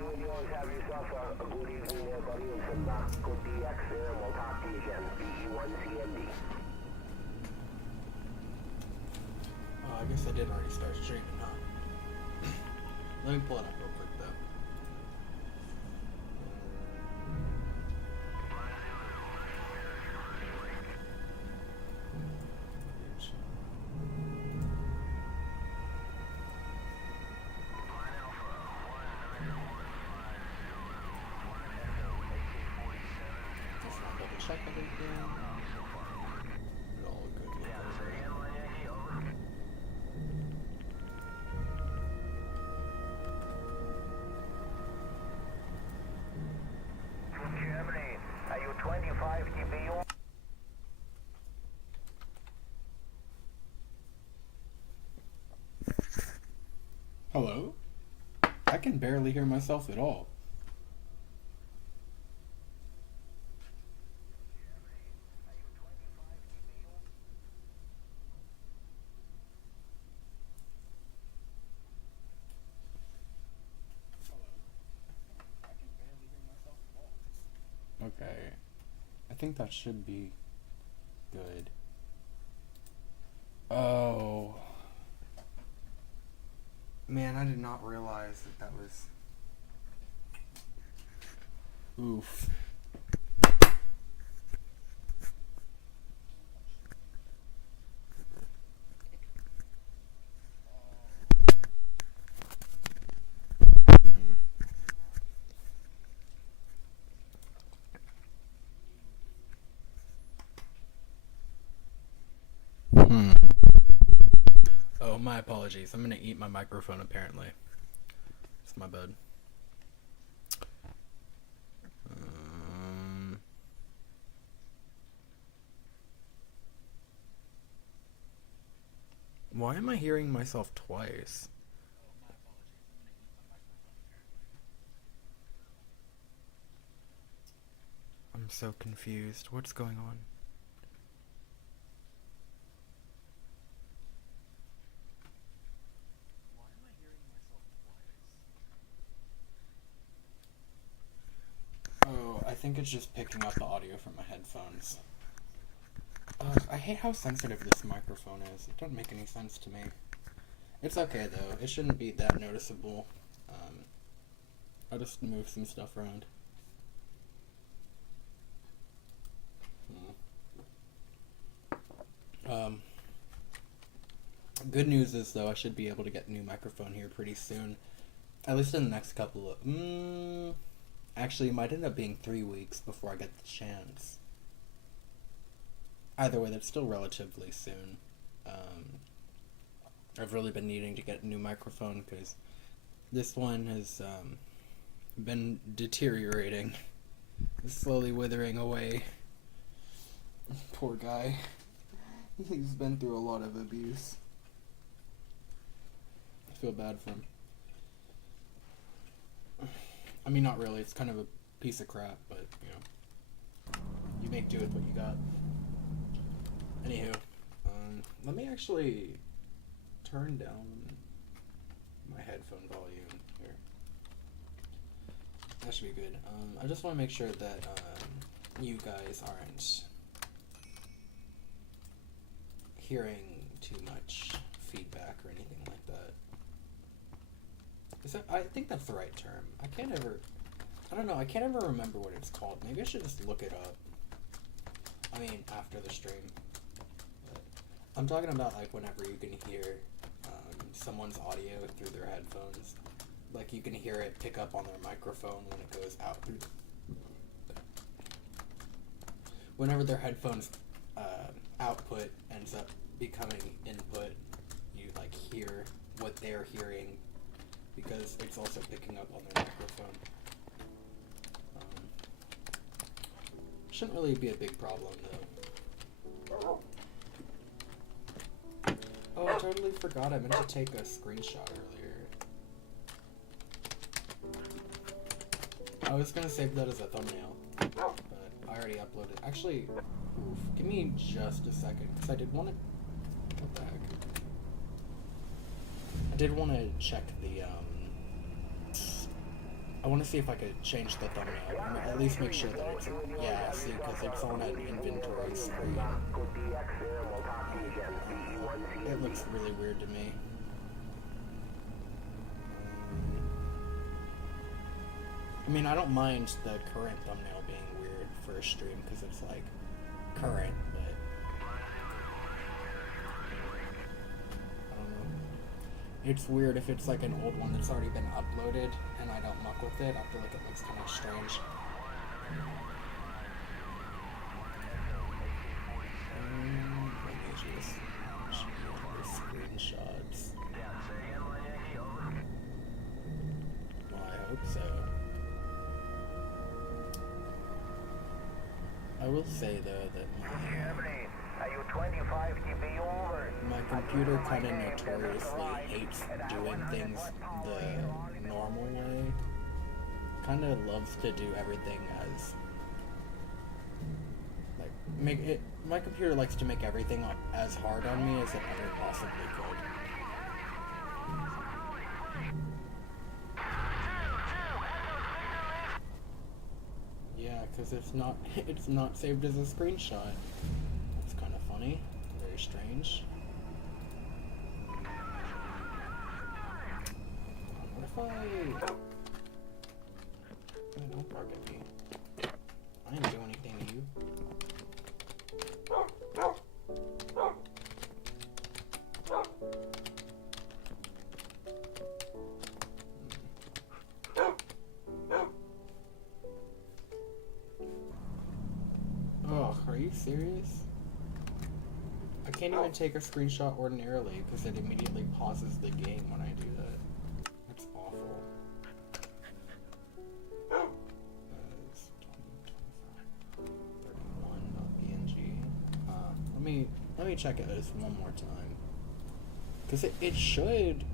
You and yours have yourself a good evening there, buddy, and some good DX there, and we'll talk to you again. BE1CMD. I guess I did already start streaming, huh? Let me pull it up real quick, though. Just want to double check everything. It all good with everything. Germany, are you 25 dB? Hello? I can barely hear myself at all. Okay. I think that should be good. Oh. Man, I did not realize that was... Oof. Oh, my apologies. I'm gonna eat my microphone, apparently. It's my bad. Why am I hearing myself twice? I'm so confused. What's going on? Oh, I think it's just picking up the audio from my headphones. I hate how sensitive this microphone is. It doesn't make any sense to me. It's okay though. It shouldn't be that noticeable. I'll just move some stuff around. Good news is though I should be able to get a new microphone here pretty soon. At least in the next couple of... Actually, it might end up being 3 weeks before I get the chance. Either way, that's still relatively soon. I've really been needing to get a new microphone because this one has been deteriorating. Slowly withering away. Poor guy. He's been through a lot of abuse. I feel bad for him. I mean, not really. It's kind of a piece of crap, but, you know. You make do with what you got. Anywho, let me actually turn down my headphone volume here. That should be good. I just want to make sure that you guys aren't hearing too much feedback or anything like that. I think that's the right term. I can't ever remember what it's called. Maybe I should just look it up. I mean, after the stream. But I'm talking about like whenever you can hear someone's audio through their headphones. Like you can hear it pick up on their microphone when it goes out through. Whenever their headphones output ends up becoming input, you like hear what they're hearing because it's also picking up on their microphone. Shouldn't really be a big problem though. Oh, I totally forgot I meant to take a screenshot earlier. I was gonna save that as a thumbnail, but I already uploaded. Actually, give me just a second, because I did want to... What the heck? I did want to check the I want to see if I could change the thumbnail. I mean, at least make sure that it's, yeah, see, because it's on an inventory screen. It looks really weird to me. I mean, I don't mind the current thumbnail being weird for a stream because it's like current, but I don't know. It's weird if it's like an old one that's already been uploaded and I don't muck with it. I feel like it looks kind of strange. Let me just show you the screenshots. Well, I hope so. I will say though that my computer kind of notoriously hates doing things the normal way. Kind of loves to do everything as like make it. My computer likes to make everything as hard on me as it ever possibly could. Yeah, because it's not saved as a screenshot. That's kind of funny. Very strange. What if I... Oh, don't bark at me. I didn't do anything to you. Oh, are you serious? I can't even take a screenshot ordinarily because it immediately pauses the game when I do that. That's awful. That's 2025 31.png. Let me check this one more time. Because it should.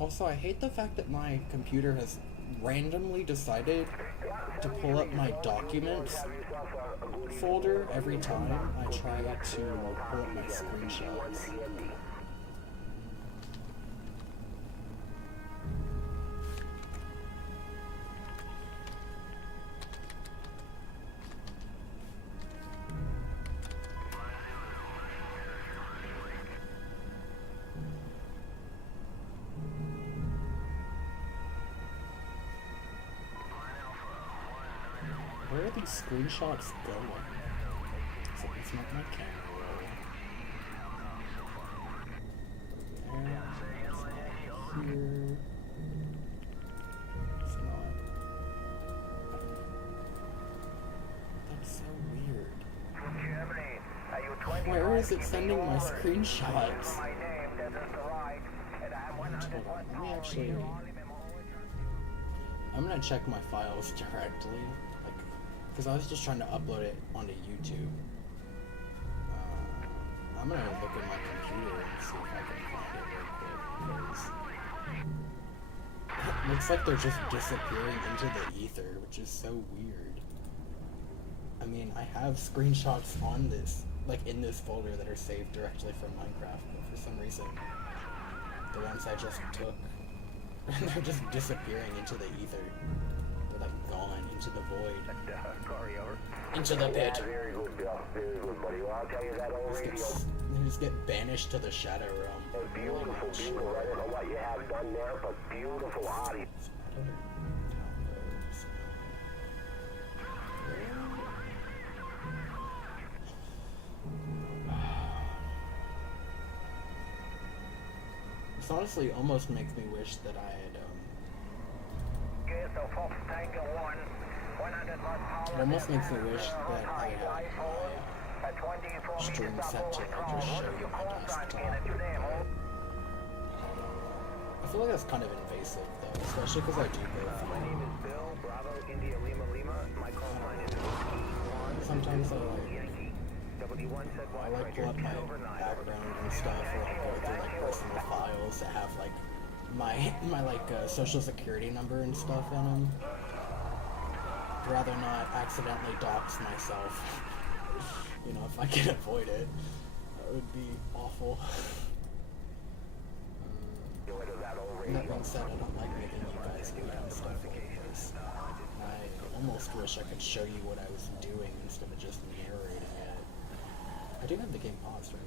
Also, I hate the fact that my computer has randomly decided to pull up my documents folder every time I try to pull up my screenshots. Where are these screenshots going? It's not my camera roll. There, it's not here. It's not. That's so weird. Where is it sending my screenshots? Hold on, let me actually... I'm gonna check my files directly. Because I was just trying to upload it onto YouTube. I'm gonna look at my computer and see if I can find it real quick, because it looks like they're just disappearing into the ether, which is so weird. I mean, I have screenshots on this, like in this folder that are saved directly from Minecraft, but for some reason, the ones I just took, they're just disappearing into the ether. Like gone into the void, into the pit. Very good, Bill. Very good, buddy. Well, I'll tell you that already. They just get banished to the shadow realm. Beautiful, beautiful. I don't know what you have done there, but beautiful audio. This honestly almost makes me wish that I had it almost makes me wish that I had my stream set to like just show you my desktop. I feel like that's kind of invasive though, especially because I do go through. My name is Bill, Bravo, India, Lima, Lima. My call sign is sometimes I like pull up my background and stuff, or like go through like personal files that have like my like social security number and stuff in them. I'd rather not accidentally dox myself. You know, if I can avoid it, that would be awful. That being said, I don't like making you guys do dumb stuff like this. is. And I almost wish I could show you what I was doing instead of just narrating it. I do have the game paused, right?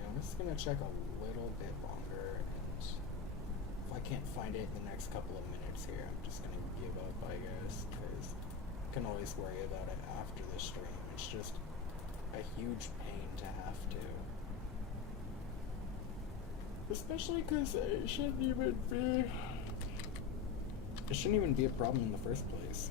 I'm just gonna check a little bit longer, and if I can't find it in the next couple of minutes here, I'm just gonna give up, I guess, because I can always worry about it after the stream. It's just a huge pain to have to. Especially because it shouldn't even be a problem in the first place.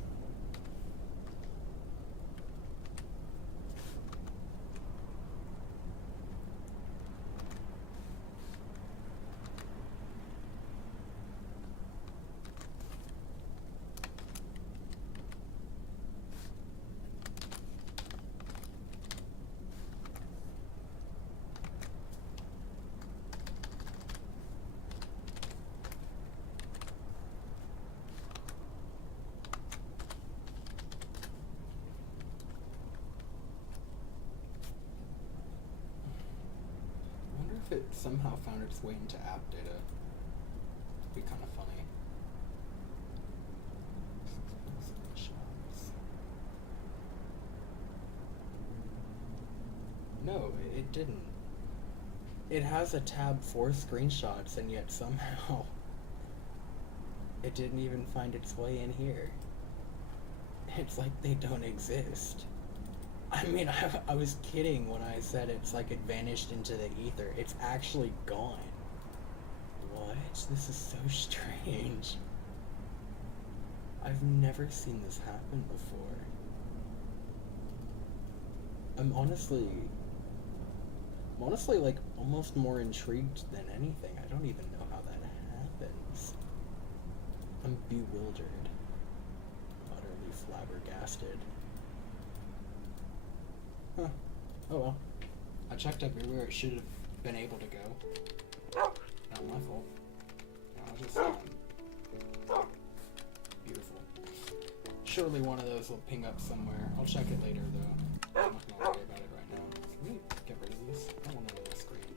If it somehow found its way into app data, it'd be kind of funny. No, it didn't. It has a tab for screenshots, and yet somehow it didn't even find its way in here. It's like they don't exist. I mean, I was kidding when I said it's like it vanished into the ether. It's actually gone. What? This is so strange. I've never seen this happen before. I'm honestly like almost more intrigued than anything. I don't even know how that happens. I'm bewildered. Utterly flabbergasted. Huh. Oh well. I checked everywhere it should have been able to go. Not my fault. I'll just, beautiful. Surely one of those will ping up somewhere. I'll check it later though. I'm not gonna worry about it right now. Can we get rid of these? I don't want another screen.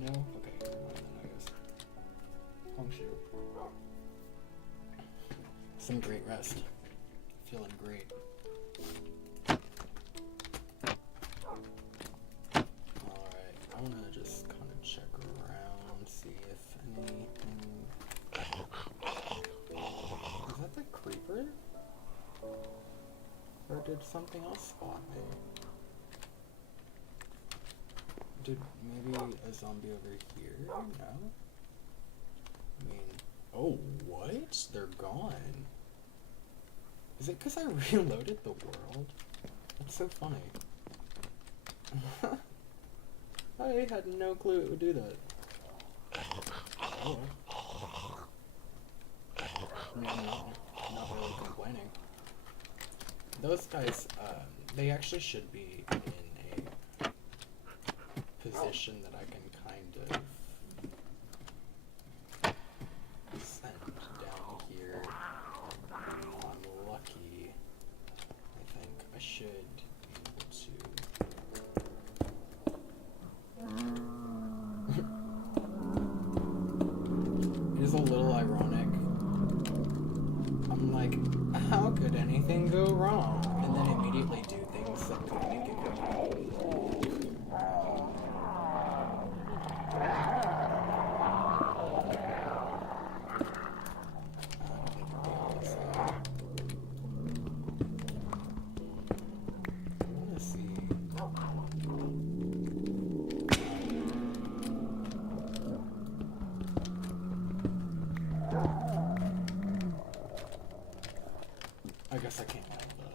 No? Okay, never mind then, I guess. Hongshu. Some great rest. Feeling great. Alright, I wanna just kind of check around, see if anything... Is that the creeper? Or did something else spot me? Did maybe a zombie over here? No? I mean... Oh, what? They're gone. Is it because I reloaded the world? That's so funny. I had no clue it would do that. Oh. No, not really complaining. Those guys, they actually should be in a position that I can kind of send down here. I'm lucky. I think I should be able to. It is a little ironic. I'm like, how could anything go wrong? And then immediately do things that could make it go wrong. I guess I can't handle that.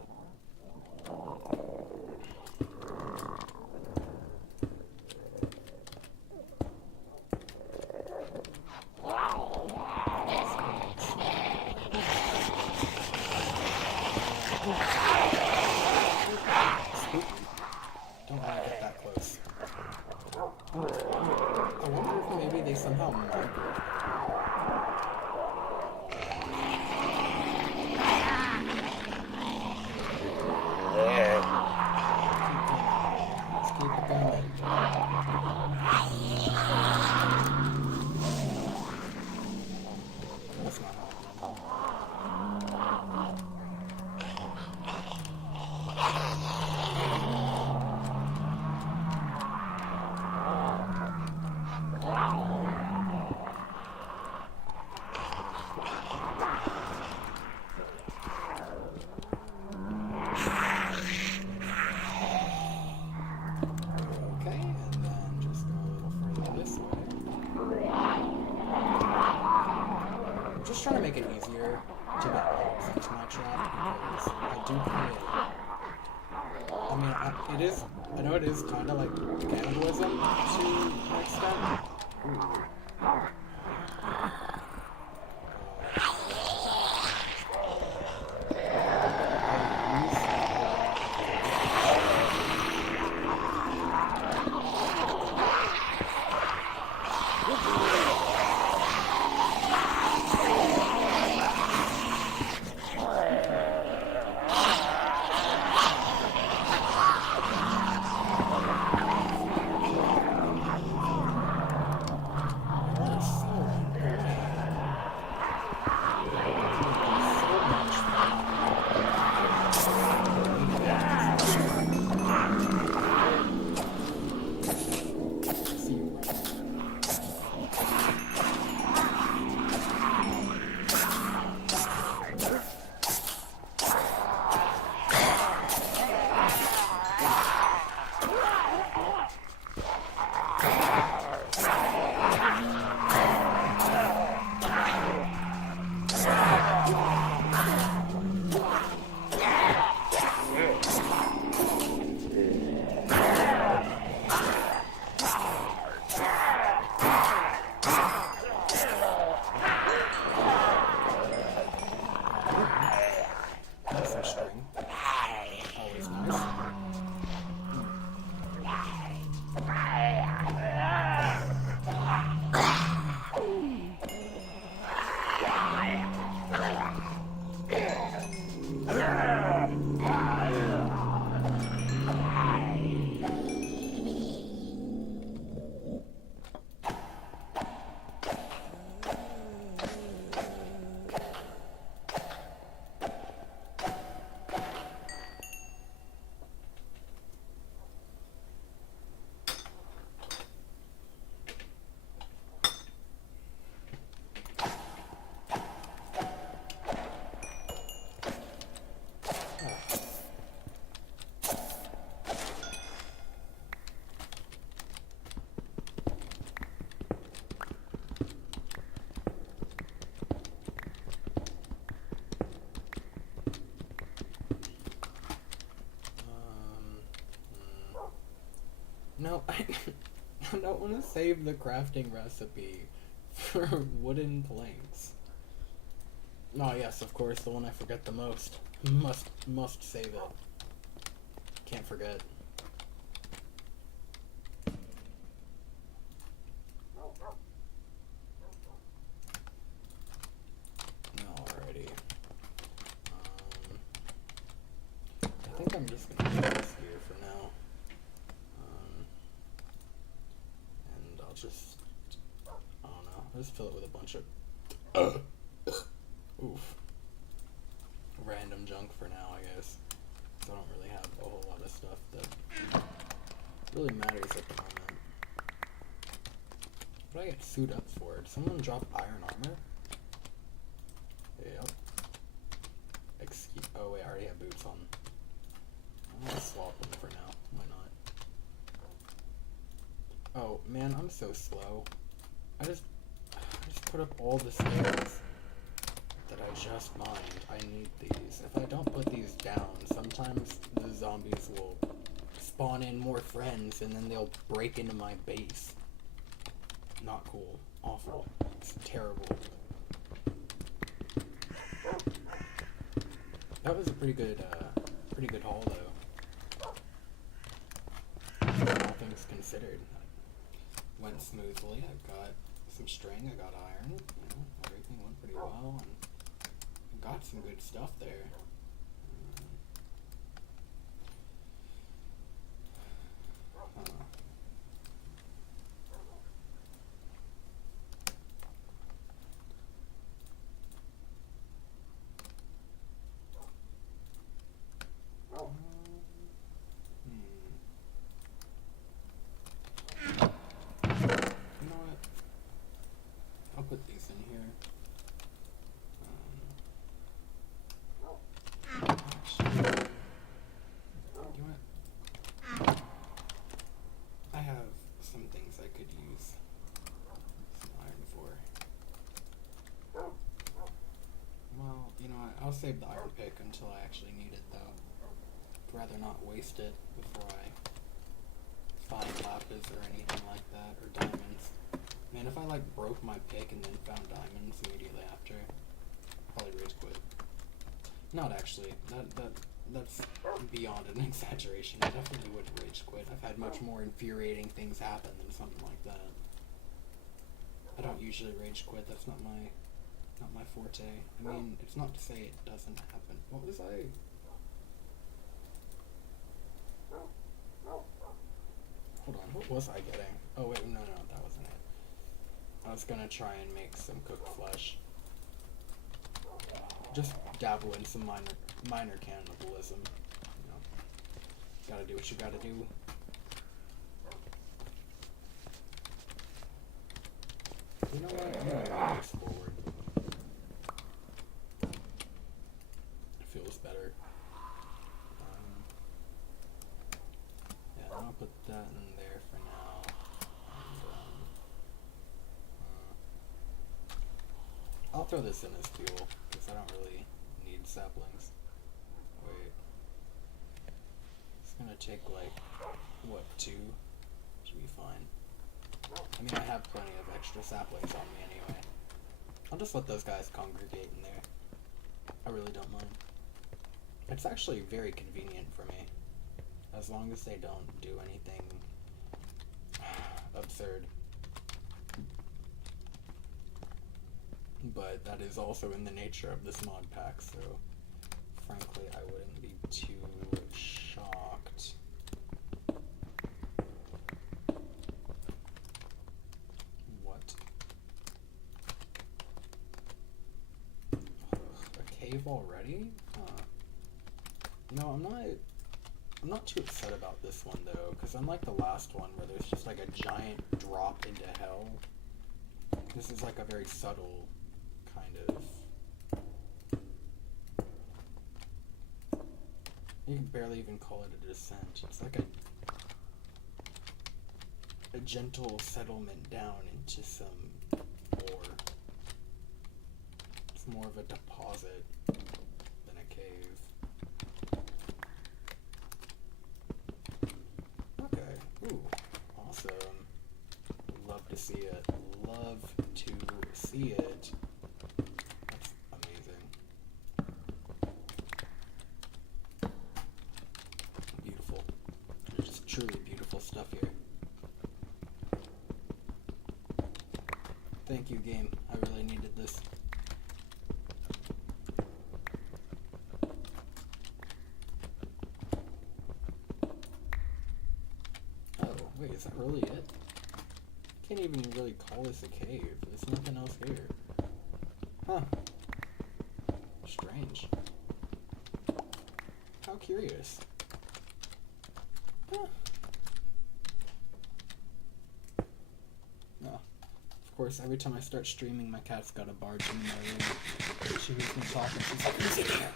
Spooky. Don't want to get that close. I wonder if maybe they somehow migrate. not because I do play. I mean, it is. I know it is kind of like cannibalism to an extent. Ooh. No, I don't want to save the crafting recipe for wooden planks. Oh yes, of course, the one I forget the most. Must save it. Can't forget. Alrighty. I think I'm just gonna leave this here for now. And I'll just, I don't know, I'll just fill it with a bunch of oof, random junk for now, I guess. So I don't really have a whole lot of stuff that really matters at the moment. What do I get suit up for? Did someone drop iron armor? Yep. Oh wait, I already have boots on. I'm gonna swap them for now. Why not? Oh man, I'm so slow. I just put up all the stairs that I just mined. I need these. If I don't put these down, sometimes the zombies will spawn in more friends and then they'll break into my base. Not cool. Awful. It's terrible. That was a pretty good haul though. All things considered. Went smoothly. I got some string, I got iron, everything went pretty well, and got some good stuff there. Put these in here. until I actually need it, though. I'd rather not waste it before I find lapis or anything like that, or diamonds. Man, if I, like, broke my pick and then found diamonds immediately after, probably rage quit. Not actually. That's beyond an exaggeration. I definitely would rage quit. I've had much more infuriating things happen than something like that. I don't usually rage quit. That's not my forte. I mean, it's not to say it doesn't happen. What was I? Hold on. What was I getting? Oh wait, no, that wasn't it. I was gonna try and make some cooked flesh. Just dabble in some minor cannibalism. You know, gotta do what you gotta do. You know what? I'm gonna move this forward. It feels better. Yeah, I'll put that in there for now. And, I'll throw this in as fuel, because I don't really need saplings. Wait. It's gonna take, like, what, 2? Should be fine. I mean, I have plenty of extra saplings on me anyway. I'll just let those guys congregate in there. I really don't mind. It's actually very convenient for me. As long as they don't do anything absurd. But that is also in the nature of this mod pack, so frankly I wouldn't be too shocked. What? A cave already? Huh. No, I'm not too upset about this one though, because unlike the last one where there's just like a giant drop into hell, this is like a very subtle kind of... You can barely even call it a descent. It's like a gentle settlement down into some ore. It's more of a deposit than a cave. Okay. Ooh. Awesome. Love to see it. Love to see it. That's amazing. Beautiful. There's just truly beautiful stuff here. Thank you, game. I really needed this. Oh, wait, is that really it? Can't even really call this a cave. There's nothing else here. Huh. Strange. How curious. Huh. Oh. Of course, every time I start streaming, my cat's got a barge in my room. She hears me talking. She's like, "Who's in here?"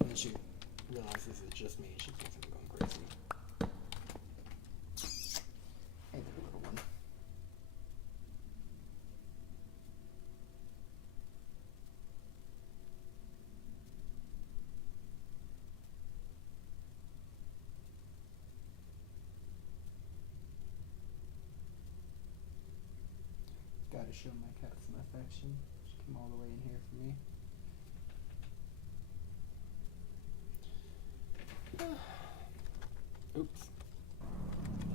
And then she realizes it's just me. She thinks I'm going crazy. Hey there, little one. Gotta show my cat some affection. She came all the way in here for me. Oops.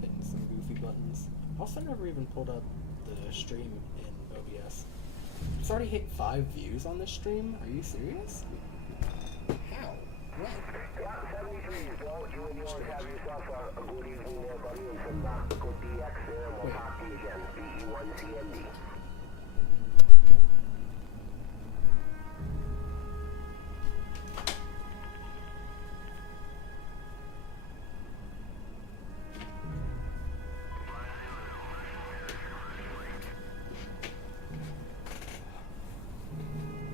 Hitting some goofy buttons. Also never even pulled up the stream in OBS. It's already hit 5 views on this stream? Are you serious? How? When? Yeah, 73 is Bill. You and yours have yourself a good evening there, buddy, and some good DX there, and we'll talk to you again. BE1CMD.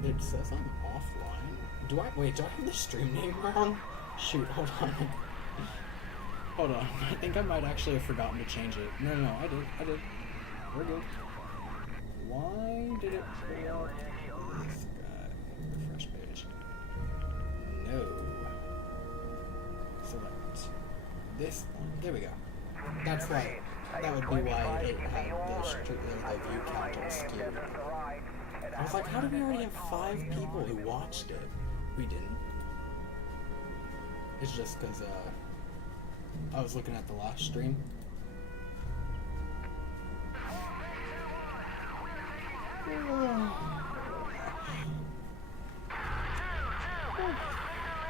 It says I'm offline. Do I have the stream name wrong? Shoot, hold on. Hold on. I think I might actually have forgotten to change it. No, I did. We're good. Why did it put out this guy? Refresh page. this one. There we go. That's why. That would be why it had the view count all skewed. I was like, how did we already have 5 people who watched it? We didn't. It's just because I was looking at the last stream.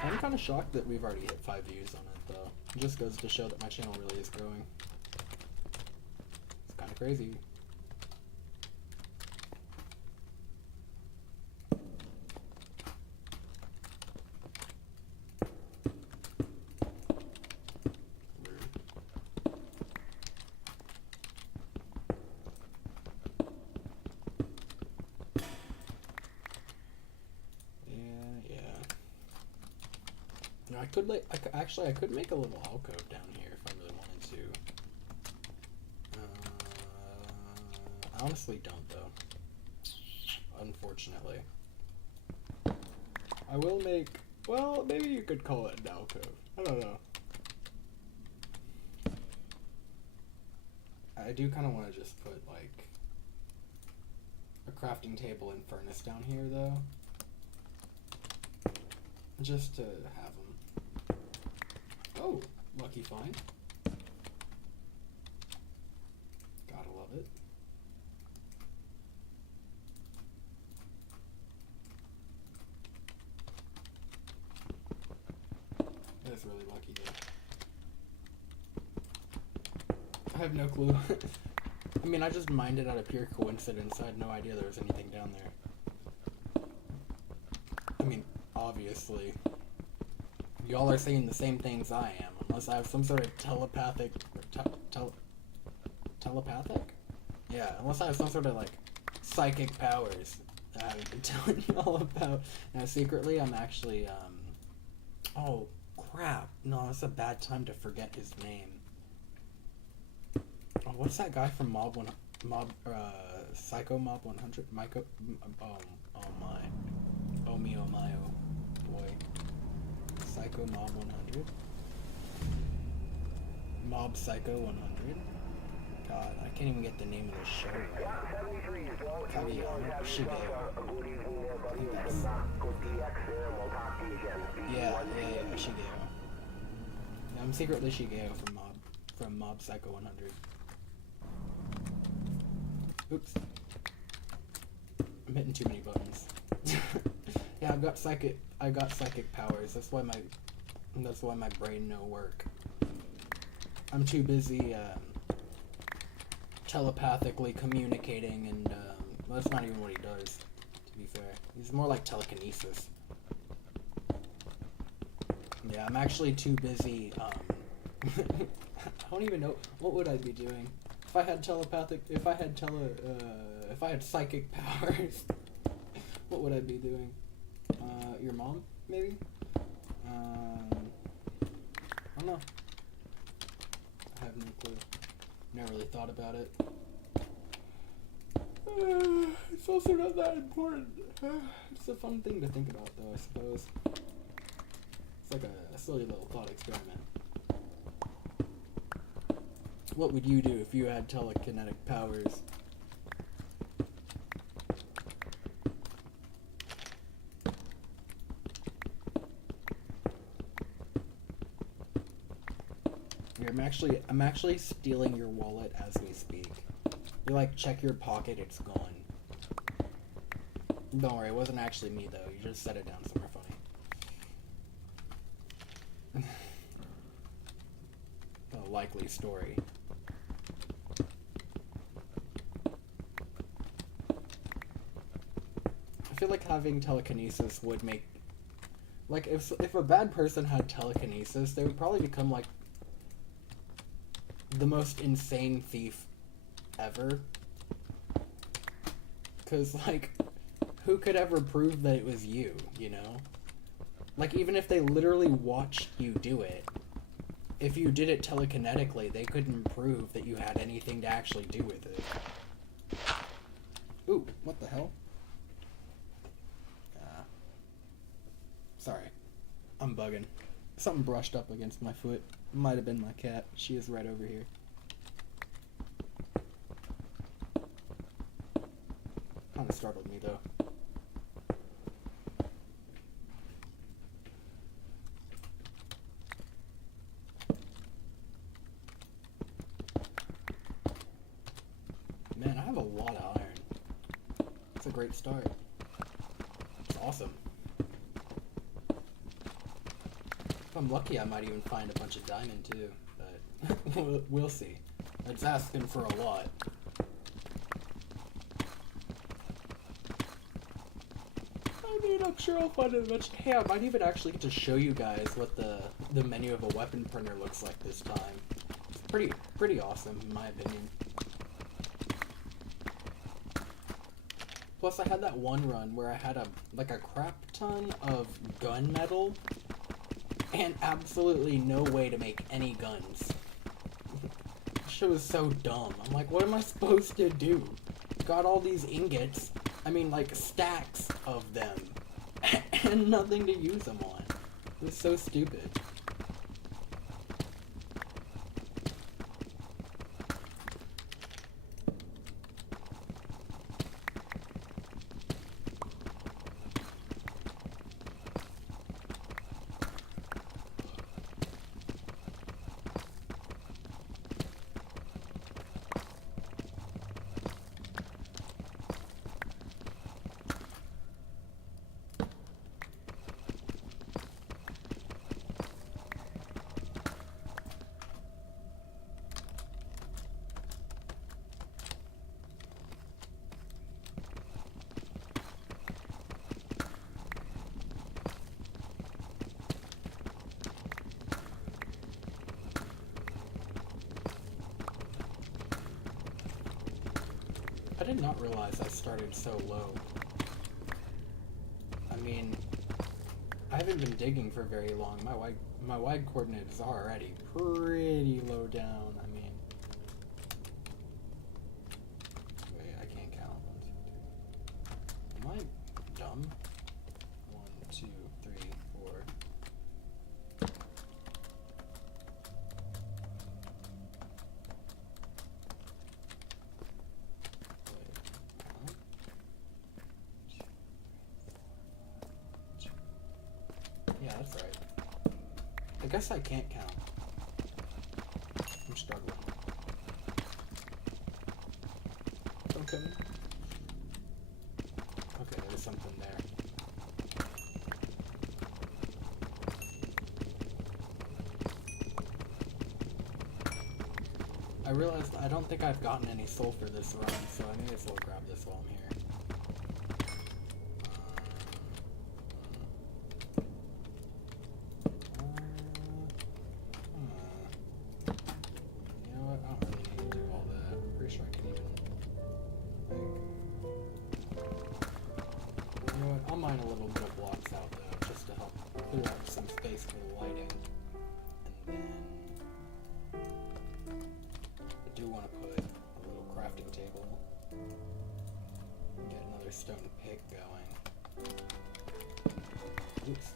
I'm kind of shocked that we've already hit 5 views on it, though. It just goes to show that my channel really is growing. It's kind of crazy. I could make a little alcove down here if I really wanted to. I honestly don't, though. Unfortunately. I will make, well, maybe you could call it an alcove. I don't know. I do kind of want to just put, like, a crafting table and furnace down here, though. Just to have them. Oh, lucky find. Gotta love it. That's really lucky, dude. I have no clue. I mean, I just mined it out of pure coincidence. I had no idea there was anything down there. I mean, obviously. Y'all are saying the same things I am, unless I have some sort of telepathic... telepathic? Yeah, unless I have some sort of, like, psychic powers that I haven't been telling y'all about. Now, secretly, I'm actually, oh, crap. No, it's a bad time to forget his name. Oh, what's that guy from Psycho Mob 100? Oh my. Oh me, oh my, oh boy. Psycho Mob 100? Mob Psycho 100? God, I can't even get the name of the show right. Kageyama? Shigeo. I think that's... Yeah, Shigeo. Yeah, I'm secretly Shigeo from Mob Psycho 100. Oops. I'm hitting too many buttons. Yeah, I got psychic powers. That's why my brain no work. I'm too busy telepathically communicating, and well, that's not even what he does, to be fair. He's more like telekinesis. Yeah, I'm actually too busy I don't even know what would I be doing if I had psychic powers. What would I be doing? Your mom, maybe? I don't know. I have no clue. Never really thought about it. It's also not that important. It's a fun thing to think about, though, I suppose. It's like a silly little thought experiment. What would you do if you had telekinetic powers? I'm actually stealing your wallet as we speak. You like check your pocket, it's gone. Don't worry, it wasn't actually me though. You just set it down somewhere funny. A likely story. I feel like having telekinesis would make, like, if a bad person had telekinesis, they would probably become like the most insane thief ever. Cause like, who could ever prove that it was you, you know? Like, even if they literally watched you do it, if you did it telekinetically, they couldn't prove that you had anything to actually do with it. Ooh, what the hell? Sorry. I'm bugging. Something brushed up against my foot. Might have been my cat. She is right over here. Kind of startled me though. Man, I have a lot of iron. It's a great start. It's awesome. If I'm lucky, I might even find a bunch of diamond too, but we'll see. It's asking for a lot. I mean, I'm sure I'll find a bunch. Hey, I might even actually get to show you guys what the menu of a weapon printer looks like this time. It's pretty awesome, in my opinion. Plus, I had that one run where I had a crap ton of gunmetal and absolutely no way to make any guns. Shit was so dumb. I'm like, what am I supposed to do? Got all these ingots, I mean like stacks of them, and nothing to use them on. It was so stupid. I did not realize I started so low. I mean, I haven't been digging for very long. My wide coordinates are already pretty low down. I mean, wait, I can't count. 1, 2, 3. Am I dumb? 1, 2, 3, 4. Yeah, that's right. I guess I can't count. I'm struggling. Okay. Okay, there's something there. I realized I don't think I've gotten any sulfur this run, so I may as well grab this while I'm here. You know what? I don't really need to do all that. I'm pretty sure I can even, you know what? I'll mine a little bit of blocks out though, just to help clear out some space for the lighting. And then I do want to put a little crafting table and get another stone pick going. Oops.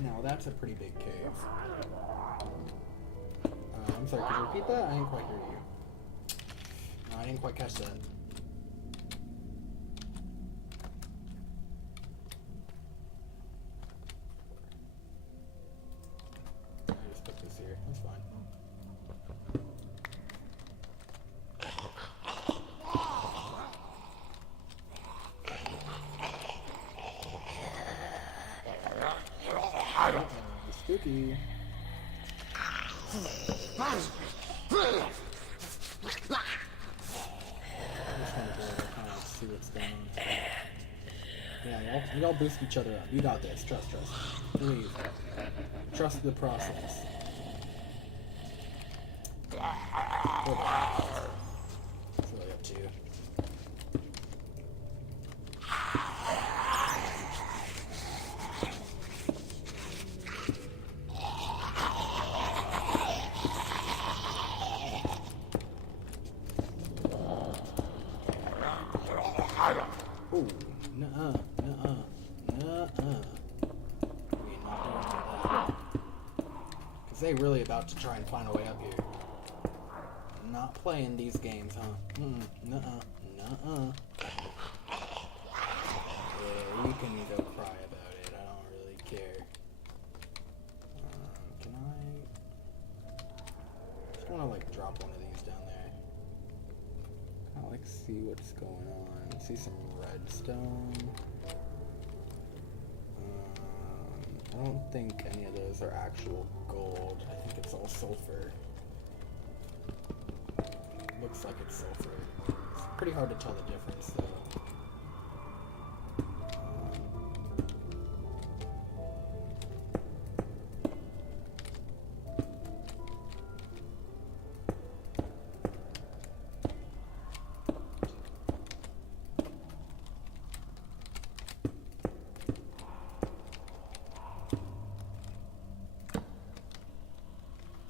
Now that's a pretty big cave. I'm sorry, could you repeat that? I didn't quite hear you. No, I didn't quite catch that. I just put this here. That's fine. Spooky. I just want to kind of see what's going on. Yeah, y'all boost each other up. You got this. Trust. Believe. Trust the process. to. Ooh, nuh-uh, nuh-uh, nuh-uh. We ain't not doing that. Cause they really about to try and find a way up here. Not playing these games, huh? Nuh-uh, nuh-uh. Yeah, you can go cry about it. I don't really care. Can I? Just wanna like drop one of these down there. Kinda like see what's going on. See some redstone. I don't think any of those are actual gold. I think it's all sulfur. Looks like it's sulfur. It's pretty hard to tell the difference though.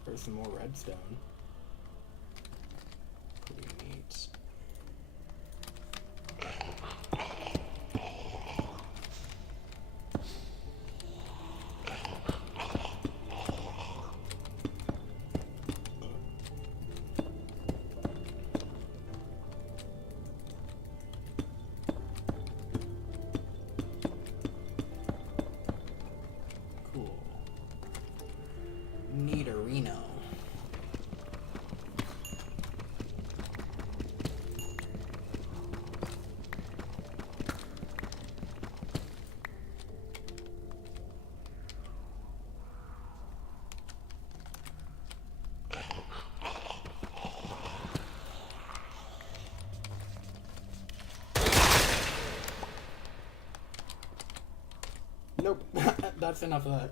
There's some more redstone. Pretty neat. Cool. Neaterino. Nope. That's enough of that.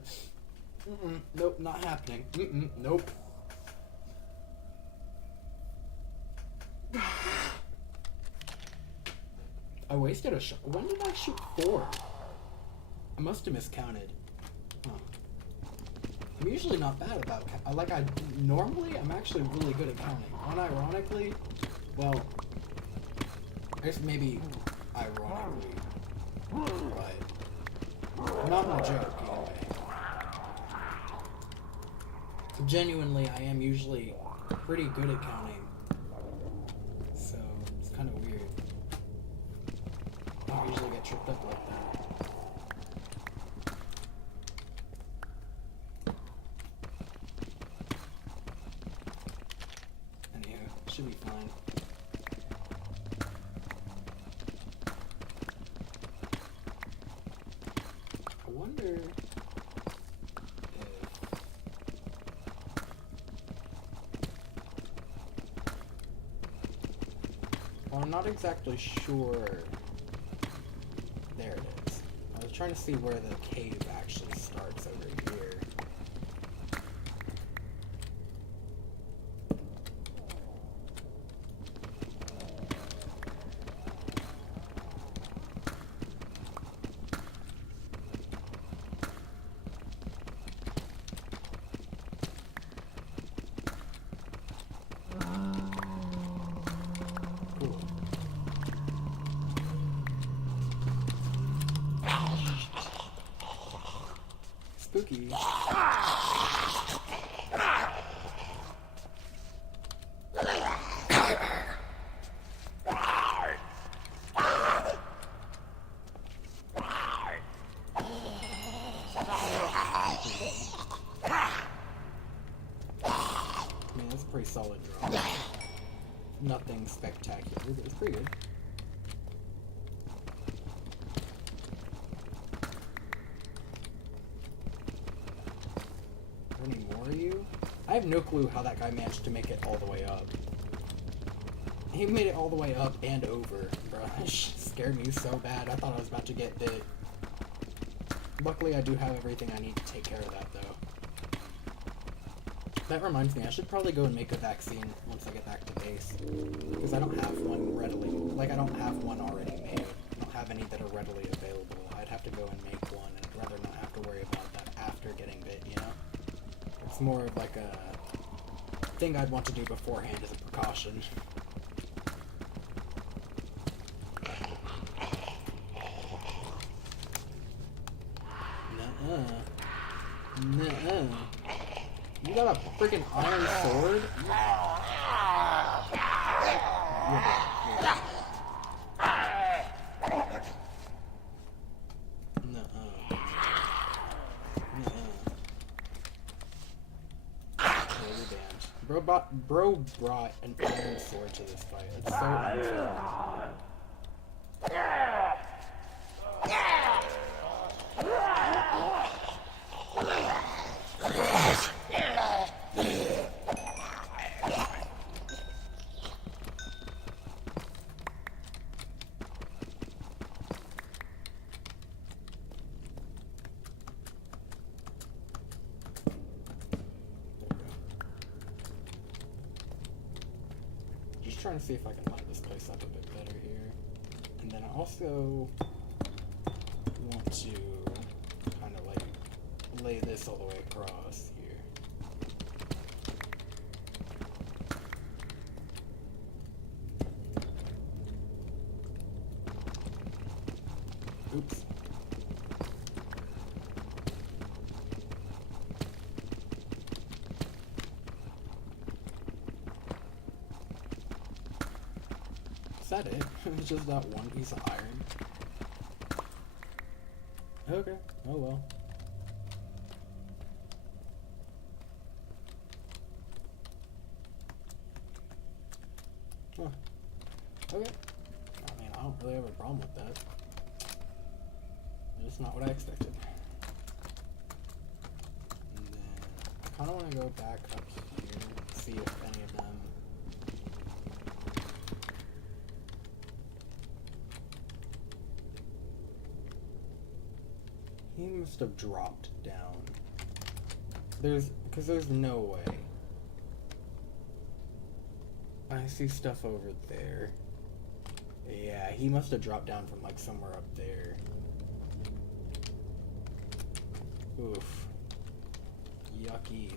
Nope, not happening. Nope. I wasted a shot. When did I shoot 4? I must have miscounted. Huh. I'm usually not bad about normally I'm actually really good at counting. Unironically, well, I guess maybe ironically, but not in a joke anyway. Genuinely, I am usually pretty good at counting, so it's kind of weird. I don't usually get tripped up like that. Anywho, should be fine. I wonder if... Well, I'm not exactly sure. There it is. I was trying to see where the cave actually starts over here. Spooky. I mean, that's a pretty solid drop. Nothing spectacular, but it's pretty good. Any more of you? I have no clue how that guy managed to make it all the way up. He made it all the way up and over, bro. That shit scared me so bad. I thought I was about to get bit. Luckily, I do have everything I need to take care of that, though. That reminds me, I should probably go and make a vaccine once I get back to base. Because I don't have one readily, like I don't have one already made. I don't have any that are readily available. I'd have to go and make one, and I'd rather not have to worry about that after getting bit, you know? It's more of like a thing I'd want to do beforehand as a precaution. Nuh-uh. Nuh-uh. You got a freaking iron sword? Nuh-uh. Nuh-uh. You're damned. Bro brought an iron sword to this fight. It's so unfair. Just trying to see if I can light this place up a bit better here. And then I also want to kind of like lay this all the way across here. Oops. Is that it? It's just that one piece of iron. Okay. Oh well. Huh. Okay. I mean, I don't really have a problem with that. It's not what I expected. And then I kind of want to go back up here, see if any of them. He must have dropped down. Because there's no way. I see stuff over there. Yeah, he must have dropped down from like somewhere up there. Oof. Yucky.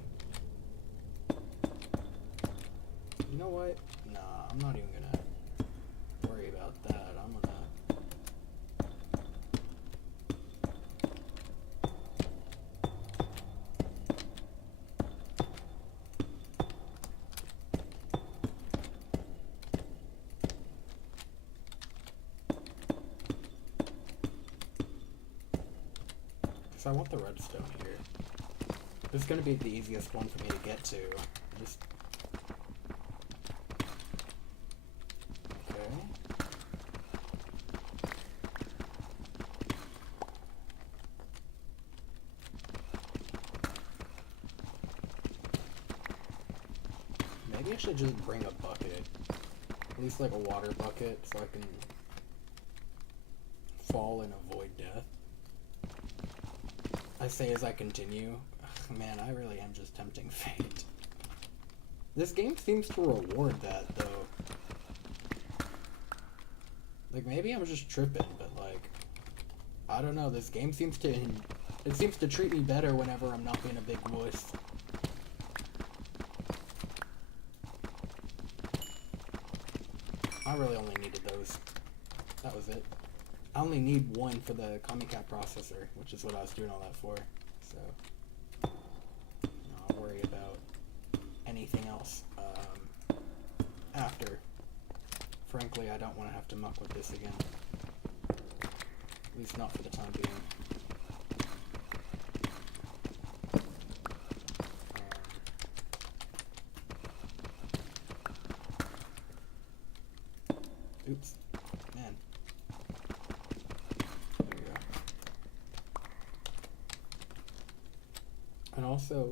You know what? Nah, I'm not even gonna worry about that. I'm gonna... I want the redstone here. This is going to be the easiest one for me to get to. Just... Okay. Maybe I should just bring a bucket. At least like a water bucket so I can fall and avoid death. I say as I continue, ugh, man, I really am just tempting fate. This game seems to reward that, though. Like, maybe I'm just tripping, but, like, I don't know, this game seems to, it seems to treat me better whenever I'm not being a big wuss. I really only needed those. That was it. I only need one for the Commie-Cat processor, which is what I was doing all that for. So, I'll worry about anything else after. Frankly, I don't want to have to muck with this again. At least not for the time being. Oops. Man. There we go. And also,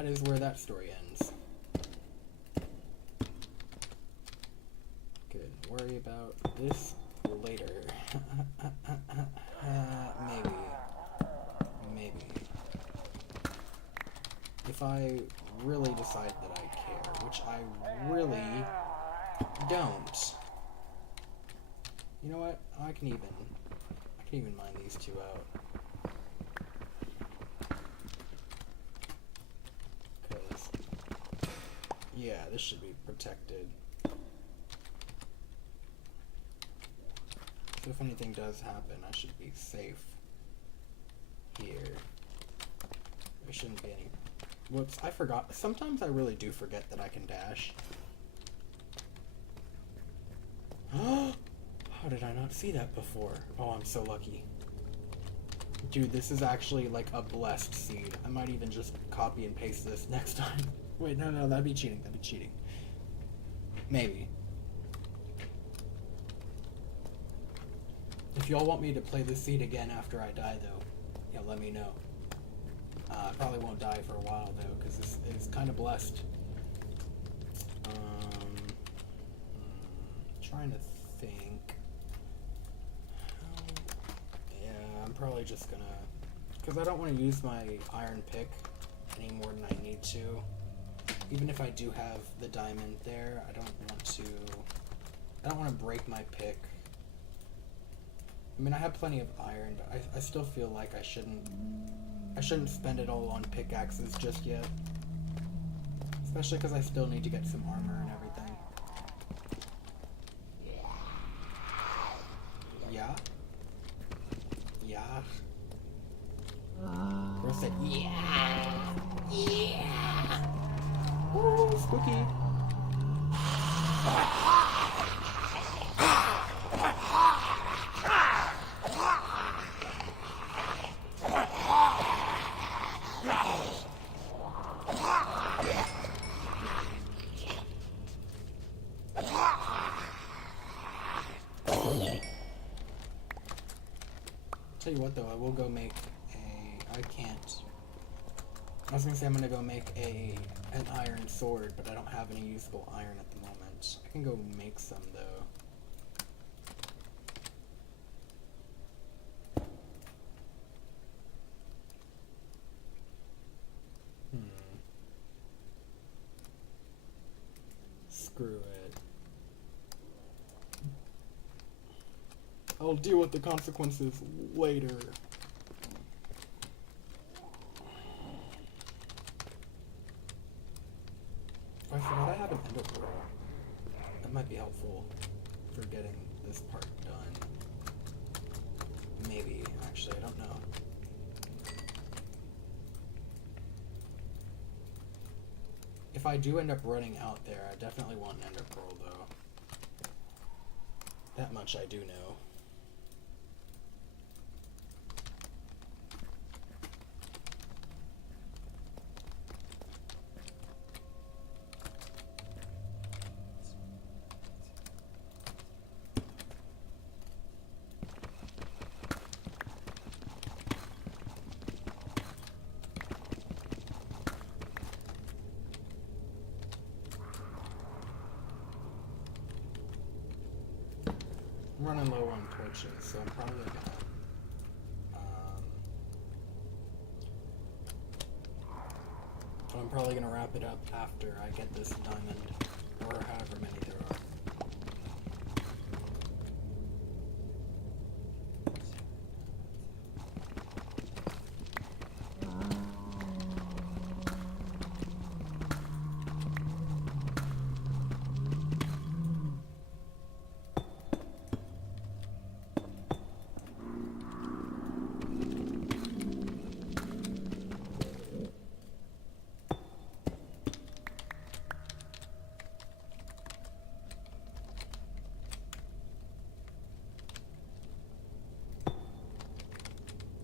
that is where that story ends. Good. Worry about this later. Maybe. Maybe. If I really decide that I care, which I really don't. You know what? I can even mine these two out. Cause yeah, this should be protected. So if anything does happen, I should be safe here. There shouldn't be any. Whoops, I forgot. Sometimes I really do forget that I can dash. How did I not see that before? Oh, I'm so lucky. Dude, this is actually like a blessed seed. I might even just copy and paste this next time. Wait, no, that'd be cheating. That'd be cheating. Maybe. If y'all want me to play this seed again after I die, though, yeah, let me know. I probably won't die for a while, though, because this is kind of blessed. Trying to think. Yeah, I'm probably just gonna... Because I don't want to use my iron pick any more than I need to. Even if I do have the diamond there, I don't want to break my pick. I mean, I have plenty of iron, but I still feel like I shouldn't spend it all on pickaxes just yet. Especially because I still need to get some armor and everything. Yeah? Yeah? Girl said, yeah! Yeah! Ooh, spooky! Tell you what though, I will go make I was gonna say I'm gonna go make an iron sword, but I don't have any usable iron at the moment. I can go make some though. Screw it. I'll deal with the consequences later. I forgot I have an ender pearl. That might be helpful for getting this part done. Maybe, actually, I don't know. If I do end up running out there, I definitely want an ender pearl, though. That much I do know. I'm running low on torches, so I'm probably gonna wrap it up after I get this diamond, or however many there are.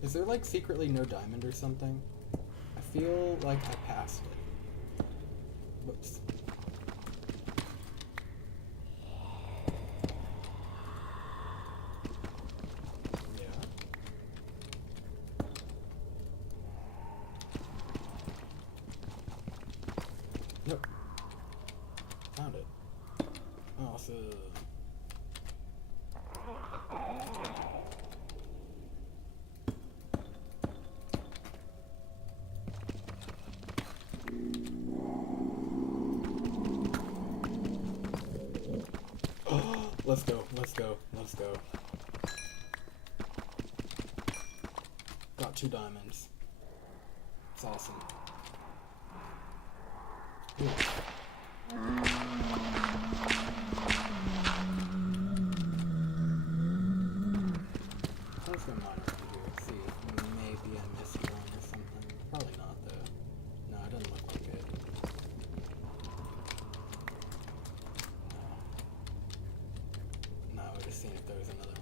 Is there like secretly no diamond or something? I feel like I passed it. Whoops. Yeah. Awesome. Let's go, let's go, let's go. Got 2 diamonds. It's awesome. Ooh. Let's go mine over here. See, maybe I missed one or something. Probably not though. No, it doesn't look like it. No, we're just seeing if there was another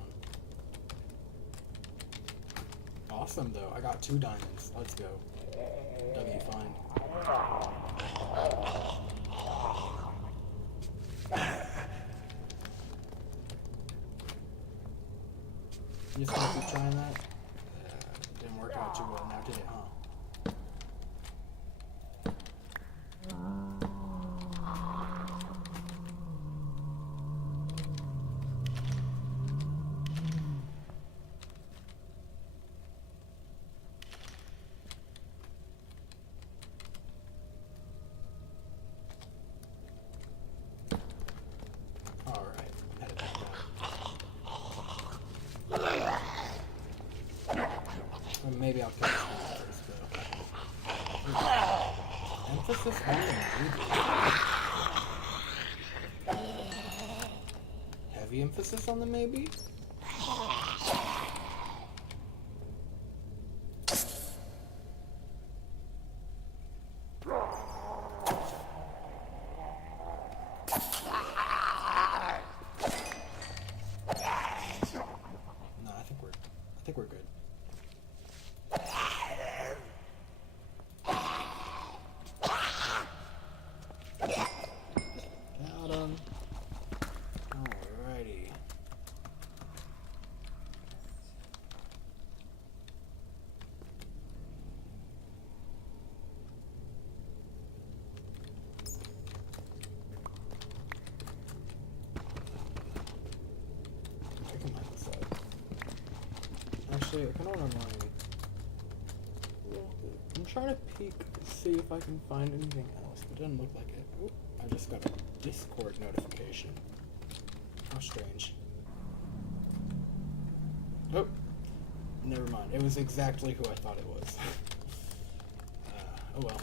one. Awesome though. I got 2 diamonds. Let's go. W fine. You just gonna keep trying that? Didn't work out too well now, did it, huh? Alright, headed back down. Or maybe I'll kill this one first, though. Emphasis on the maybe. Heavy emphasis on the maybe? No, I think we're good. Got him. Alrighty. I can mine this up. Actually, I kind of want to mine. I'm trying to peek, see if I can find anything else, but it doesn't look like it. Oop, I just got a Discord notification. How strange. Oh, never mind. It was exactly who I thought it was. Oh well.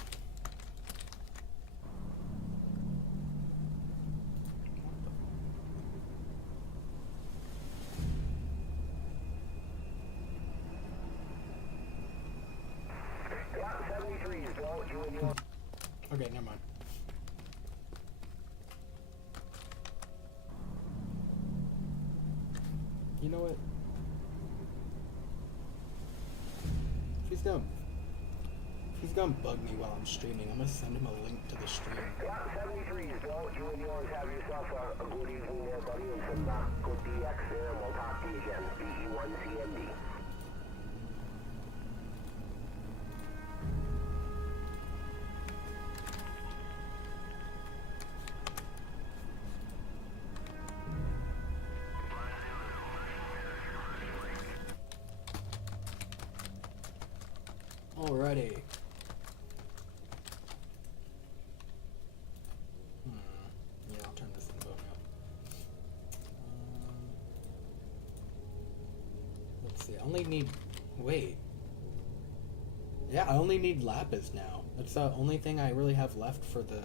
Okay, never mind. You know what? If he's gonna bug me while I'm streaming, I'm gonna send him a link to the stream. 73 is Bill. You and yours have yourself a good evening there, buddy, and some good DX there, and we'll talk to you again. BE1CMD. Alrighty. Yeah, I'll turn this info now. Let's see. I only need. Wait. Yeah, I only need lapis now. That's the only thing I really have left for the.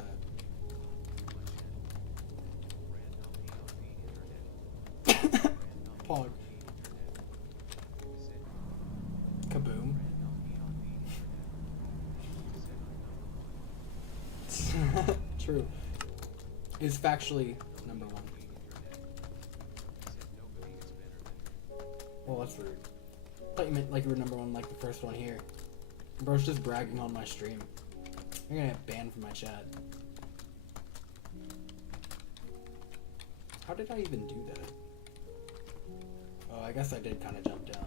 Pog. Kaboom. True. Is factually number 1. Well, that's rude. I thought you meant like you were number 1, like the first one here. Bro's just bragging on my stream. You're gonna get banned from my chat. How did I even do that? Oh, I guess I did kind of jump down.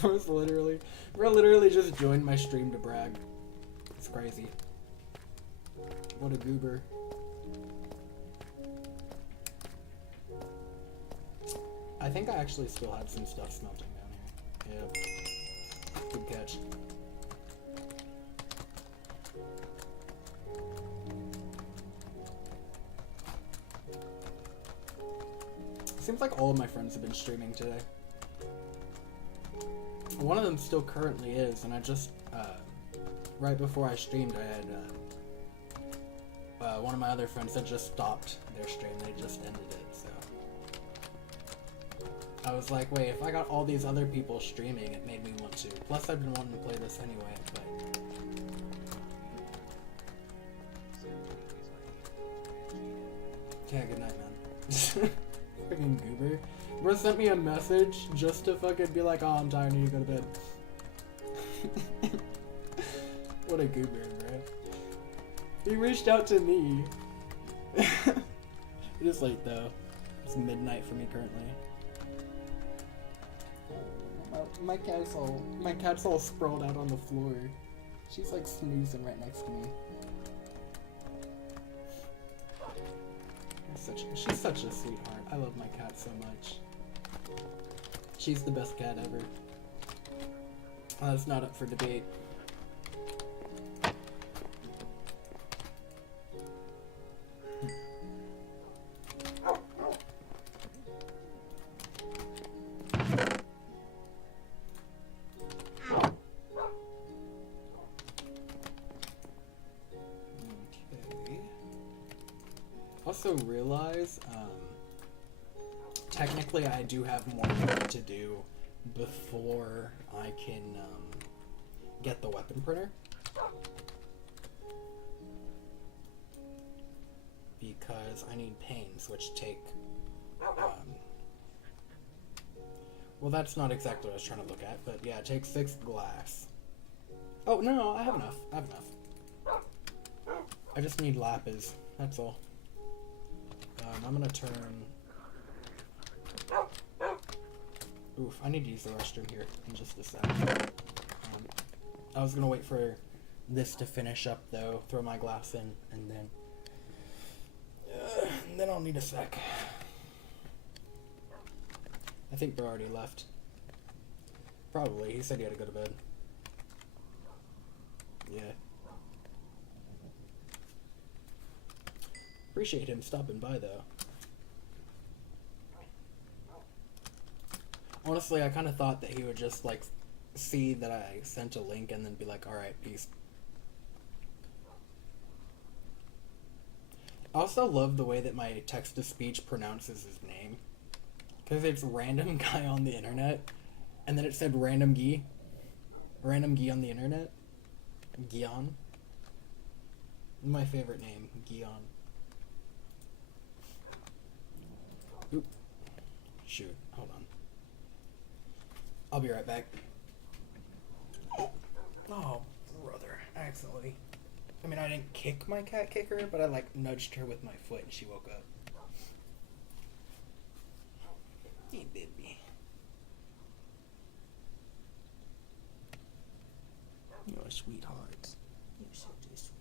Bro literally just joined my stream to brag. It's crazy. What a goober. I think I actually still had some stuff smelting down here. Yep. Good catch. Seems like all of my friends have been streaming today. One of them still currently is, and I just, right before I streamed, I had, one of my other friends had just stopped their stream. They just ended it, so. I was like, wait, if I got all these other people streaming, it made me want to. Plus, I've been wanting to play this anyway, but. Yeah, good night, man. Freaking goober. Bro sent me a message just to fucking be like, oh, I'm tired, I need to go to bed. What a goober, bro. He reached out to me. It is late though. It's midnight for me currently. My cat's all sprawled out on the floor. She's like snoozing right next to me. She's such a sweetheart. I love my cat so much. She's the best cat ever. That's not up for debate. Also realize, technically I do have more work to do before I can get the weapon printer. Because I need paints, which take, well, that's not exactly what I was trying to look at, but yeah, it takes 6 glass. Oh, no, I have enough. I have enough. I just need lapis, that's all. I'm gonna turn... Oof, I need to use the restroom here in just a sec. I was gonna wait for this to finish up though, throw my glass in, and then I'll need a sec. I think bro already left. Probably, he said he had to go to bed. Yeah. Appreciate him stopping by though. Honestly, I kind of thought that he would just like see that I sent a link and then be like, alright, peace. I also love the way that my text-to-speech pronounces his name. Because it's random guy on the internet, and then it said random Guy. Random Guy on the internet. Guion. My favorite name, Guion. Oop. Shoot, hold on. I'll be right back. Oh, brother, accidentally. I mean, I didn't kick my cat kicker, but I like nudged her with my foot and she woke up. Hey, baby. You're a sweetheart. You're such a sweetheart.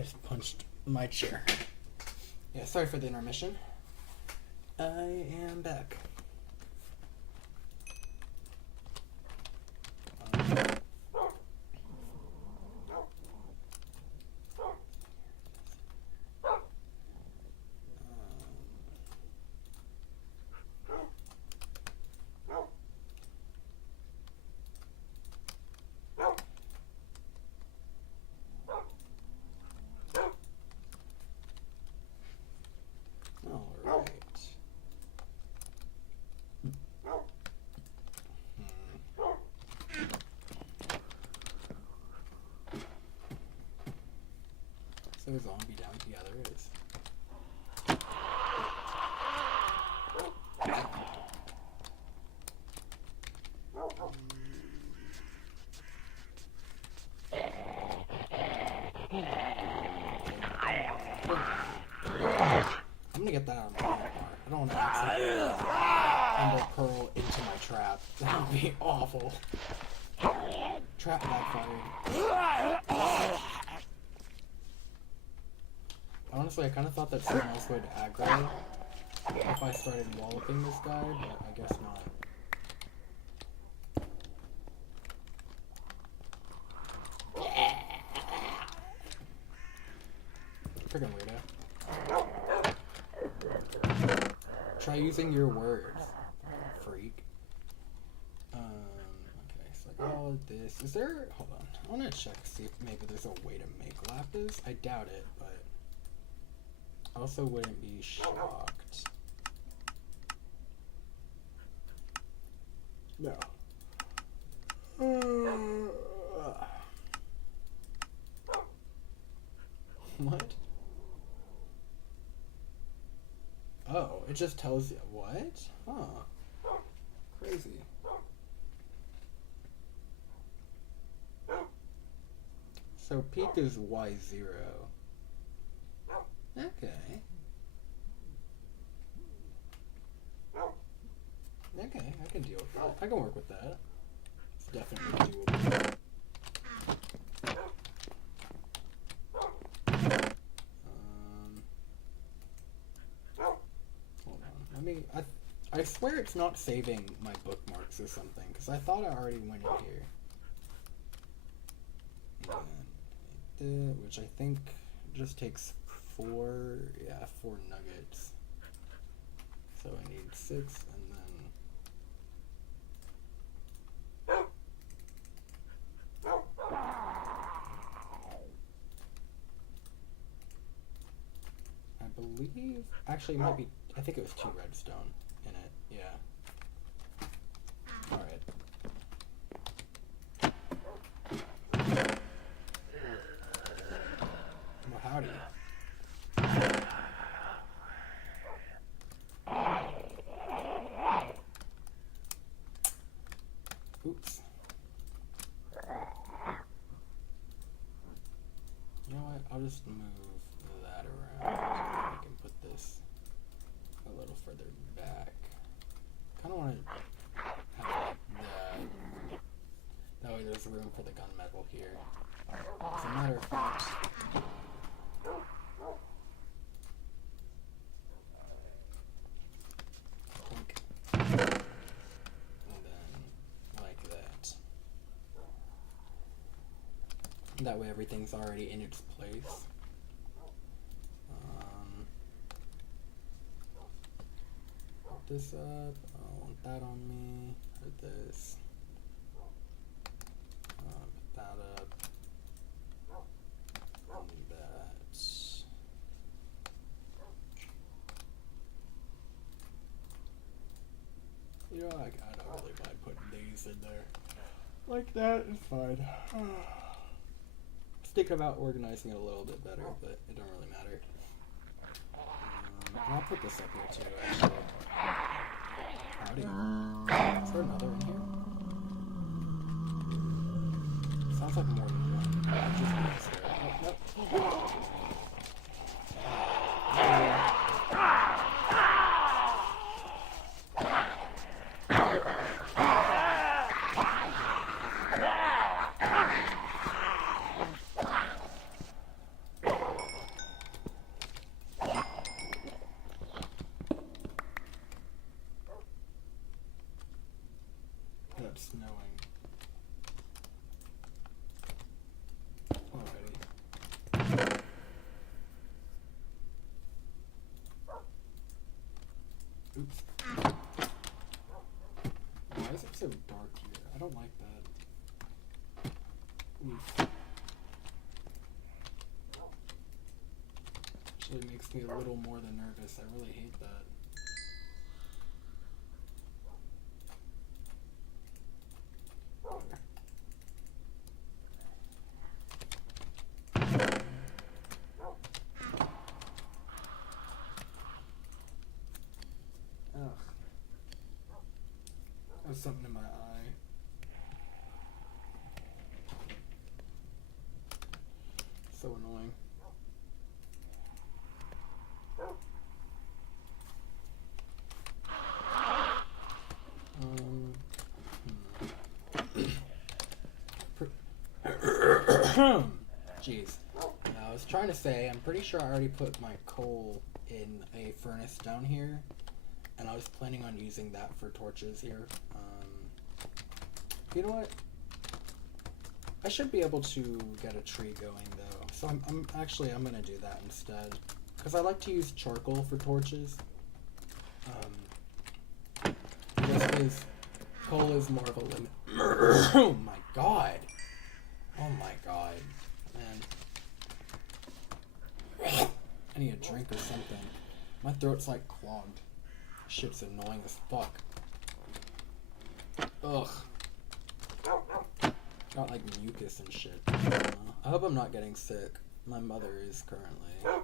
I just punched my chair. Yeah, sorry for the intermission. I am back. Alright. So zombie down together is. I'm gonna get that out of my hand. I don't want to accidentally Ender Pearl into my trap. That would be awful. Trap backfired. Honestly, I kind of thought that someone else would aggro if I started walloping this guy, but I guess not. Freaking weirdo. Try using your words, freak. Okay, so I got all of this. Is there... Hold on. I want to check, see if maybe there's a way to make lapis. I doubt it, but... I also wouldn't be shocked. No. What? Oh, it just tells you what? Huh. Crazy. So peak is Y0. Okay. Okay, I can deal with that. I can work with that. It's definitely doable. Hold on. Let me... I swear it's not saving my bookmarks or something, because I thought I already went in here. And, which I think just takes 4 nuggets. So I need 6, and then... I believe... Actually, it might be... I think it was 2 redstone in it, yeah. Alright. Well, howdy. Oops. You know what? I'll just move that around. I can put this a little further back. Kind of want to have like that. That way there's room for the gunmetal here. As a matter of fact, that way everything's already in its place. Put this up. I don't want that on me. Or this. Put that up. And that. You know, I don't really mind putting these in there. Like that is fine. Thinking about organizing it a little bit better, but it don't really matter. I'll put this up here too, actually. Howdy. Is there another in here? Sounds like more than one. Just oh, nope. snowing. Alrighty. Oops. Why is it so dark here? I don't like that. Oof. Actually makes me a little more than nervous. I really hate that. Ugh. There's something in my eye. So annoying. Jeez. I was trying to say, I'm pretty sure I already put my coal in a furnace down here, and I was planning on using that for torches here. You know what? I should be able to get a tree going though, so I'm gonna do that instead, because I like to use charcoal for torches. Just because coal is more of a limit. Oh my god! Oh my god, man. I need a drink or something. My throat's like clogged. Shit's annoying as fuck. Ugh. Got like mucus and shit. I hope I'm not getting sick. My mother is currently.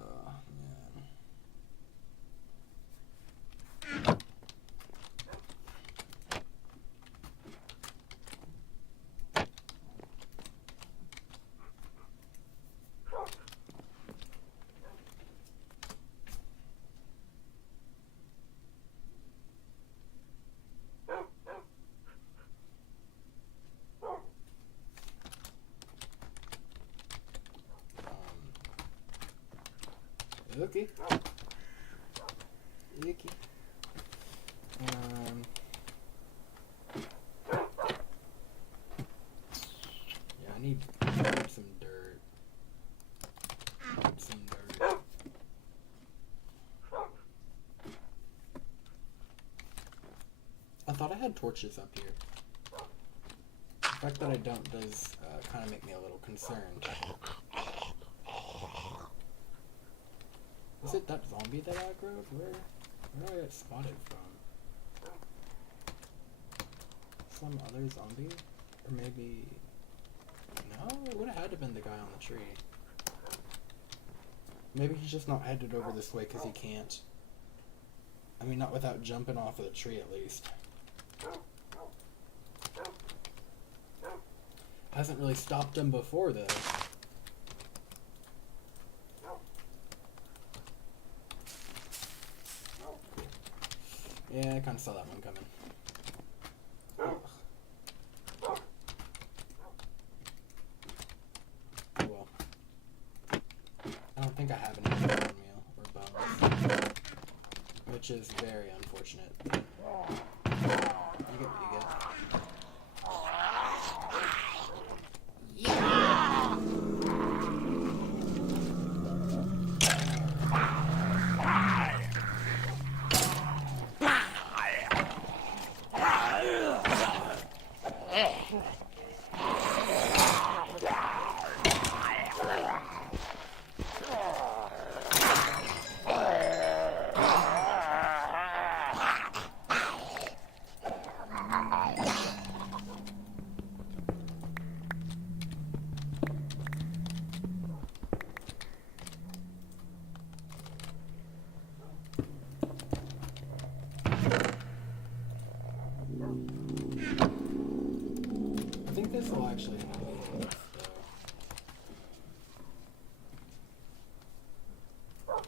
Man. Okay. Icky. Yeah, I need some dirt. Some dirt. I thought I had torches up here. The fact that I don't does kind of make me a little concerned. Is it that zombie that I aggroed? Where do I get spotted from? Some other zombie? Or maybe... No, it would have had to have been the guy on the tree. Maybe he's just not headed over this way because he can't. I mean, not without jumping off of the tree at least. Hasn't really stopped him before though. Yeah, I kind of saw that one coming. Ugh. Oh well. I don't think I have any bone meal or bones, which is very unfortunate. You get what you get. I think this will actually help me enough, though.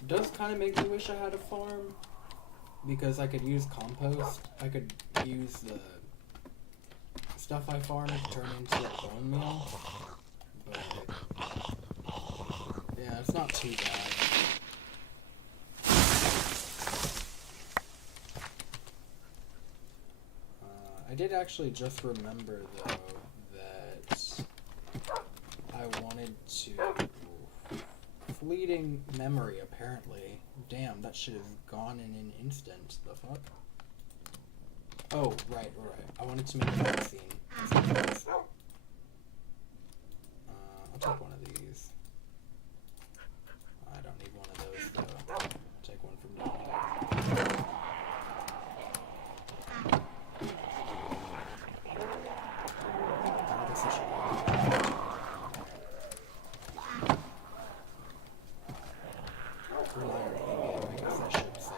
It does kind of make me wish I had a farm, because I could use compost. I could use the stuff I farm to turn into a bone meal, but yeah, it's not too bad. I did actually just remember, though, that I wanted to... Fleeting memory, apparently. Damn, that shit is gone in an instant. The fuck? Oh, right. I wanted to make a cutscene. I'll take one of these. I don't need one of those, though. I'll take one from down there. I guess I should rely on in-game, I guess I should say.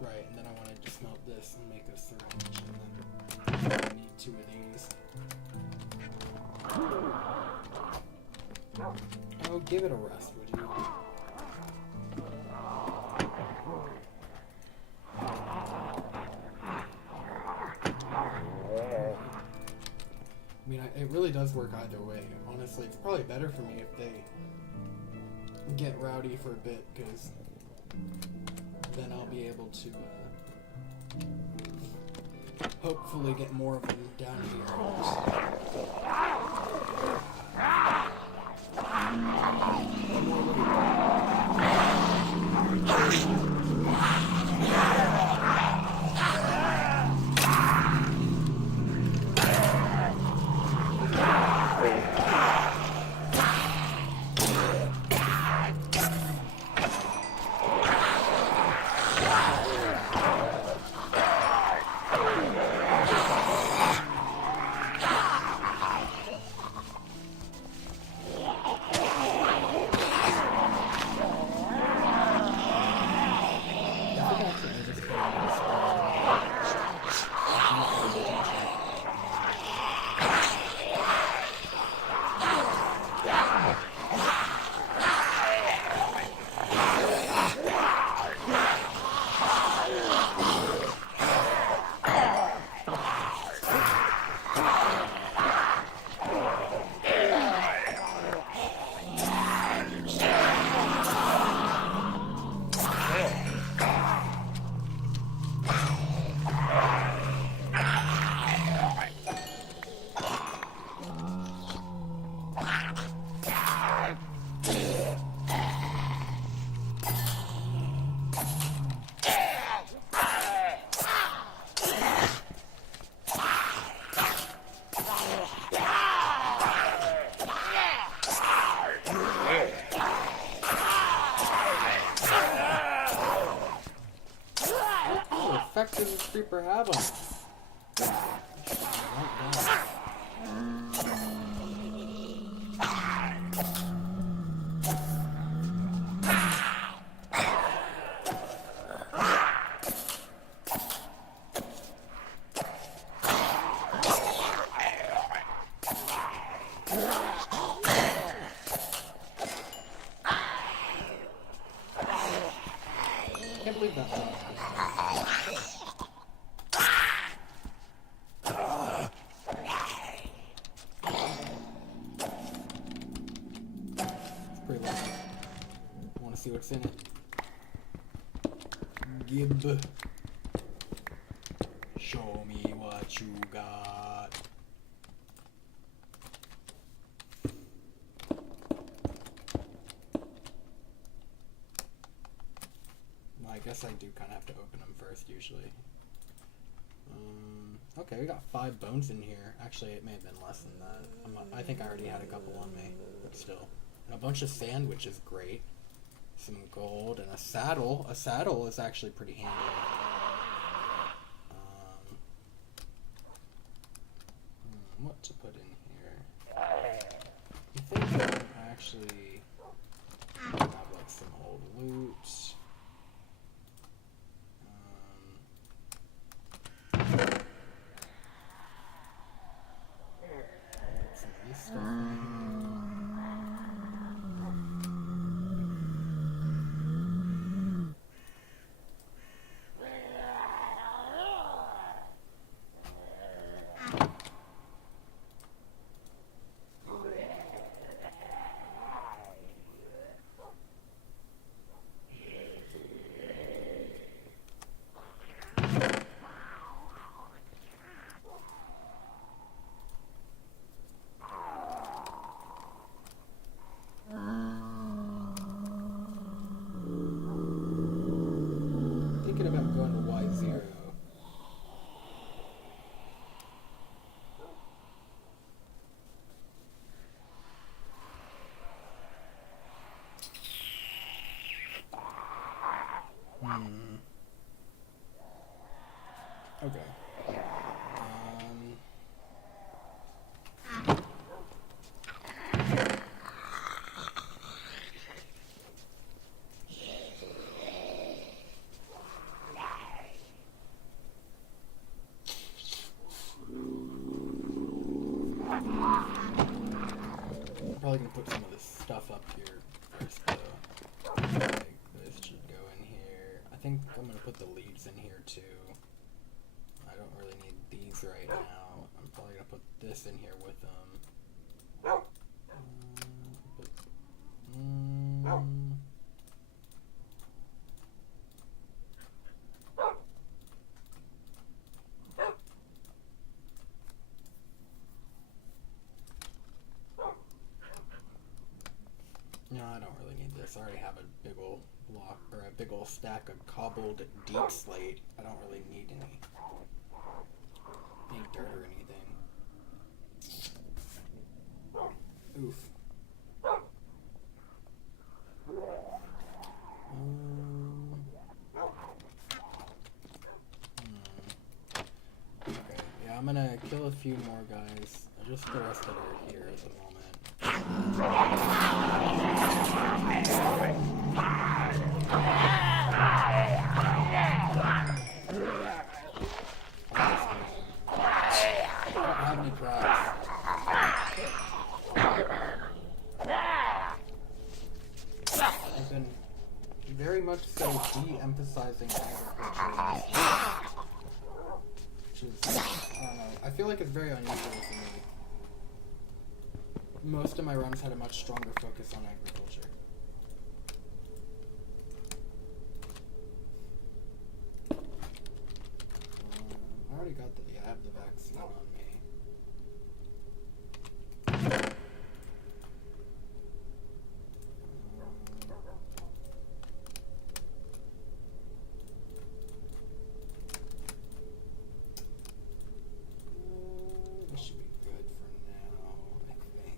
Right, and then I wanted to smelt this and make a syringe, and then I need 2 of these. Oh, give it a rest, would you? I mean, it really does work either way. Honestly, it's probably better for me if they get rowdy for a bit, because then I'll be able to hopefully get more of them down here. What does this creeper have on it? I can't believe that. Pretty loud. I want to see what's in it. Gib. Show me what you got. Well, I guess I do kind of have to open them first usually. Okay, we got 5 bones in here. Actually, it may have been less than that. I think I already had a couple on me, but still. And a bunch of sand, which is great. Some gold and a saddle. A saddle is actually pretty handy. what to put in here. I think I actually have like some old loot. Put some of this stuff in here. Thinking about going to Y0. Okay. I'm probably gonna put some of this stuff up here first, though. Like, this should go in here. I think I'm gonna put the leads in here too. I don't really need these right now. I'm probably gonna put this in here with them. No, I don't really need this. I already have a big ol' block or a big ol' stack of cobbled deep slate. I don't really need any dirt or anything. Oof. Okay, yeah, I'm gonna kill a few more guys. Just the rest that are here at the moment. I don't have any crabs. I've been very much so de-emphasizing agriculture in this game, which is, I don't know, I feel like it's very unusual for me. Most of my runs had a much stronger focus on agriculture. I already got yeah, I have the vaccine on me. This should be good for now, I think.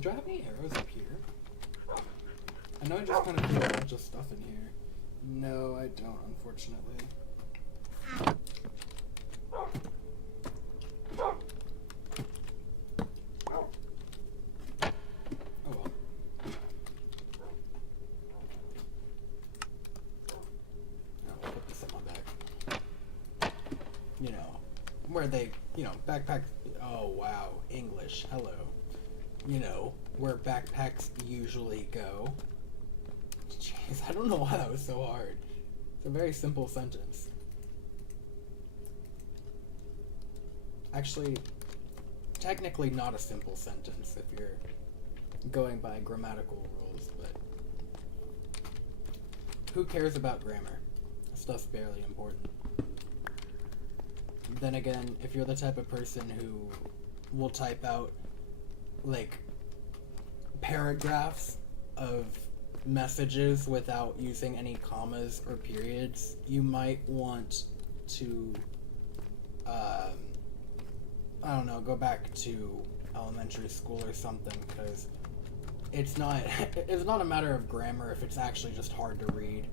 Do I have any arrows up here? I know I just kind of threw a bunch of stuff in here. No, I don't, unfortunately. Oh well. I'll put this in my bag. You know, where they, backpack. Oh wow, English, hello. Where backpacks usually go. Jeez, I don't know why that was so hard. It's a very simple sentence. Actually, technically not a simple sentence if you're going by grammatical rules, but who cares about grammar? Stuff's barely important. Then again, if you're the type of person who will type out like paragraphs of messages without using any commas or periods, you might want to I don't know, go back to elementary school or something, because it's not it's not a matter of grammar if it's actually just hard to read.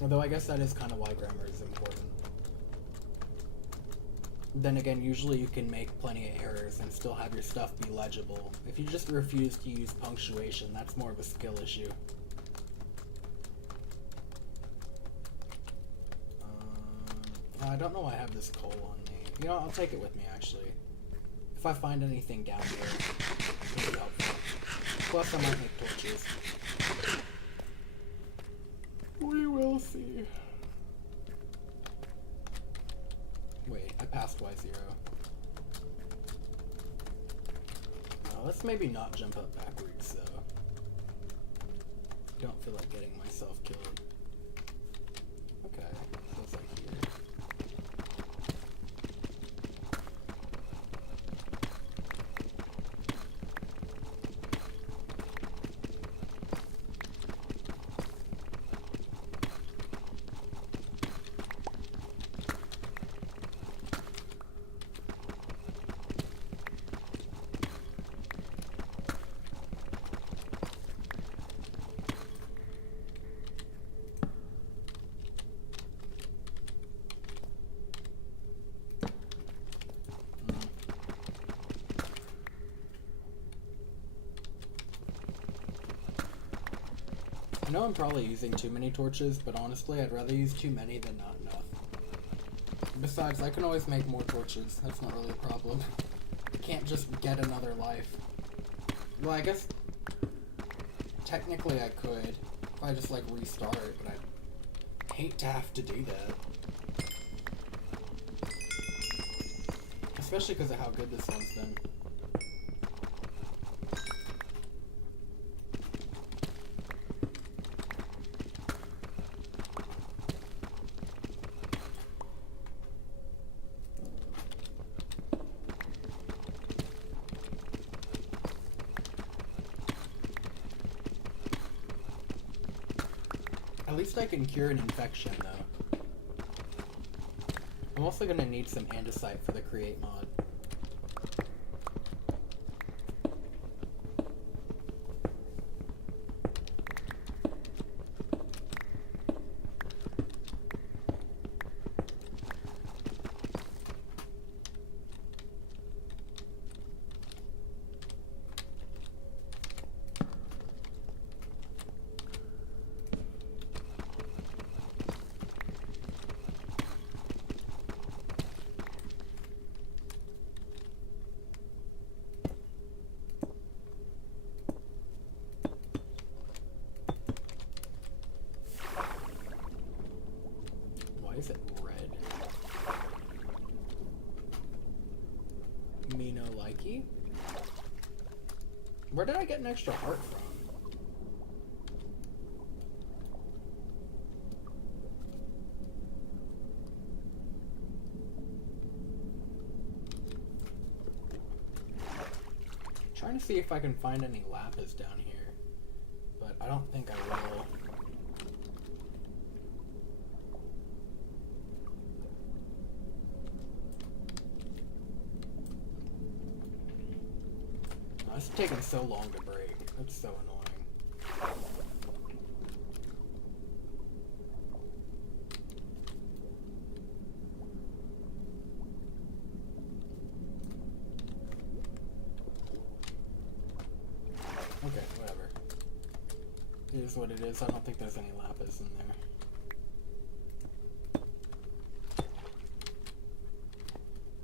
Although I guess that is kind of why grammar is important. Then again, usually you can make plenty of errors and still have your stuff be legible. If you just refuse to use punctuation, that's more of a skill issue. I don't know why I have this coal on me. You know, I'll take it with me, actually. If I find anything down here, it'll be helpful. Plus, I might make torches. We will see. Wait, I passed Y0. Let's maybe not jump up backwards, though. Don't feel like getting myself killed. Okay, so it's like here. I know I'm probably using too many torches, but honestly, I'd rather use too many than not enough. Besides, I can always make more torches. That's not really a problem. I can't just get another life. Well, I guess technically I could if I just like restart, but I hate to have to do that. Especially because of how good this one's been. At least I can cure an infection, though. I'm also gonna need some andesite for the create mod. Why is it red? Me no likey? Where did I get an extra heart from? Trying to see if I can find any lapis down here, but I don't think I will. It's taking so long to break. That's so annoying. Okay, whatever. It is what it is. I don't think there's any lapis in there.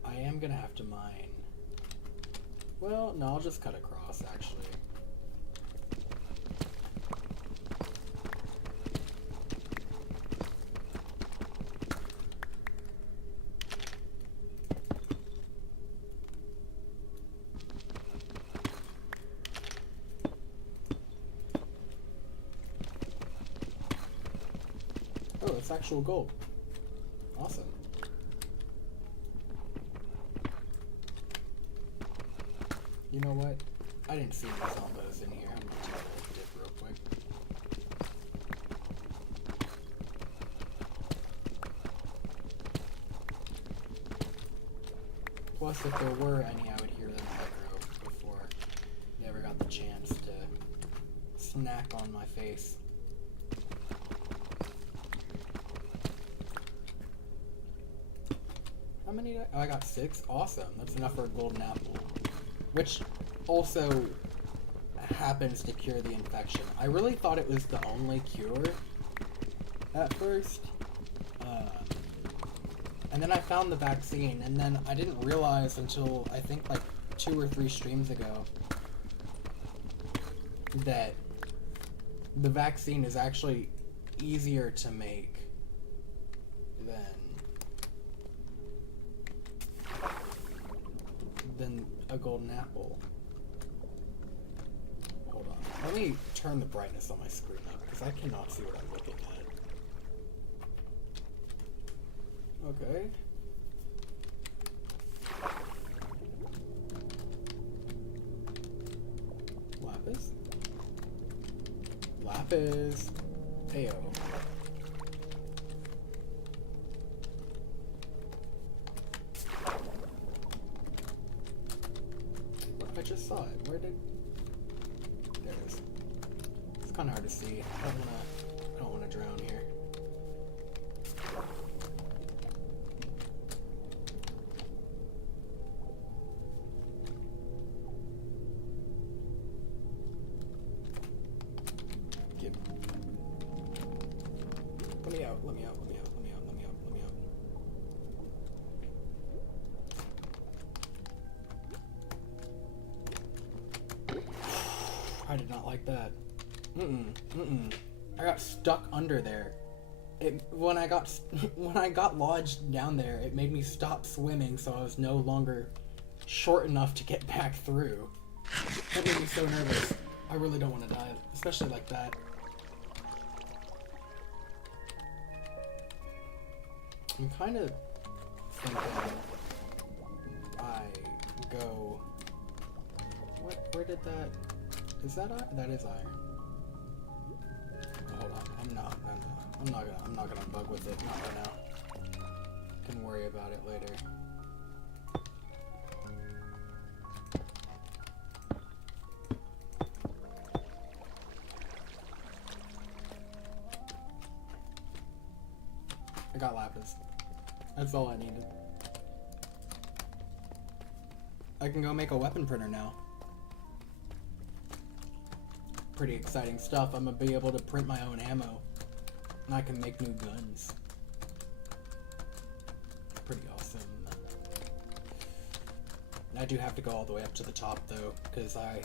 I am gonna have to mine. Well, no, I'll just cut across, actually. Oh, it's actual gold. Awesome. You know what? I didn't see any zombos in here. I'm gonna take a little dip real quick. Plus, if there were any, I would hear them echo before they ever got the chance to snack on my face. How many did I got 6? Awesome. That's enough for a golden apple. Which also happens to cure the infection. I really thought it was the only cure at first. And then I found the vaccine, and then I didn't realize until I think like 2 or 3 streams ago that the vaccine is actually easier to make than a golden apple. Hold on. Let me turn the brightness on my screen up, because I cannot see what I'm looking at. Okay. Lapis? Lapis. Ayo. I just saw it. Where did... There it is. It's kind of hard to see. I don't wanna drown here. Let me out, let me out, let me out, let me out, let me out, let me out. I did not like that. I got stuck under there. When I got lodged down there, it made me stop swimming, so I was no longer short enough to get back through. That made me so nervous. I really don't want to dive, especially like that. I'm kind of thinking I go... Where did that... Is that iron? That is iron. Hold on, I'm not gonna bug with it, not right now. Can worry about it later. I got lapis. That's all I needed. I can go make a weapon printer now. Pretty exciting stuff. I'm gonna be able to print my own ammo. And I can make new guns. Pretty awesome. I do have to go all the way up to the top though, because I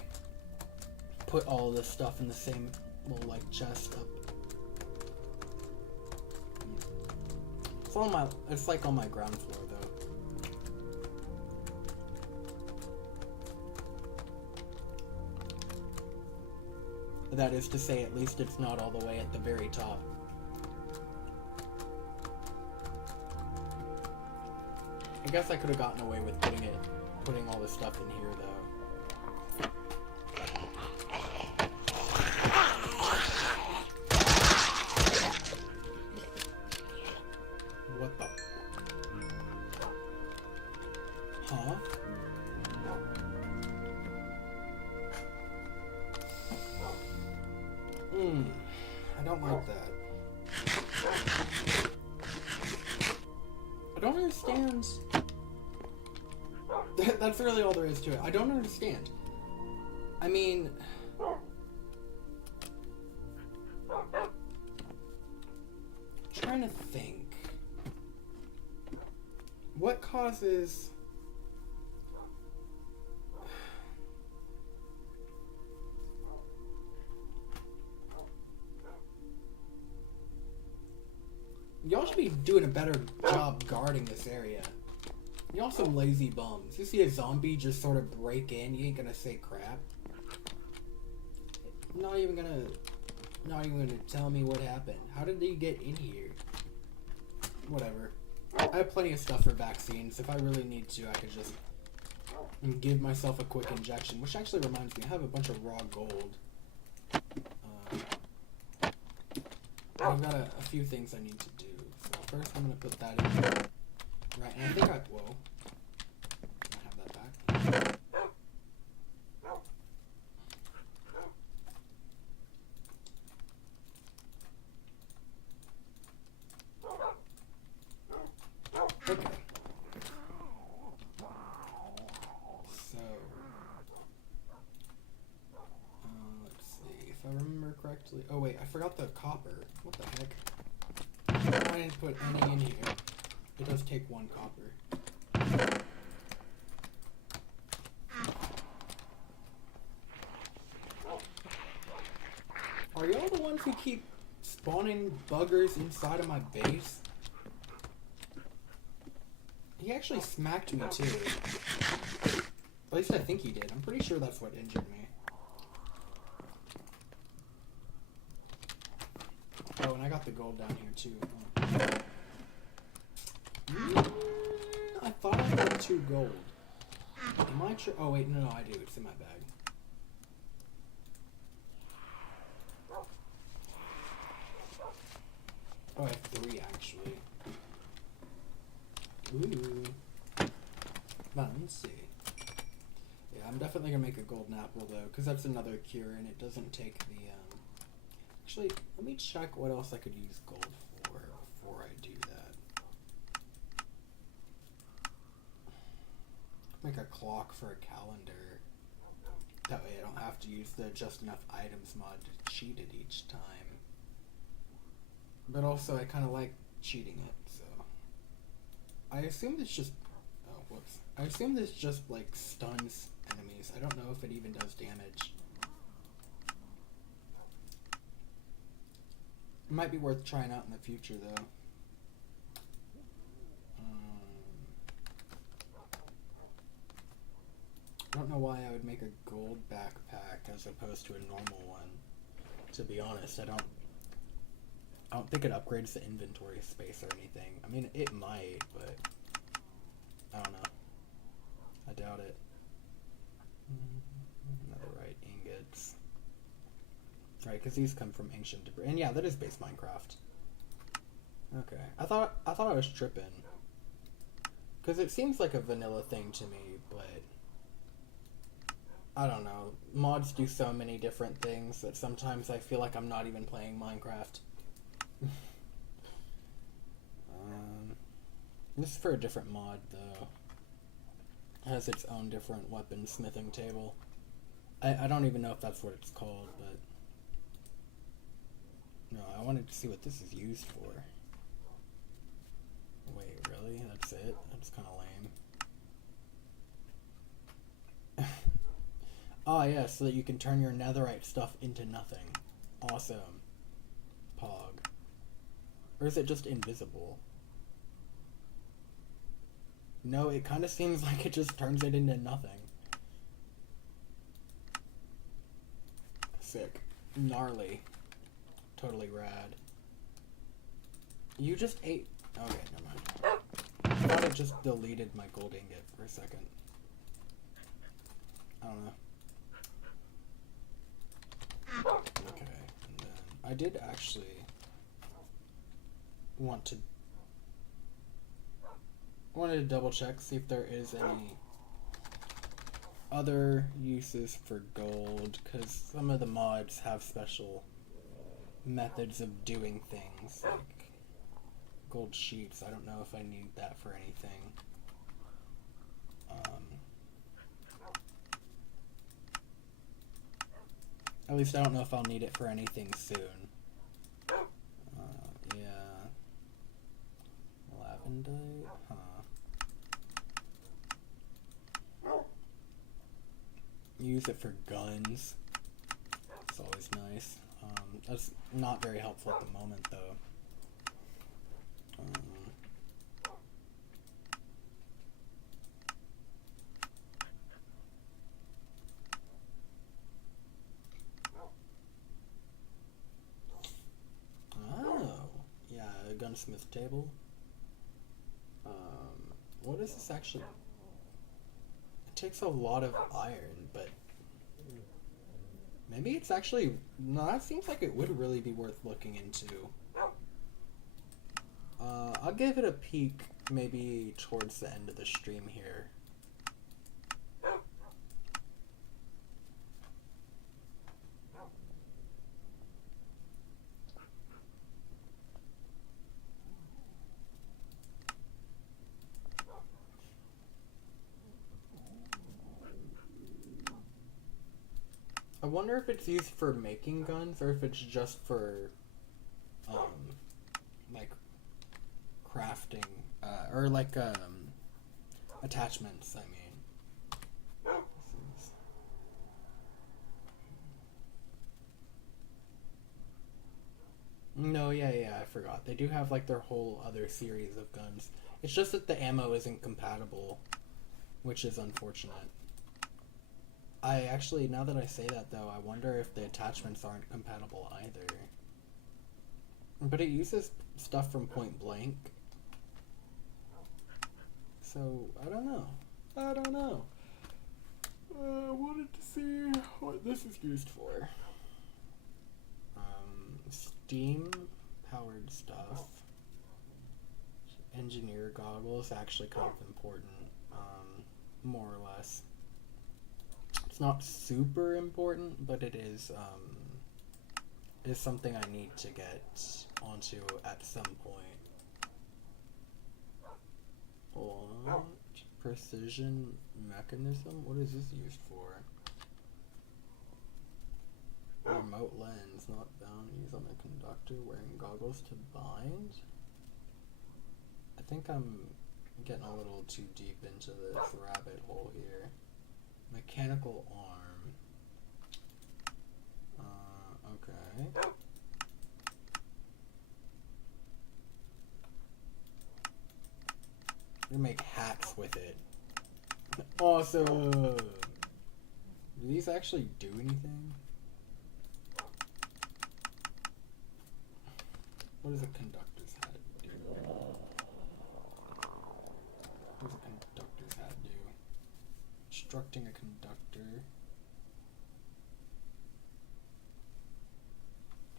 put all of this stuff in the same little like chest up. It's like on my ground floor though. That is to say, at least it's not all the way at the very top. I guess I could have gotten away with putting all this stuff in here though. What the? Huh? I don't like that. I don't understand. That's really all there is to it. I don't understand. I mean... trying to think. What causes... Y'all should be doing a better job guarding this area. Y'all some lazy bums. You see a zombie just sort of break in, you ain't gonna say crap. Not even gonna tell me what happened. How did they get in here? Whatever. I have plenty of stuff for vaccines. If I really need to, I could just give myself a quick injection. Which actually reminds me, I have a bunch of raw gold. I've got a few things I need to do. So first I'm going to put that in here. Right, and I think whoa. that back. Okay. So, let's see if I remember correctly. Oh wait, I forgot the copper. What the heck? I didn't put any in here. It does take 1 copper. Are y'all the ones who keep spawning buggers inside of my base? He actually smacked me too. At least I think he did. I'm pretty sure that's what injured me. Oh, and I got the gold down here too. I thought I had 2 gold. Am I sure? Oh wait, no, I do. It's in my bag. Oh, I have 3 actually. Ooh. Fancy. Yeah, I'm definitely gonna make a golden apple though, because that's another cure and it doesn't take the, Actually, let me check what else I could use gold for before I do that. Make a clock for a calendar. That way I don't have to use the just enough items mod to cheat it each time. But also I kind of like cheating it, so. I assume this just, oh whoops. I assume this just like stuns enemies. I don't know if it even does damage. It might be worth trying out in the future though. I don't know why I would make a gold backpack as opposed to a normal one. To be honest, I don't think it upgrades the inventory space or anything. I mean, it might, but I don't know. I doubt it. Netherite ingots. Right, because these come from ancient debris. And yeah, that is base Minecraft. Okay. I thought I was tripping. Because it seems like a vanilla thing to me, but I don't know. Mods do so many different things that sometimes I feel like I'm not even playing Minecraft. This is for a different mod, though. It has its own different weapon smithing table. I don't even know if that's what it's called, but... No, I wanted to see what this is used for. Wait, really? That's it? That's kind of lame. Ah, yeah, so that you can turn your netherite stuff into nothing. Awesome. Pog. Or is it just invisible? No, it kind of seems like it just turns it into nothing. Sick. Gnarly. Totally rad. You just ate... Okay, never mind. I thought it just deleted my gold ingot for a second. I don't know. Okay, and then I did actually wanted to double check, see if there is any other uses for gold, because some of the mods have special methods of doing things, like gold sheets. I don't know if I need that for anything. At least I don't know if I'll need it for anything soon. Yeah. Lavendite? Huh. Use it for guns. It's always nice. That's not very helpful at the moment, though. Oh, yeah, a gunsmith table. What is this actually? It takes a lot of iron, but maybe it's actually... No, that seems like it would really be worth looking into. I'll give it a peek maybe towards the end of the stream here. I wonder if it's used for making guns or if it's just for, like, crafting, or like, attachments, I mean. No, yeah, I forgot. They do have, like, their whole other series of guns. It's just that the ammo isn't compatible, which is unfortunate. I actually, now that I say that, though, I wonder if the attachments aren't compatible either. But it uses stuff from Point Blank. So, I don't know. I wanted to see what this is used for. Steam-powered stuff. Engineer goggles, actually kind of important, more or less. It's not super important, but it is something I need to get onto at some point. What? Precision mechanism? What is this used for? Remote lens, not bound, use on a conductor, wearing goggles to bind? I think I'm getting a little too deep into this rabbit hole here. Mechanical arm. Okay. We make hats with it. Awesome! Do these actually do anything? What does a conductor's hat do? What does a conductor's hat do? Constructing a conductor.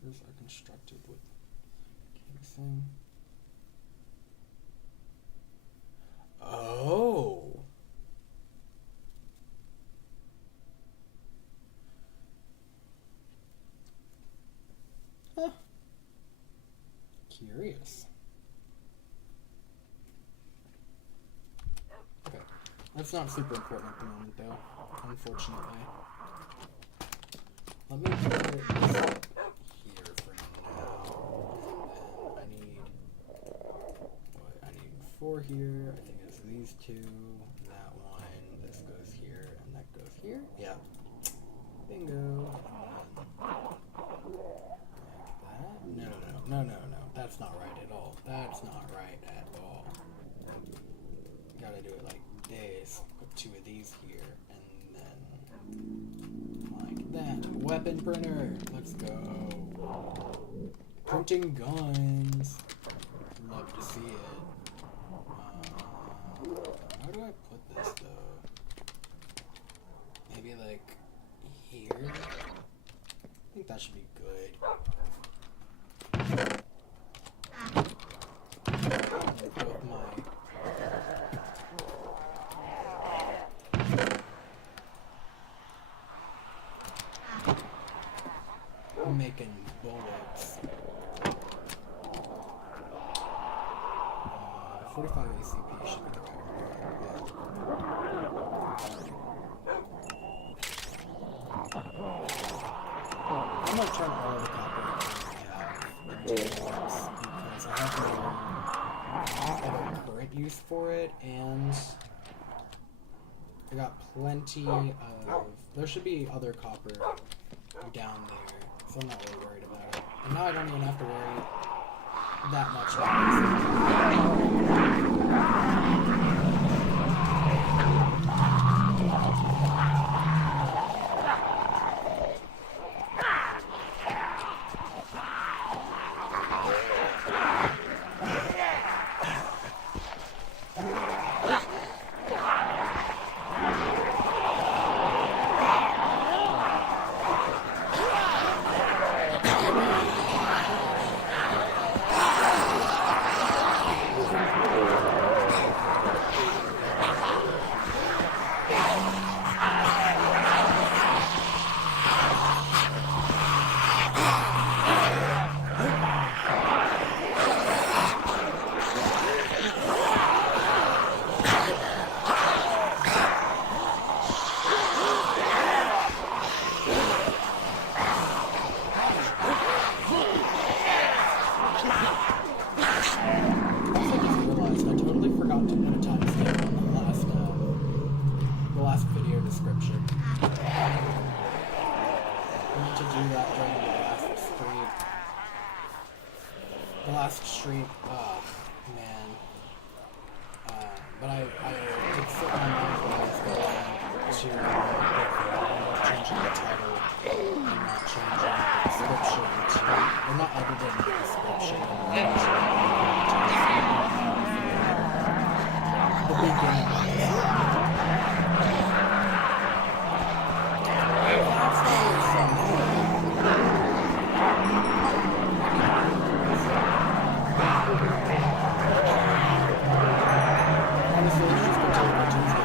Those are constructed with casing. Oh! Huh. Curious. Okay. That's not super important at the moment, though, unfortunately. Let me put it here for now. And then I need 4 here. I think it's these 2, that one, this goes here, and that goes here. Yeah. Bingo. And then like that. No. That's not right at all. That's not right at all. Gotta do it like this. Put 2 of these here, and then like that. Weapon printer. Let's go. Printing guns. Love to see it. How do I put this though? Maybe like here? I think that should be good. With my making bullets. 45 ACP should be right. I'm gonna turn all the copper I have into bullets because I have no current use for it, and I got plenty of. There should be other copper down there, so I'm not really worried about it. And now I don't even have to worry that much about description. I meant to do that during the last stream. The last stream, man. But I did sit my mind when I was going to changing the title and not changing the description to, or not editing the description and the beginning. Honestly, it's just a terrible Tuesday.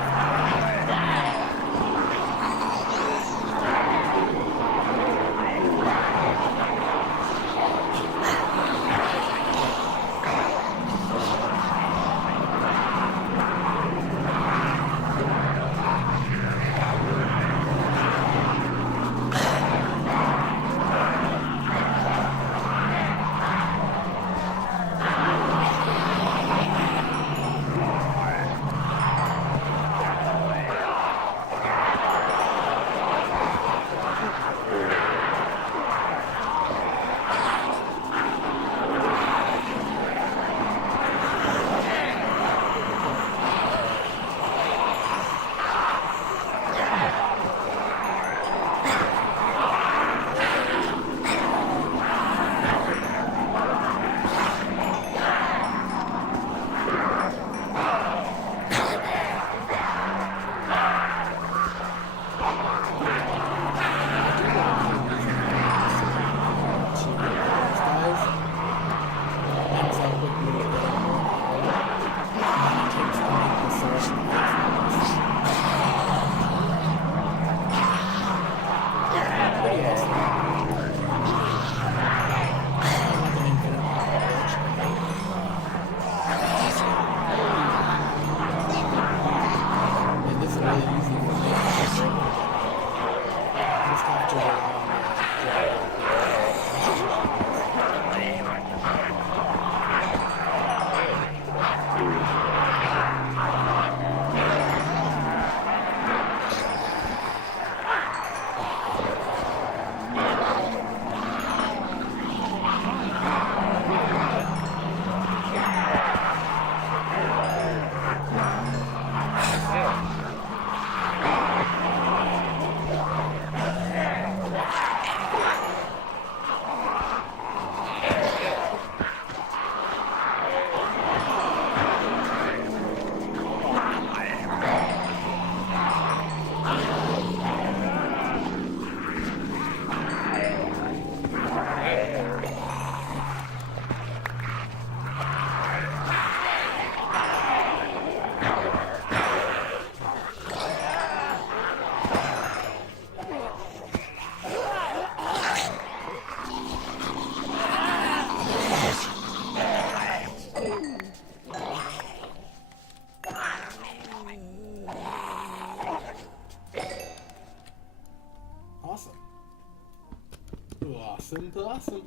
Awesome blossom.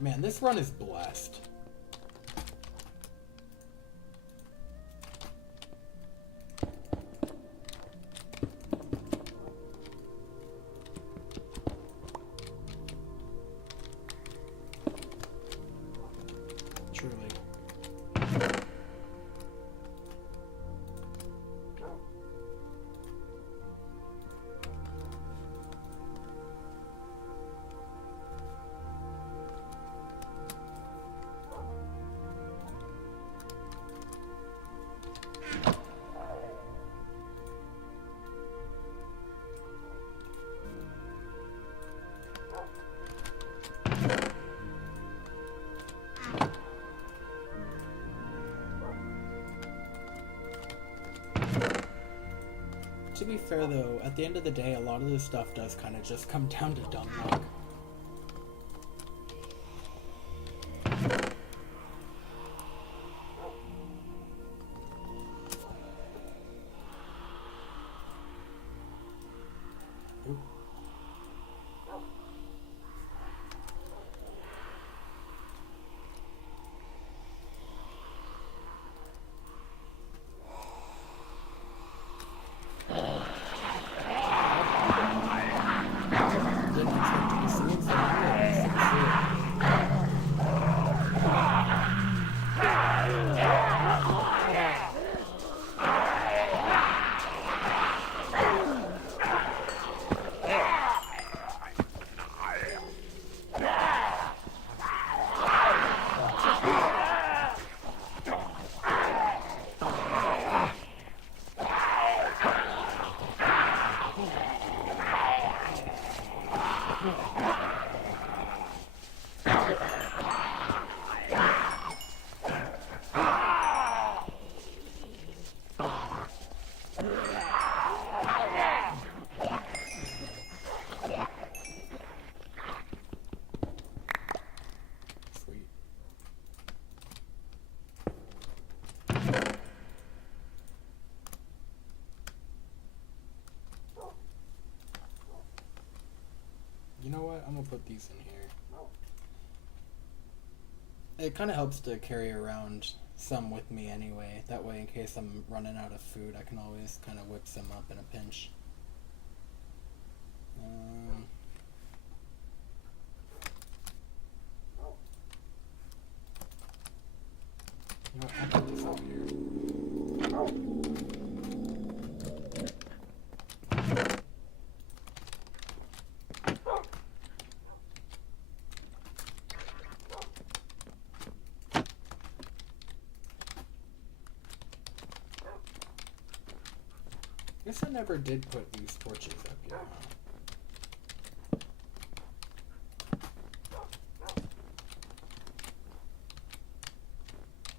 Man, this run is blessed. Truly. To be fair though, at the end of the day, a lot of this stuff does kind of just come down to dumb luck. Oop. I'm gonna put these in here. It kind of helps to carry around some with me anyway. That way, in case I'm running out of food, I can always kind of whip some up in a pinch. You know what, I'll put this up here. I guess I never did put these torches up here, huh?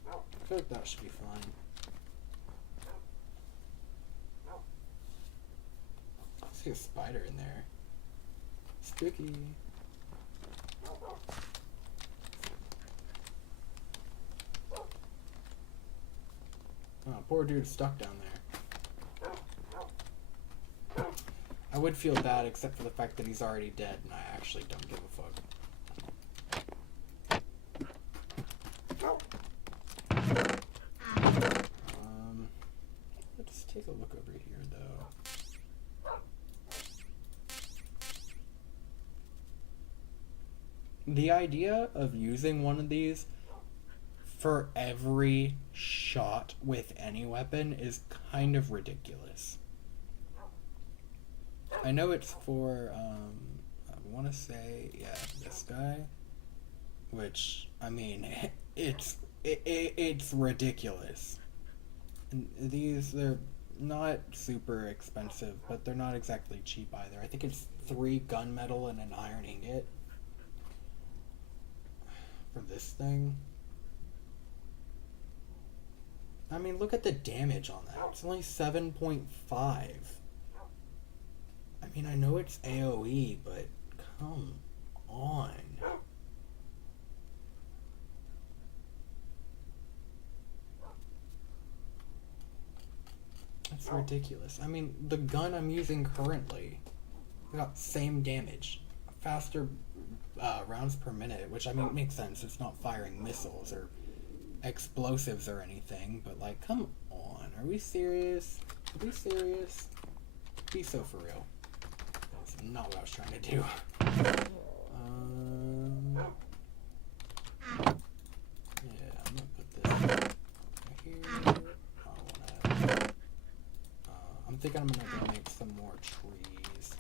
I feel like that should be fine. I see a spider in there. Spooky. Oh, poor dude's stuck down there. I would feel bad except for the fact that he's already dead and I actually don't give a fuck. Let's take a look over here though. The idea of using one of these for every shot with any weapon is kind of ridiculous. I know it's for, I want to say, yeah, this guy, which, I mean, it's ridiculous. And these, they're not super expensive, but they're not exactly cheap either. I think it's 3 gunmetal and an iron ingot for this thing. I mean, look at the damage on that. It's only 7.5. I mean, I know it's AoE, but come on. That's ridiculous. I mean, the gun I'm using currently got same damage. Faster rounds per minute, which, I mean, makes sense. It's not firing missiles or explosives or anything, but, like, come on. Are we serious? Are we serious? Be so for real. That's not what I was trying to do. Yeah, I'm gonna put this right here. I'm thinking I'm gonna go make some more trees.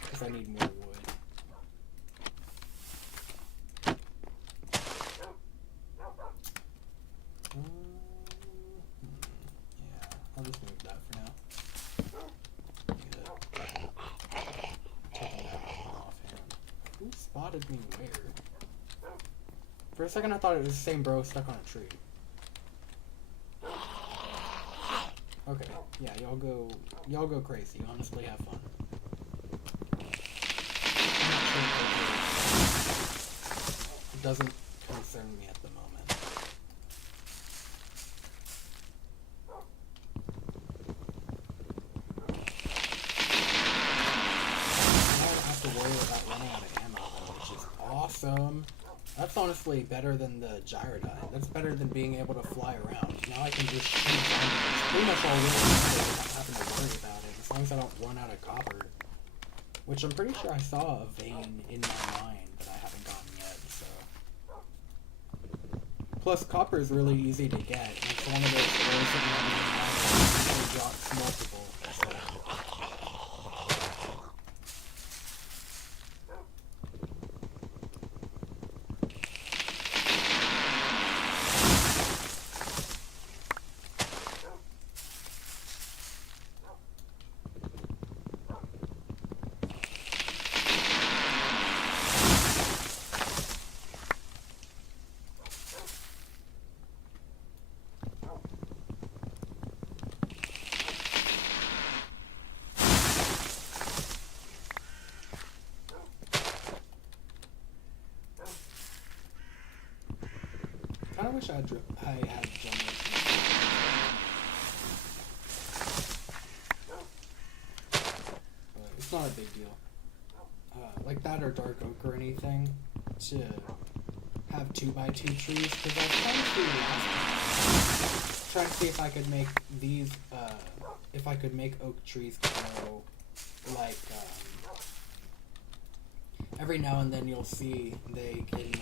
Because I need more wood. Yeah, I'll just move that for now. Taking that offhand. Who spotted me where? For a second I thought it was the same bro stuck on a tree. Okay, yeah, y'all go crazy. Honestly, have fun. It doesn't concern me at the moment. I don't have to worry about running out of ammo, which is awesome. That's honestly better than the gyrodyne. That's better than being able to fly around. Now I can just shoot zombies. Pretty much all really without having to worry about it, as long as I don't run out of copper. Which I'm pretty sure I saw a vein in my mine, but I haven't gotten yet, so. Plus, copper is really easy to get. It's one of those ores that you drops multiple, so. I kinda wish I had generators. But it's not a big deal. like that or dark oak or anything to have 2x2 trees, because I was trying to see if I could make these, if I could make oak trees grow, like, every now and then you'll see they can,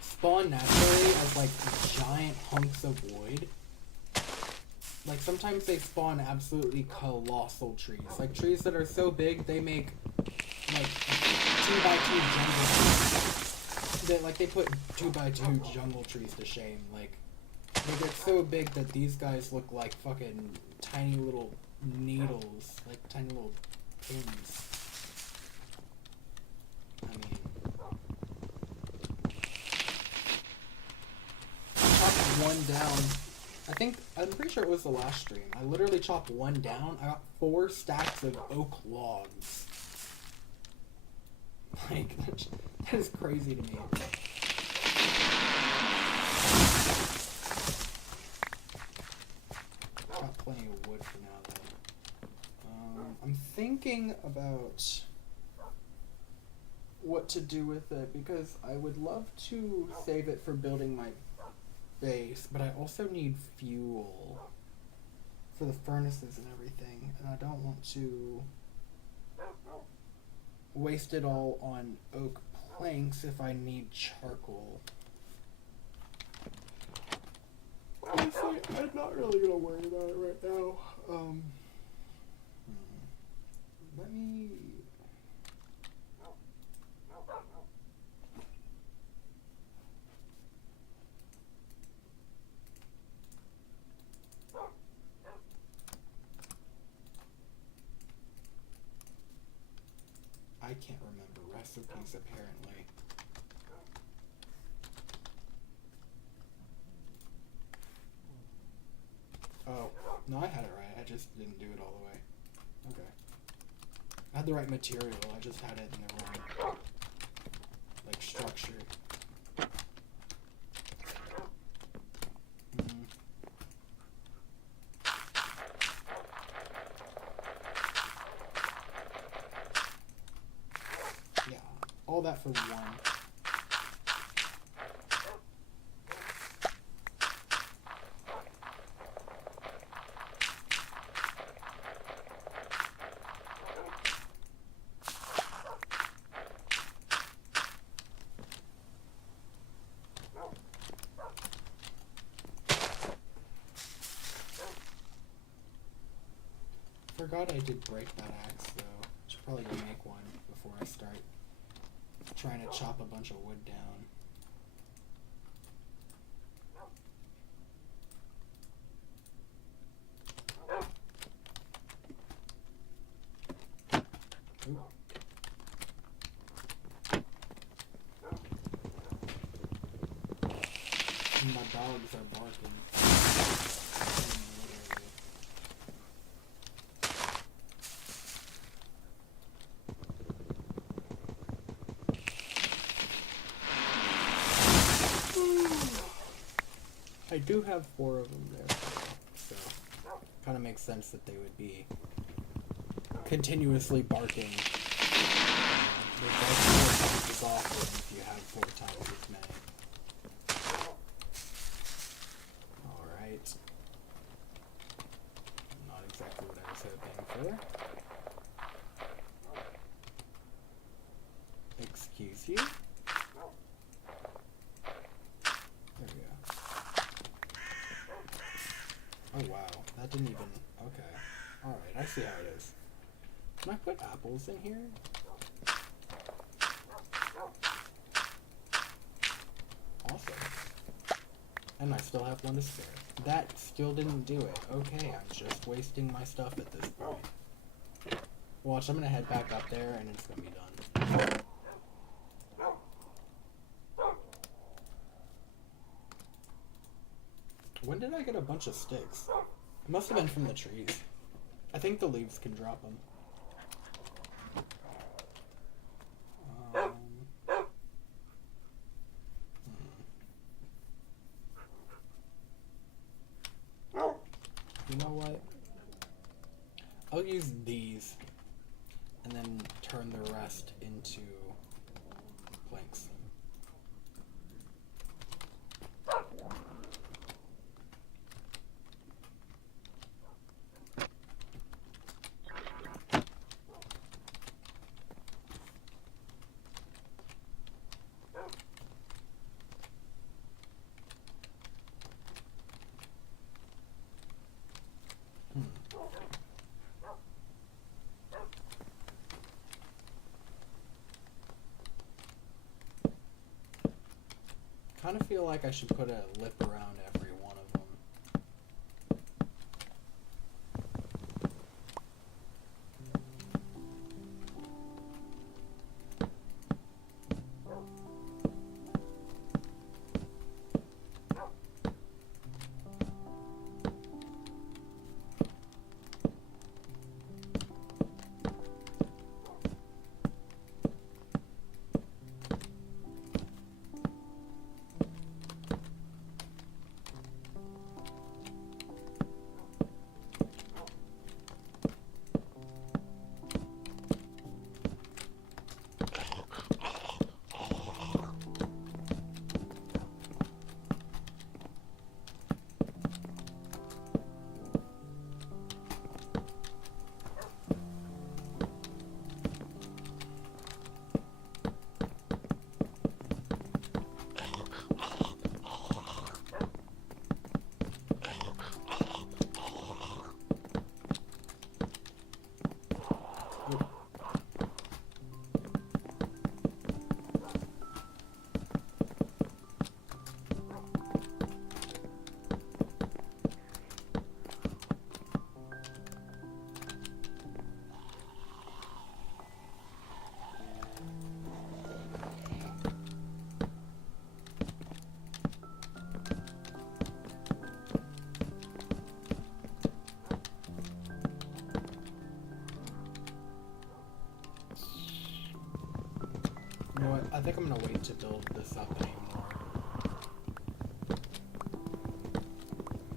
spawn naturally as, like, giant hunks of wood. Like, sometimes they spawn absolutely colossal trees. Like, trees that are so big, they make, like, 2x2 jungle trees. They put 2x2 jungle trees to shame. Like, they get so big that these guys look like fucking tiny little needles. Like, tiny little pins. I mean... I chopped one down. I'm pretty sure it was the last stream. I literally chopped one down. I got 4 stacks of oak logs. Like, that is crazy to me. Got plenty of wood for now, though. I'm thinking about what to do with it, because I would love to save it for building my base, but I also need fuel for the furnaces and everything, and I don't want to waste it all on oak planks if I need charcoal. Honestly, I'm not really gonna worry about it right now. Let me... I can't remember recipes, apparently. Oh, no, I had it right. I just didn't do it all the way. Okay. I had the right material, I just had it in the wrong, like, structure. Yeah, all that for one. Forgot I did break that axe, though. Should probably go make one before I start trying to chop a bunch of wood down. Ooh. My dogs are barking. I do have 4 of them there, so kind of makes sense that they would be continuously barking. They bark 4 times as often if you have 4 times as many. Alright. Not exactly what I was hoping for. Excuse you? There we go. Oh wow, that didn't even... Okay. Alright, I see how it is. Can I put apples in here? Awesome. And I still have 1 to spare. That still didn't do it. Okay, I'm just wasting my stuff at this point. Watch, I'm gonna head back up there and it's gonna be done. When did I get a bunch of sticks? It must have been from the trees. I think the leaves can drop them. You know what? I'll use these and then turn the rest into planks. Kind of feel like I should put a lip around every one of them. You know what? I think I'm gonna wait to build this up anymore.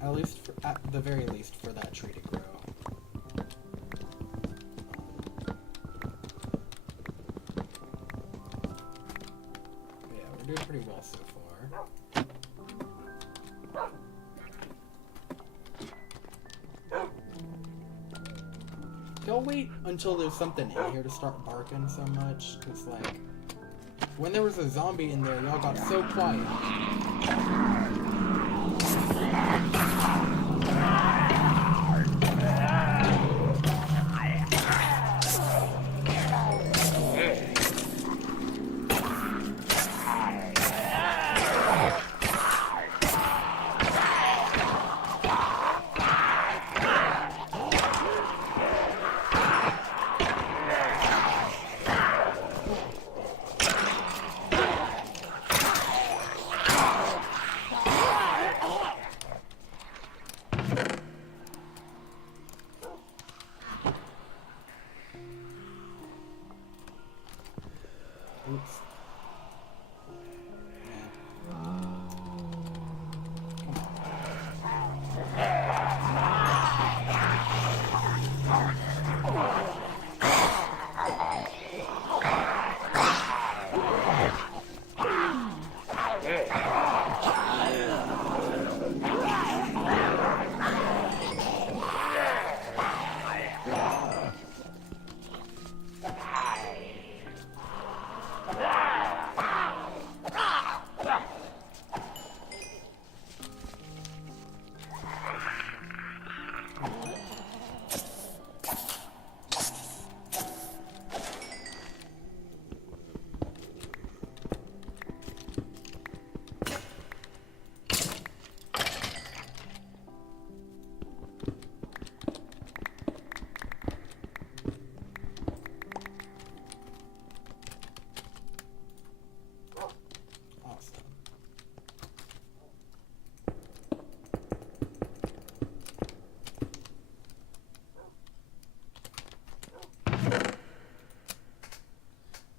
At least, at the very least, for that tree to grow. Yeah, we're doing pretty well so far. Don't wait until there's something in here to start barking so much. Cause like, when there was a zombie in there, y'all got so quiet. Oops.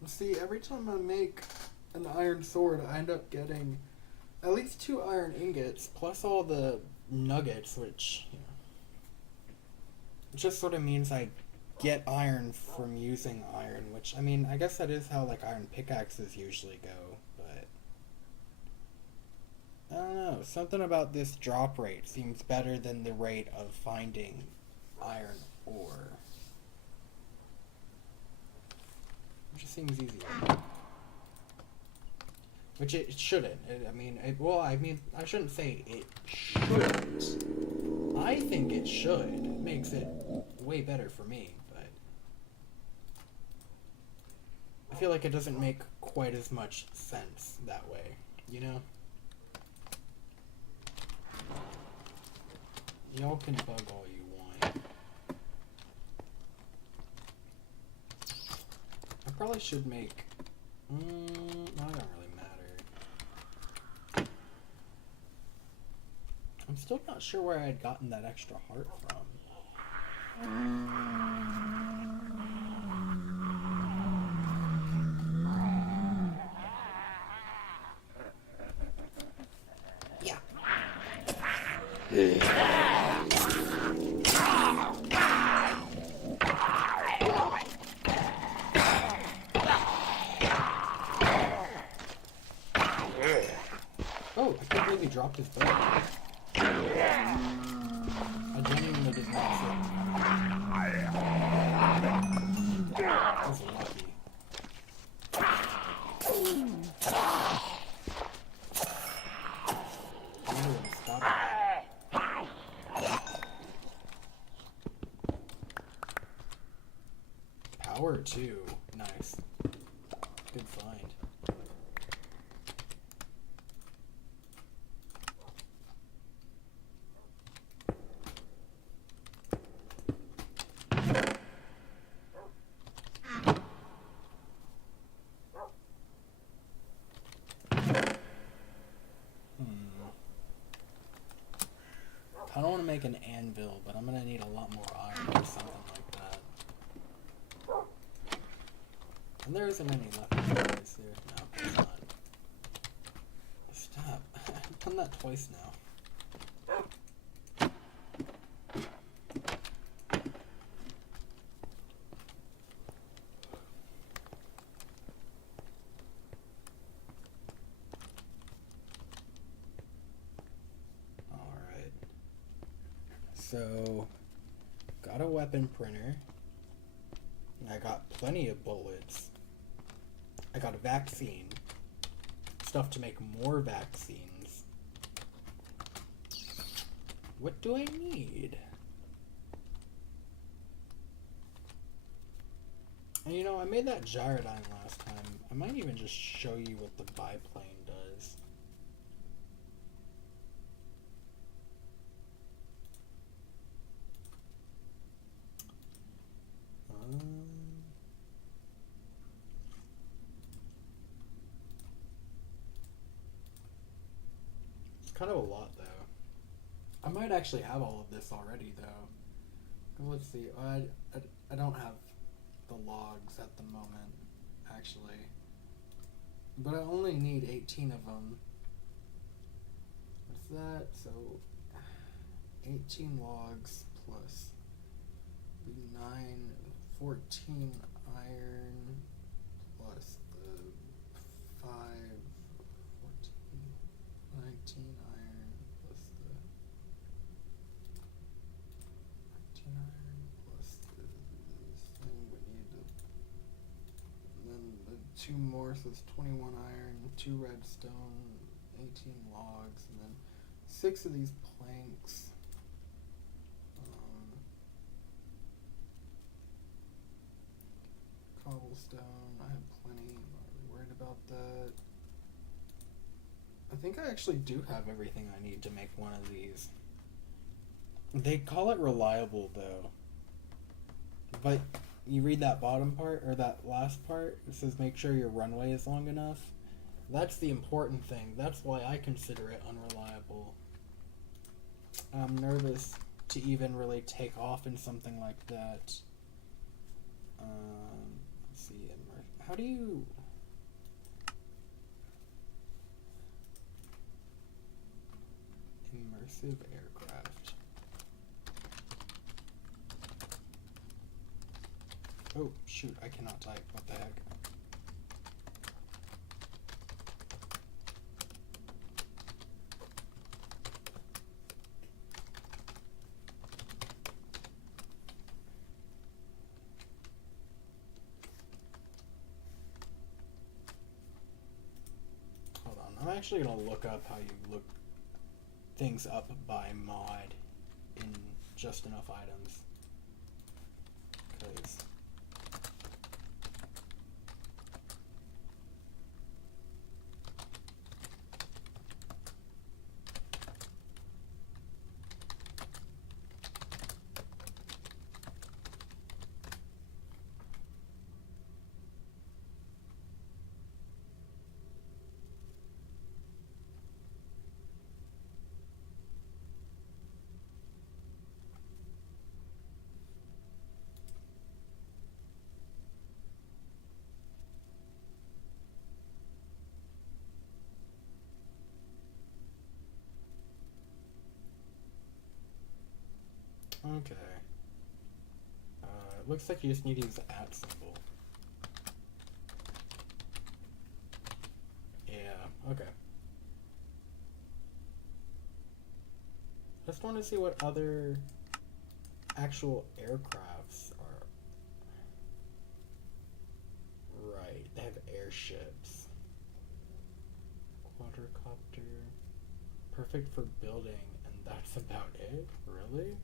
See, every time I make an iron sword, I end up getting at least 2 iron ingots, plus all the nuggets, which, you know, it just sort of means I get iron from using iron, which, I mean, I guess that is how, like, iron pickaxes usually go, but I don't know. Something about this drop rate seems better than the rate of finding iron ore. It just seems easier. Which it shouldn't. I shouldn't say it shouldn't. I think it should. It makes it way better for me, but I feel like it doesn't make quite as much sense that way, you know? Y'all can bug all you want. I probably should make... no, it don't really matter. I'm still not sure where I had gotten that extra heart from. Yeah. Oh, I can't believe he dropped his bow. I genuinely did not see it. That's lucky. I wonder what stopped it. Power 2. Nice. Good find. I don't want to make an anvil, but I'm going to need a lot more iron or something like that. And there isn't any left, is there? No, there's not. Stop. I've done that twice now. So, got a weapon printer. I got plenty of bullets. I got a vaccine. Stuff to make more vaccines. What do I need? And you know, I made that gyrodyne last time. I might even just show you what the biplane does. It's kind of a lot, though. I might actually have all of this already, though. Let's see. I don't have the logs at the moment, actually. But I only need 18 of them. What's that? So, 18 logs plus 9, 14 iron plus the 5, 14, 19 iron plus the 19 iron plus the thing we need to, and then the 2 more, so it's 21 iron, 2 redstone, 18 logs, and then 6 of these planks. Cobblestone, I have plenty, I'm not really worried about that. I think I actually do have everything I need to make one of these. They call it reliable, though. But you read that bottom part, or that last part, it says make sure your runway is long enough. That's the important thing. That's why I consider it unreliable. I'm nervous to even really take off in something like that. Let's see, how do you... Immersive aircraft. Oh, shoot, I cannot type. What the heck? Hold on, I'm actually gonna look up how you look things up by mod in just enough items. Because okay. It looks like you just need to use the @ symbol. Yeah, okay. Just want to see what other actual aircrafts are. Right, they have airships. Quadricopter. Perfect for building, and that's about it? Really?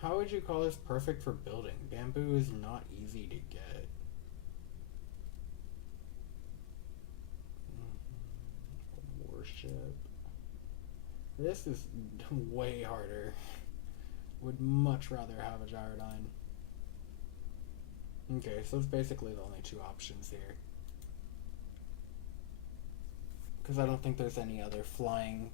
How would you call this perfect for building? Bamboo is not easy to get. Warship. This is way harder. Would much rather have a gyrodyne. Okay, so it's basically the only two options here. Because I don't think there's any other flying...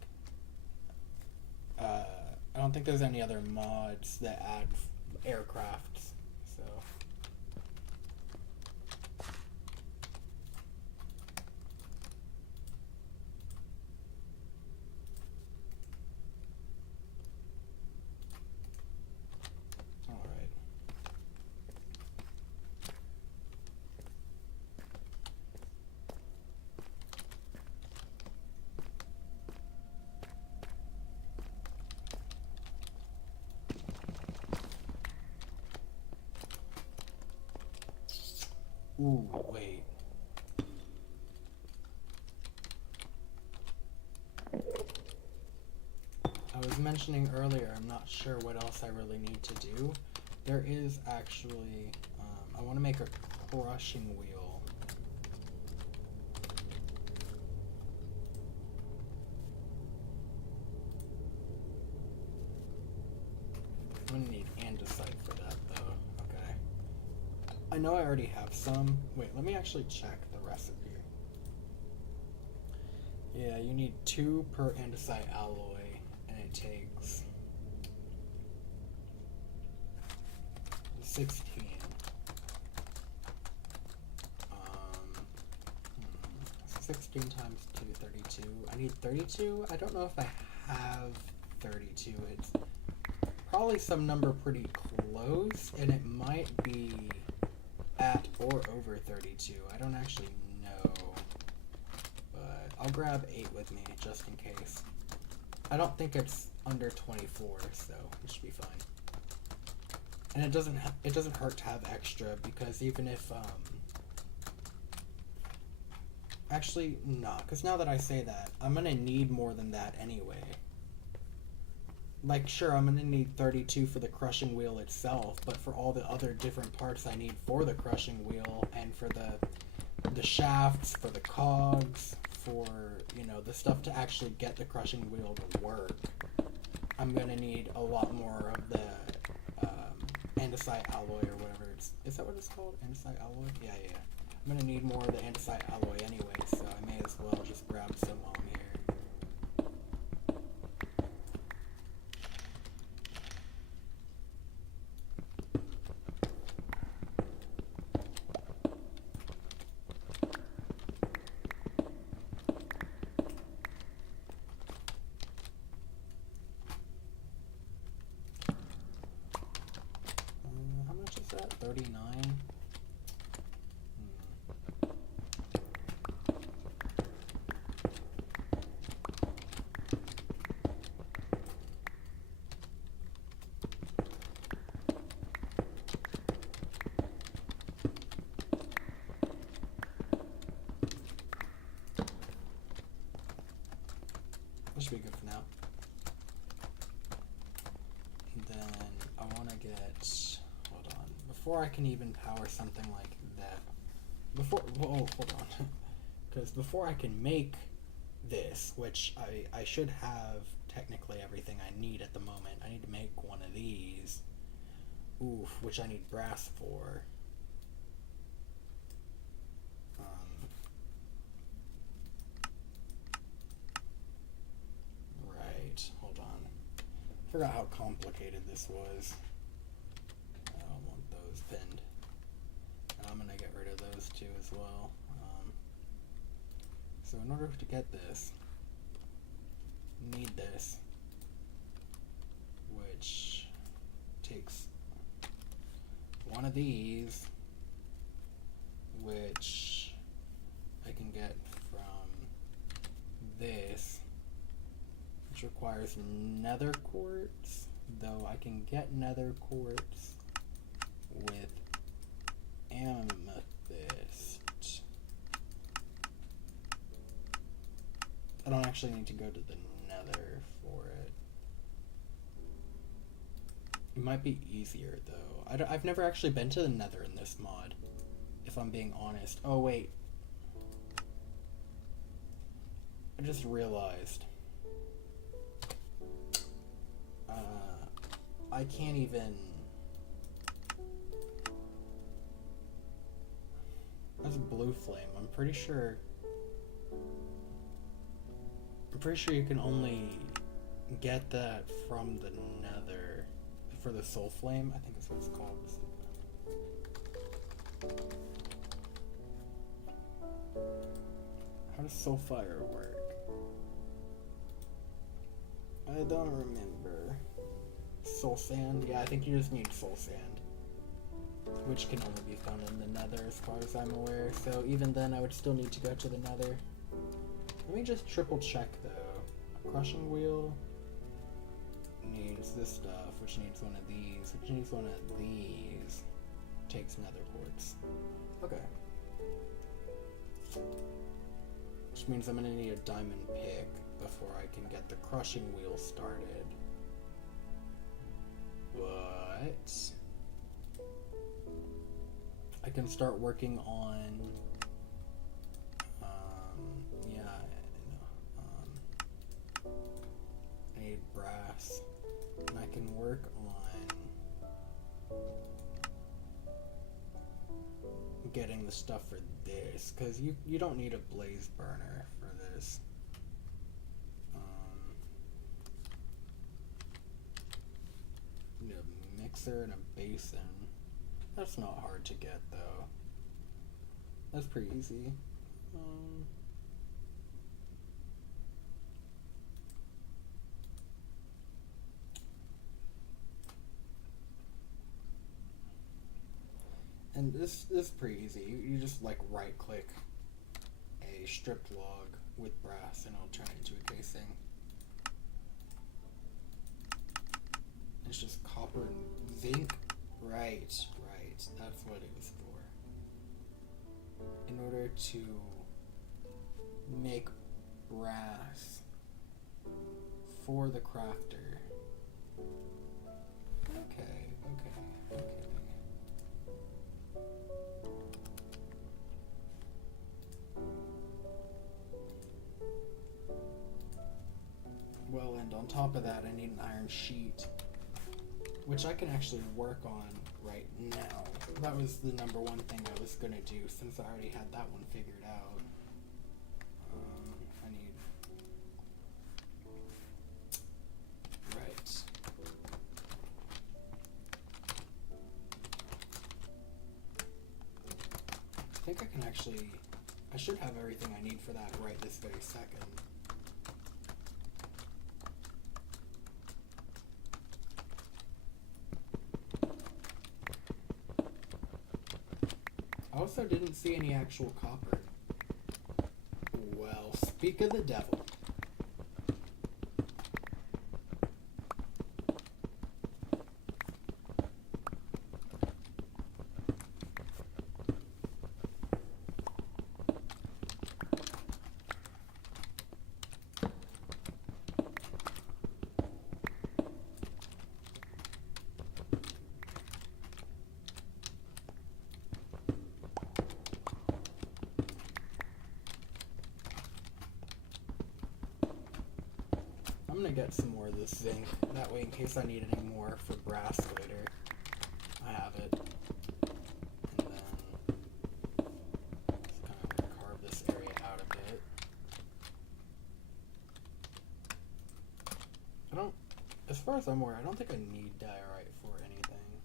I don't think there's any other mods that add aircrafts, so... Alright. Ooh, wait. I was mentioning earlier, I'm not sure what else I really need to do. There is actually, I want to make a crushing wheel. I'm going to need andesite for that, though. Okay. I know I already have some. Wait, let me actually check the recipe. Yeah, you need 2 per andesite alloy, and it takes 16. 16 times 2, 32. I need 32. I don't know if I have 32. It's probably some number pretty close, and it might be at or over 32. I don't actually know, but I'll grab 8 with me just in case. I don't think it's under 24, so it should be fine. And it doesn't hurt to have extra, because even if actually nah, because now that I say that, I'm gonna need more than that anyway. Like, sure, I'm gonna need 32 for the crushing wheel itself, but for all the other different parts I need for the crushing wheel, and for the shafts, for the cogs, for, you know, the stuff to actually get the crushing wheel to work, I'm gonna need a lot more of the andesite alloy or whatever it's... Is that what it's called? Andesite alloy? Yeah. I'm gonna need more of the andesite alloy anyway, so I may as well just grab some while I'm here. How much be good for now. And then I want to get, hold on, before I can even power something like that, hold on, because before I can make this, which I should have technically everything I need at the moment, I need to make one of these, which I need brass for. Right, hold on. Forgot how complicated this was. I don't want those pinned. And I'm gonna get rid of those two as well. So in order to get this, need this, which takes one of these, which I can get from this, which requires nether quartz, though I can get nether quartz with amethyst. I don't actually need to go to the nether for it. It might be easier though. I've never actually been to the nether in this mod, if I'm being honest. Oh wait, I just realized I can't even. That's blue flame. I'm pretty sure you can only get that from the nether for the soul flame. I think that's what it's called. How does soul fire work? I don't remember. Soul sand? Yeah, I think you just need soul sand, which can only be found in the nether as far as I'm aware. So even then I would still need to go to the nether. Let me just triple check though. A crushing wheel needs this stuff, which needs one of these, which needs one of these. Takes nether quartz. Okay. Which means I'm gonna need a diamond pick before I can get the crushing wheel started. But I can start working on I need brass, and I can work on getting the stuff for this, because you don't need a blaze burner for this. You need a mixer and a basin. That's not hard to get though. That's pretty easy. And this is pretty easy. You just like right click a stripped log with brass and it'll turn it into a casing. It's just copper and zinc. Right. That's what it was for. In order to make brass for the crafter. Okay. Well, and on top of that, I need an iron sheet, which I can actually work on right now. That was the number one thing I was gonna do, since I already had that one figured out. I need... Right. I think I can actually... I should have everything I need for that right this very second. I also didn't see any actual copper. Well, speak of the devil. gonna get some more of this zinc. That way, in case I need any more for brass later, I have it. And then just kind of carve this area out a bit. As far as I'm aware, I don't think I need diorite for anything.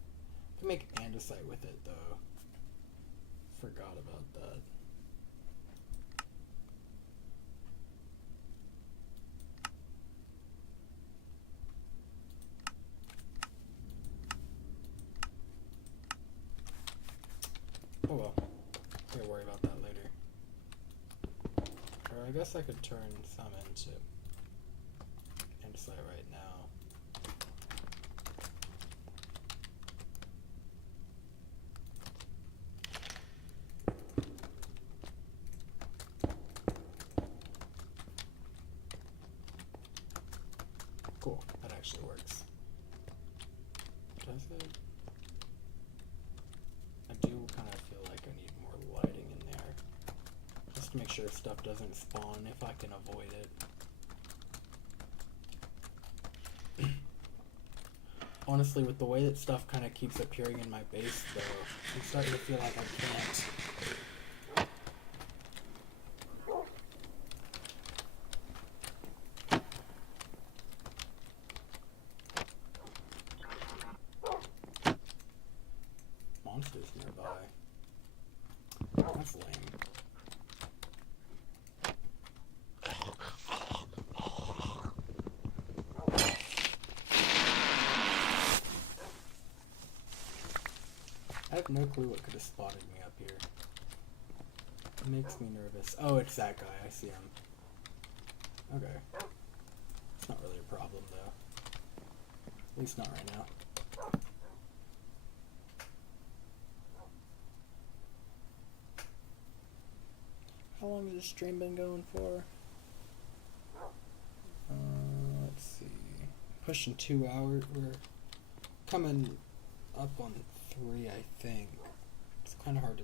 I can make andesite with it though. Forgot about that. Oh well, can't worry about that later. Or I guess I could turn some into andesite right now. Cool, that actually works. Does it? I do kind of feel like I need more lighting in there. Just to make sure stuff doesn't spawn if I can avoid it. Honestly, with the way that stuff kind of keeps appearing in my base, though, I'm starting to feel like I can't. Monsters nearby. That's lame. I have no clue what could have spotted me up here. It makes me nervous. Oh, it's that guy. I see him. Okay. It's not really a problem, though. At least not right now. How long has this stream been going for? Let's see. Pushing 2 hours. We're coming up on 3, I think. It's kind of hard to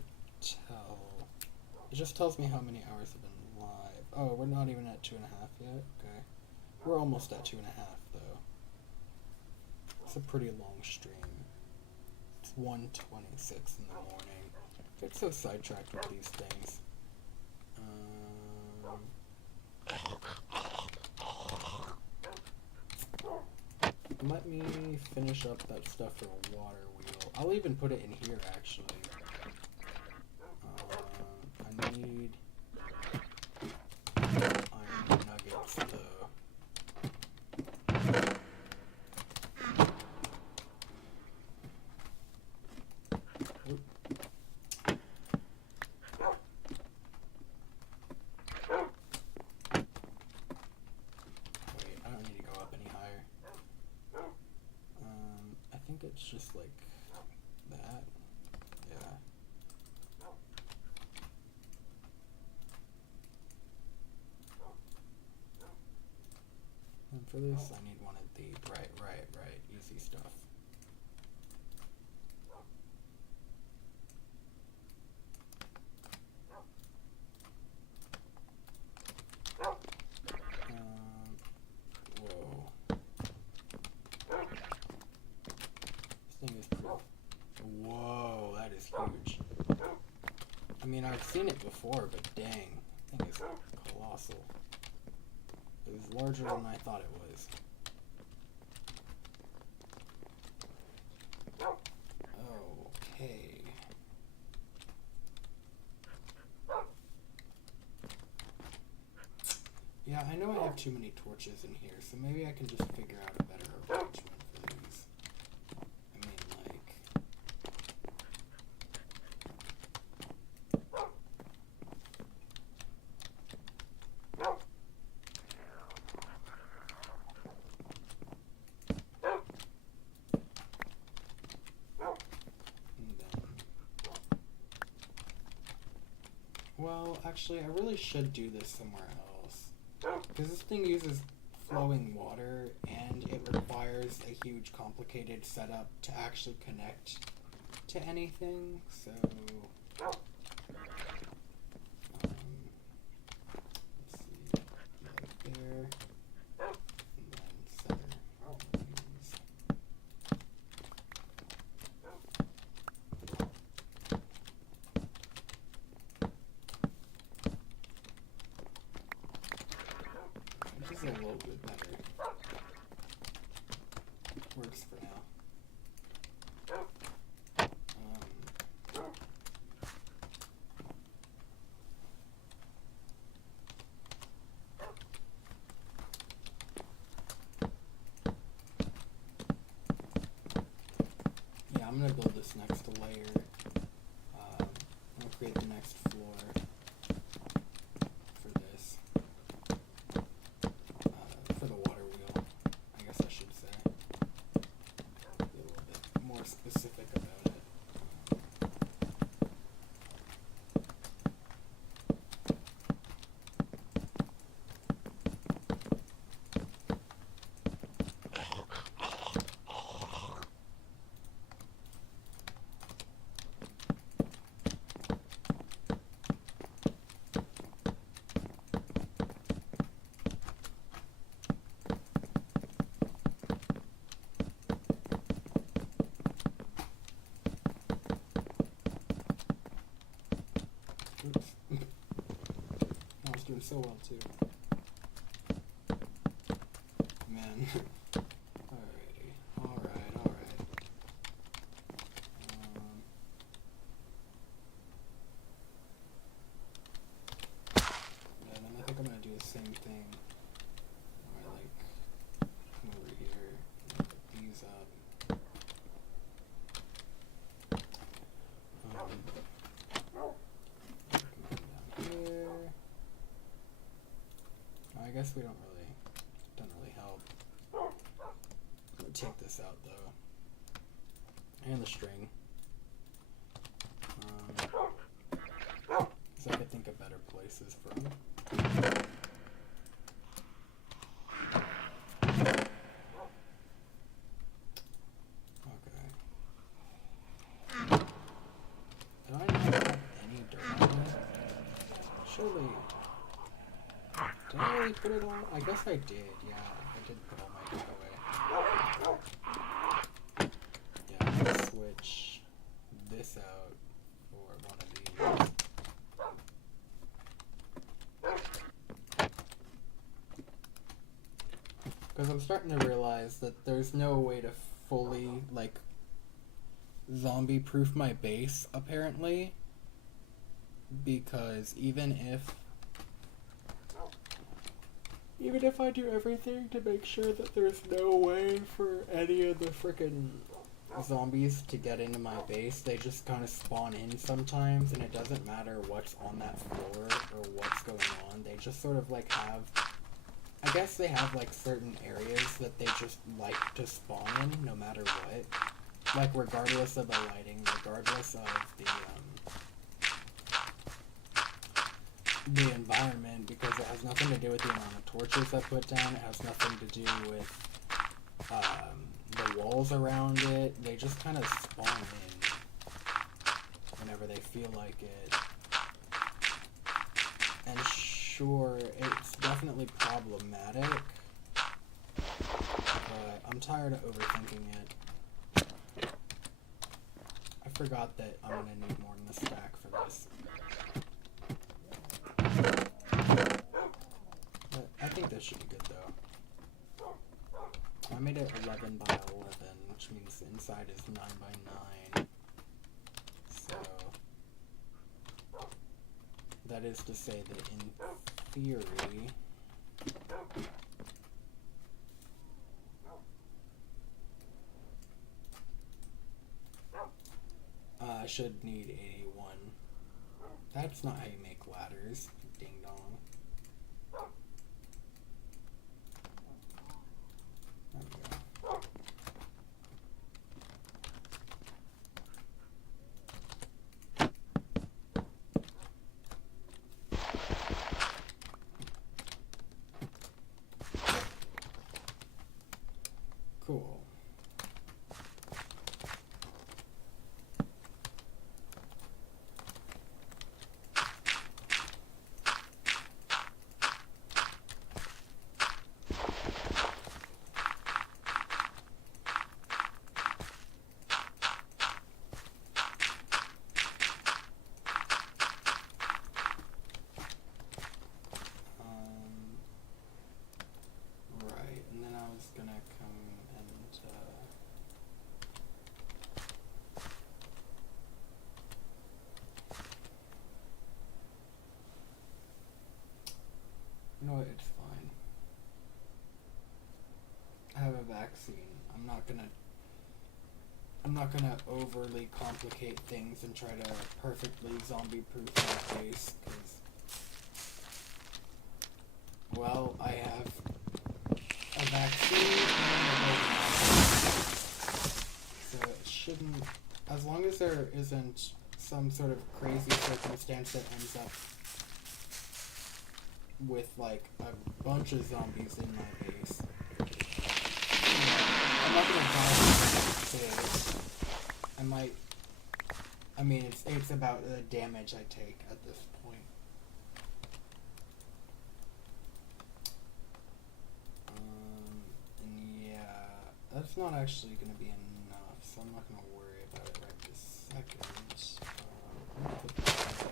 tell. It just tells me how many hours have been live. Oh, we're not even at 2.5 yet? Okay. We're almost at 2.5, though. It's a pretty long stream. It's 1:26 in the morning. I get so sidetracked with these things. Let me finish up that stuff for a water wheel. I'll even put it in here, actually. I need iron nuggets, though. Oop. Wait, I don't need to go up any higher. I think it's just like that. Yeah. And for this, I need one of the right. Easy stuff. Whoa. This thing is cool. Whoa, that is huge. I mean, I've seen it before, but dang, that thing is colossal. It was larger than I thought it was. Okay. Yeah, I know I have too many torches in here, so maybe I can just figure out a better arrangement for these. I mean, like... Well, actually, I really should do this somewhere else. Because this thing uses flowing water, and it requires a huge, complicated setup to actually connect to anything, so... let's see, right there, and then works for now. Yeah, I'm gonna build this next layer. I'm gonna create the next floor for this. For the water wheel, I guess I should say. Be a little bit more specific about it. Oops. I was doing so well too. Man. Alrighty. Alright. And then I think I'm gonna do the same thing. Where I come over here and put these up. Here. I guess we doesn't really help. I'm gonna take this out though. And the string. So I could think of better places for them. Okay. Do I not have any dirt on it? Surely. Did I really put it on? I guess I did, yeah. I did put all my dirt away. Yeah, I'm gonna switch this out for one of these. Because I'm starting to realize that there's no way to fully, zombie-proof my base, apparently. Because even if I do everything to make sure that there's no way for any of the frickin' zombies to get into my base, they just kind of spawn in sometimes, and it doesn't matter what's on that floor or what's going on. They just sort of have, I guess they have certain areas that they just like to spawn in no matter what. Regardless of the lighting, regardless of the environment, because it has nothing to do with the amount of torches I put down, it has nothing to do with the walls around it. They just kind of spawn in whenever they feel like it. And sure, it's definitely problematic, but I'm tired of overthinking it. I forgot that I'm gonna need more than a stack for this. But I think this should be good though. I made it 11 by 11, which means the inside is 9 by 9. So that is to say that in theory, I should need 81. That's not how you make ladders, ding dong. There we go. Cool. You know what? It's fine. I have a vaccine. I'm not gonna overly complicate things and try to perfectly zombie-proof my face, because, well, I have a vaccine and so it shouldn't, as long as there isn't some sort of crazy circumstance that ends up with, like, a bunch of zombies in my base. I'm not gonna die from this. I mean, it's about the damage I take at this point. And yeah, that's not actually gonna be enough, so I'm not gonna worry about it right this second. I'm gonna put this out.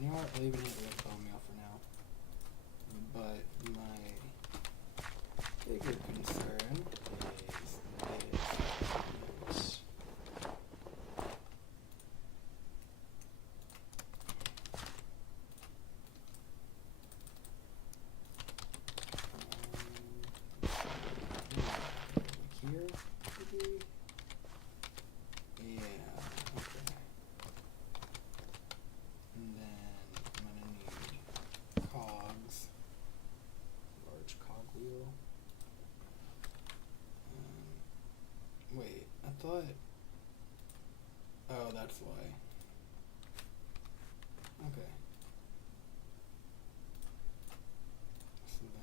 You know what? I'll even hit with bone meal for now. But my bigger concern is this. Here, maybe? Yeah, okay. And then I'm gonna need cogs. Large cog wheel. Wait, I thought... Oh, that's why. Okay. So then...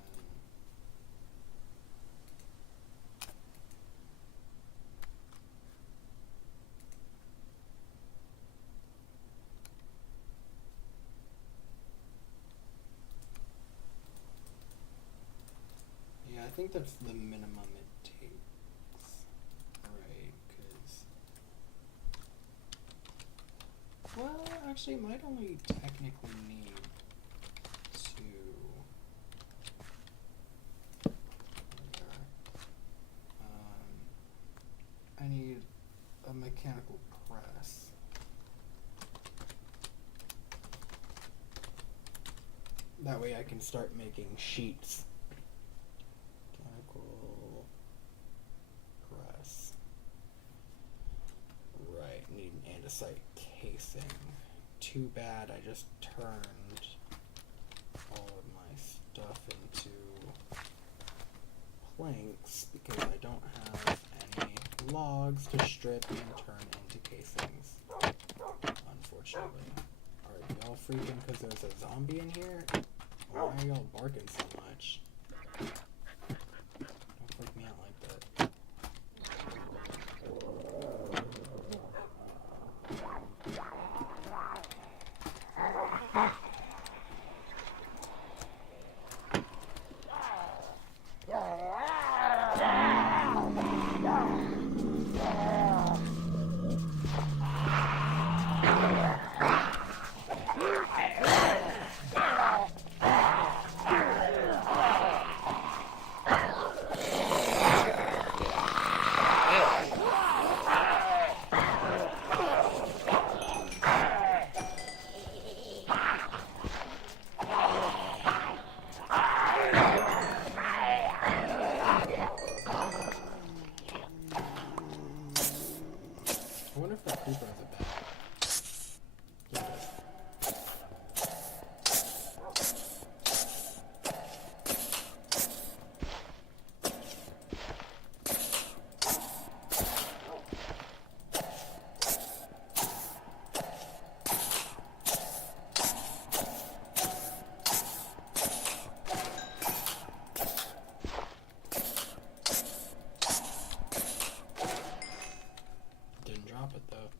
Yeah, I think that's the minimum it takes. Right, because... Well, actually, it might only technically need two. There we are. I need a mechanical press. That way I can start making sheets. Mechanical press. Right, need an andesite casing. Too bad I just turned all of my stuff into planks because I don't have any logs to strip and turn into casings, unfortunately. Are y'all freaking because there's a zombie in here? Why are y'all barking so much? Don't freak me out like that. I wonder if that creeper has a bat. Yeah, it does. Didn't drop it though.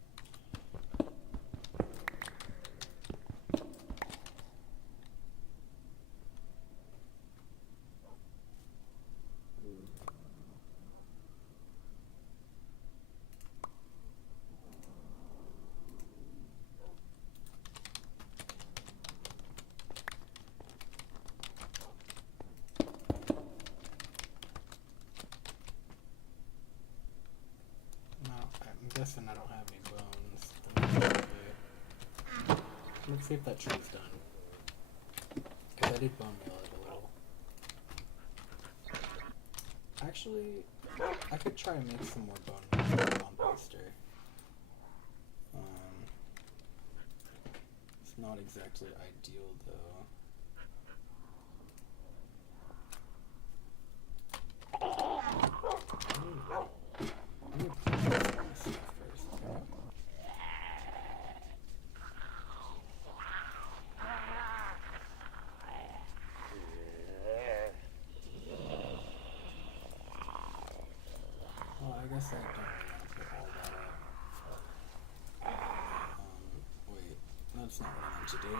No, I'm guessing I don't have any bones. Let's see if that tree's done. Okay, did bone meal it a little. Actually, I could try and make some more bone meal composter. It's not exactly ideal though. Let me put this stuff first. Well, I guess I don't really want to put all that up. Wait, that's not what I meant to do.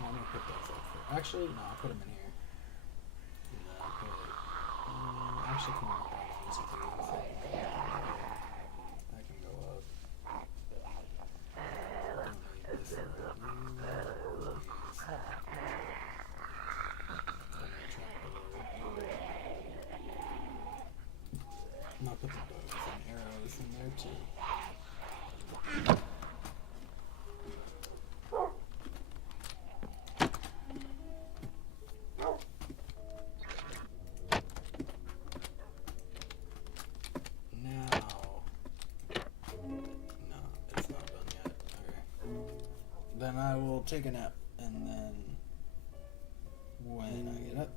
I'm gonna put those up for. Actually, no, I'll put them in here. And then I'll put. Actually, come on, one, two, three. That can go up. Don't need this one. And I'll put the bows and arrows in there too. Then I will take a nap, and then when I get up,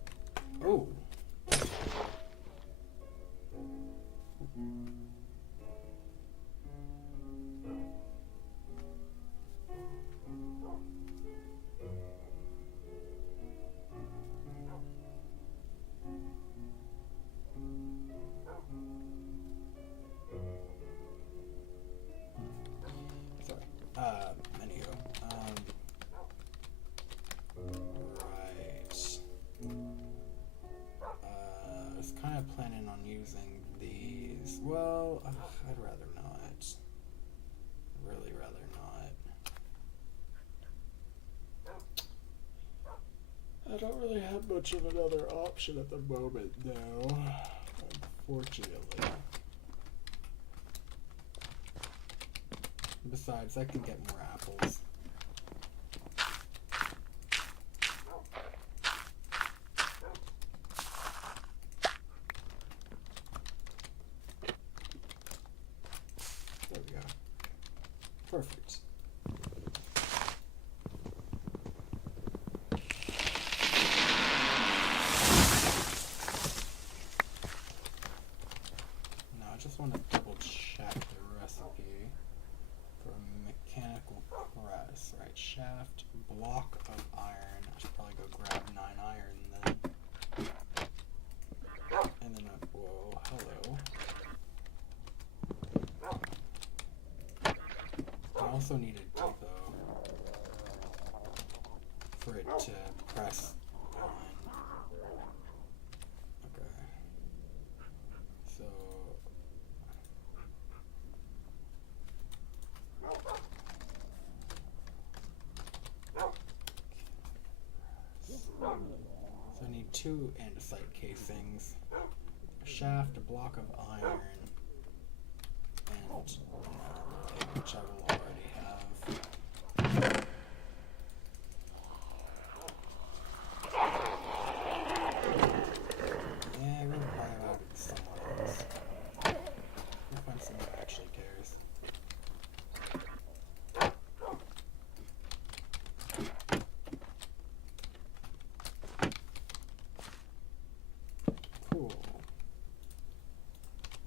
oh, sorry. Anywho, right. I was kind of planning on using these. Well, I'd rather not. Really rather not. I don't really have much of another option at the moment, though. Unfortunately. Besides, I can get more apples. There we go. Perfect. Now I just want to double check the recipe for a mechanical press. Right, shaft, block of iron. I should probably go grab 9 iron then. And then, whoa, hello. I also need a depot for it to press on. Okay. So I need 2 andesite casings, a shaft, a block of iron, and which I will already have. Yeah, we'll probably have to do someone else. We'll find someone who actually cares. Cool.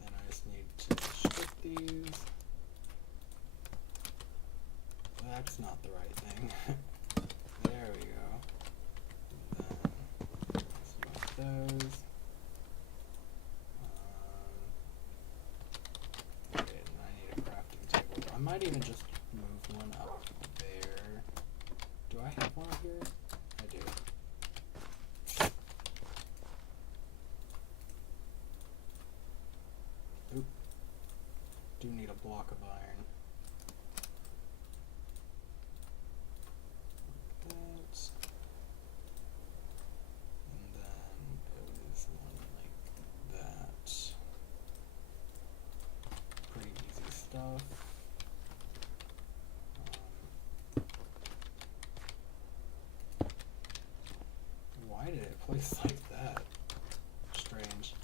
Then I just need to strip these. That's not the right thing. There we go. Then select those. Okay, and I need a crafting table. I might even just move one up there. Do I have one up here? I do. Oop. Do need a block of iron. That. And then it was one like that. Pretty easy stuff. just like that. Strange.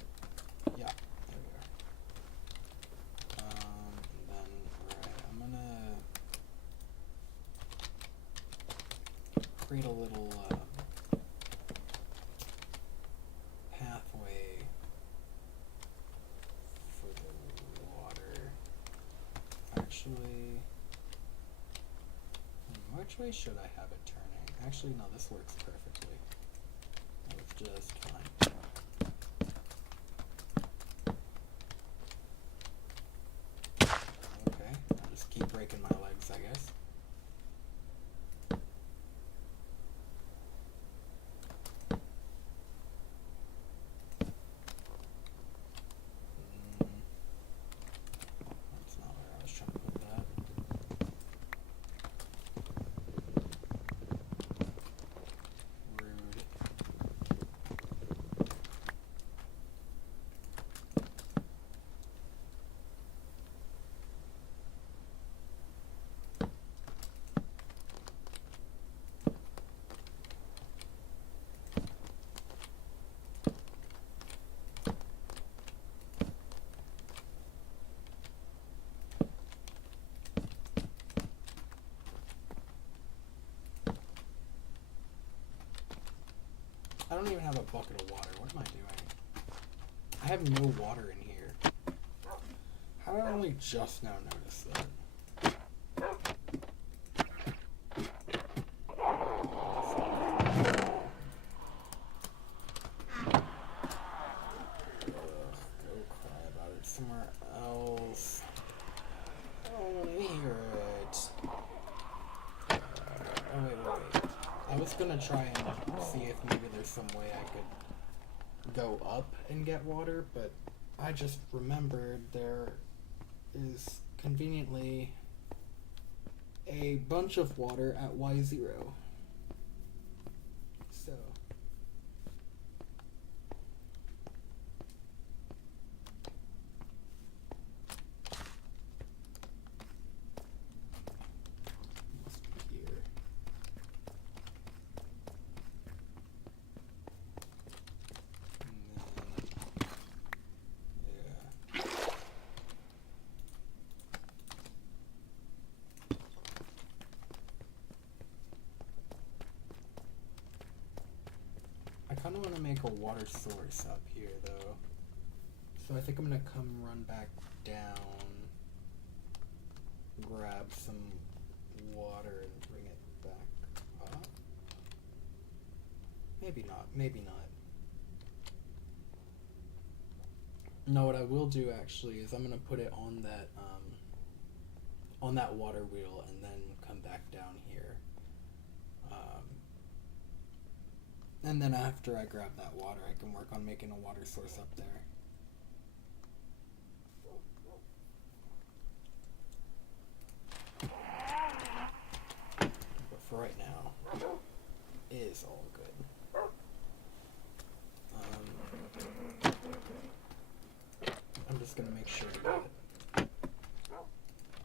Yeah, there we are. And then, right, I'm gonna create a little, pathway for the water. Actually, which way should I have it turning? Actually, no, this works perfectly. That was just fine. Okay, I'll just keep breaking my legs, I guess. That's not where I was trying to put that. Rude. I don't even have a bucket of water. What am I doing? I have no water in here. How did I only just now notice that? Go cry about it somewhere else. I don't want to hear it. Oh, wait. I was gonna try and see if maybe there's some way I could go up and get water, but I just remembered there is conveniently a bunch of water at Y0. So must be here. And then, yeah. I kind of want to make a water source up here, though. So I think I'm going to come run back down, grab some water, and bring it back up. Maybe not. Maybe not. No, what I will do, actually, is I'm going to put it on that water wheel and then come back down here. And then after I grab that water, I can work on making a water source up there. But for right now, it is all good. I'm just gonna make sure to get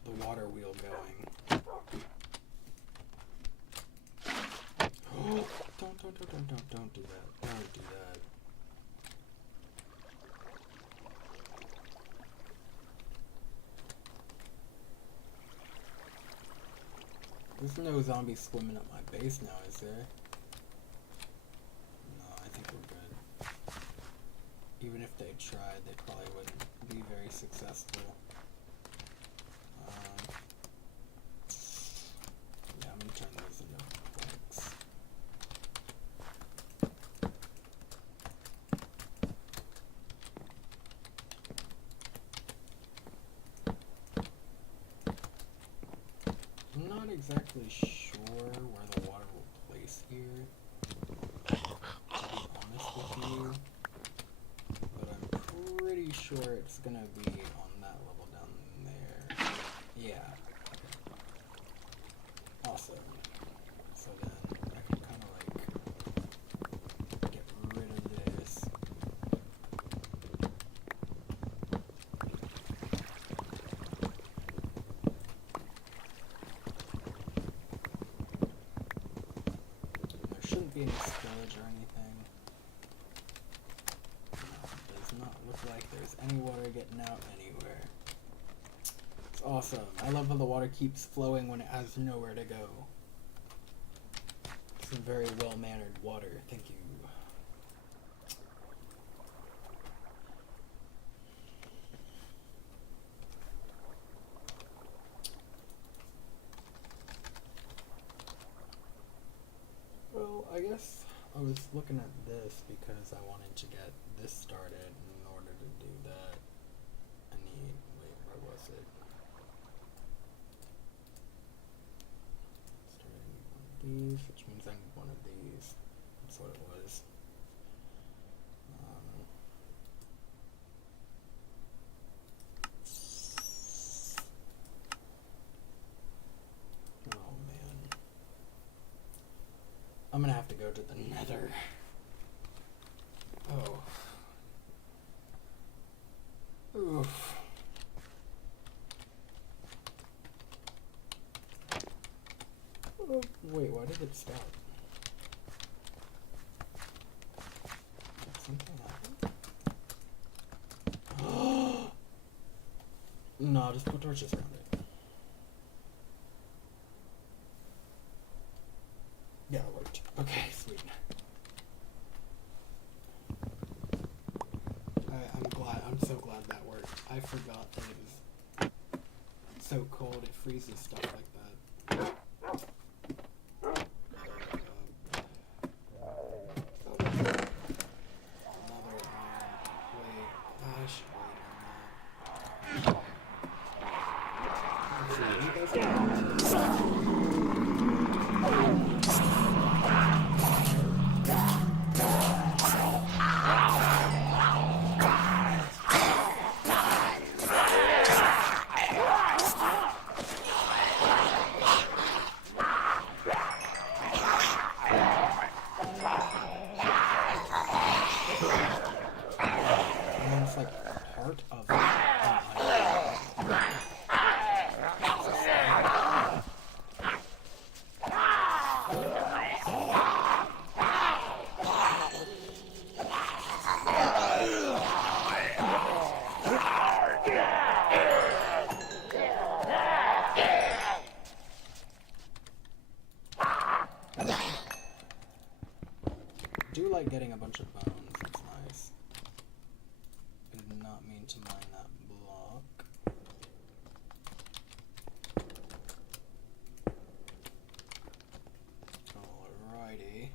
the water wheel going. Don't do that. Don't do that. There's no zombies swimming up my base now, is there? No, I think we're good. Even if they tried, they probably wouldn't be very successful. Yeah, I'm gonna turn those into planks. I'm not exactly sure where the water will place here, to be honest with you, but I'm pretty sure it's gonna be on that level down there. Yeah. Awesome. So then I can kind of like get rid of this. There shouldn't be any spillage or anything. Is any water getting out anywhere? It's awesome. I love how the water keeps flowing when it has nowhere to go. Some very well-mannered water. Thank you. Well, I guess I was looking at this because I wanted to get this started. In order to do that, I need, wait, where was it? Starting one of these, which means I need one of these. That's what it was. Oh man. I'm gonna have to go to the nether. Oh. Oof. Oh, wait, why did it stop? Did something happen? No, just put torches around it. Yeah, it worked. Okay, sweet. I'm so glad that worked. I forgot that it was so cold it freezes stuff like that. Another wait, I should wait on that. Actually, you guys can it's like part of an island. I do like getting a bunch of bones, it's nice. I did not mean to mine that block. Alrighty.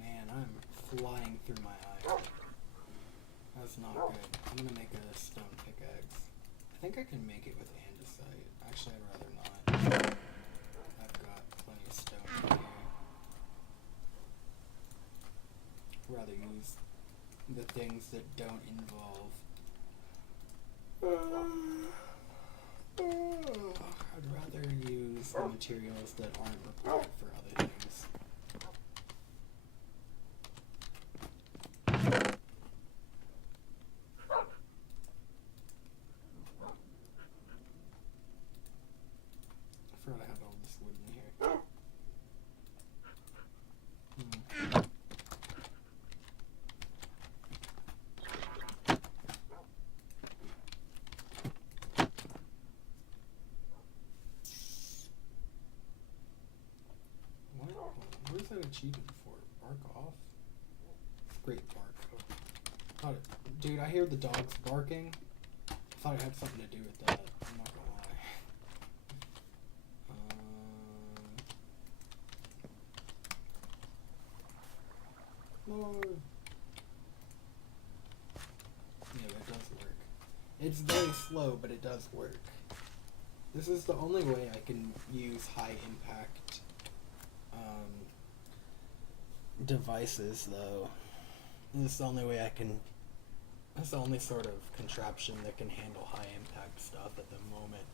Man, I'm flying through my eye. That's not good. I'm gonna make a stone pickaxe. I think I can make it with andesite. Actually, I'd rather not. I've got plenty of stone here. I'd rather use the things that don't involve. I'd rather use the materials that aren't required for other things. I forgot I have all this wood in here. What is that achievement for? Bark off? Great bark. Dude, I hear the dogs barking. I thought it had something to do with that. I'm not gonna lie. No. Yeah, that does work. It's very slow, but it does work. This is the only way I can use high impact devices, though. This is the only way I can. That's the only sort of contraption that can handle high impact stuff at the moment.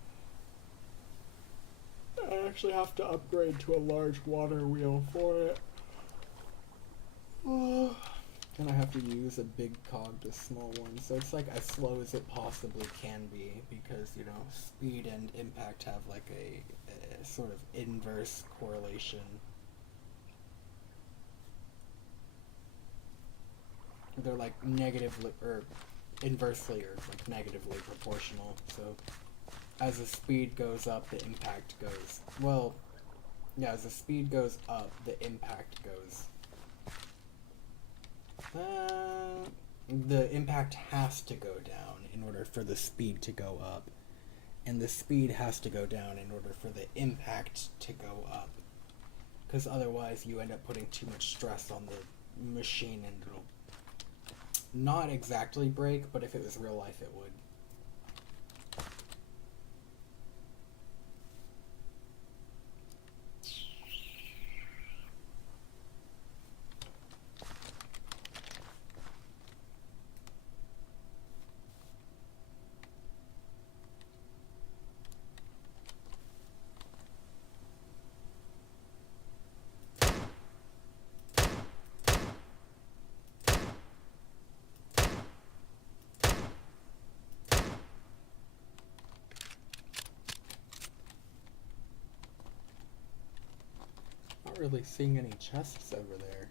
I actually have to upgrade to a large water wheel for it. And I have to use a big cog to small one, so it's like as slow as it possibly can be, because, you know, speed and impact have like a sort of inverse correlation. They're like negatively, or inversely, or like negatively proportional, so as the speed goes up, the impact goes, well, yeah, as the speed goes up, the impact goes. The impact has to go down in order for the speed to go up, and the speed has to go down in order for the impact to go up, because otherwise you end up putting too much stress on the machine and it'll not exactly break, but if it was real life it would. Not really seeing any chests over there.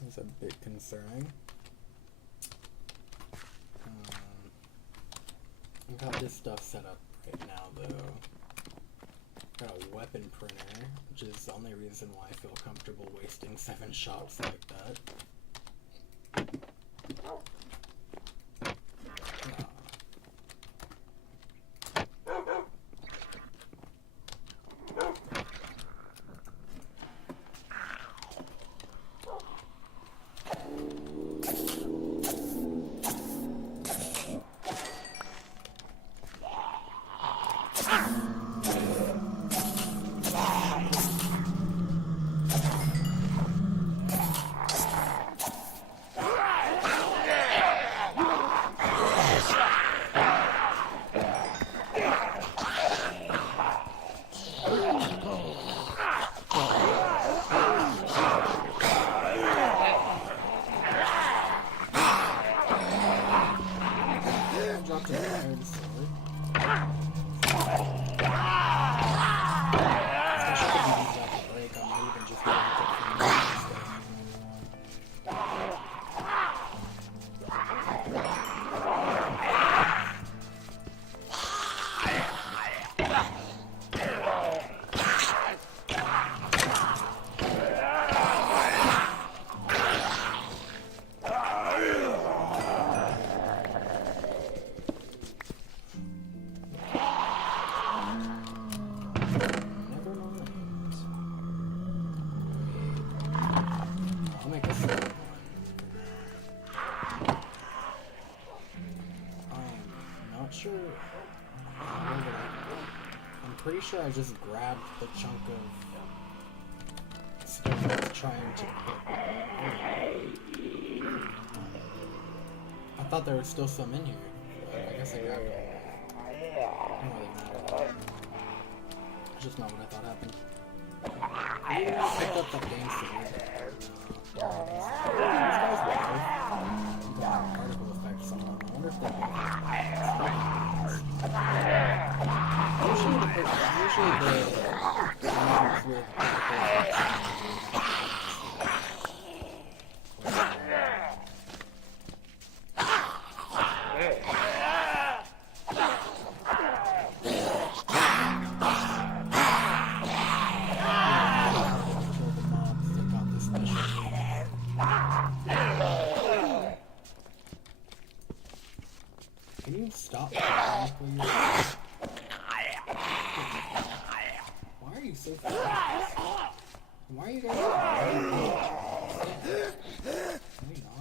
That's a bit concerning. I've got this stuff set up right now, though. Got a weapon printer, which is the only reason why I feel comfortable wasting 7 shots like that. Pretty sure I just grabbed the chunk of stuff I was trying to put. I thought there was still some in here, but I guess I grabbed it. Don't really matter. It's just not what I thought happened. I picked up that dang sword. These guys live. Got particle effects on them. I wonder if they're usually the mobs with particle effects. Can you stop fighting, please? Why are you so fast? Why are you guys Can we not?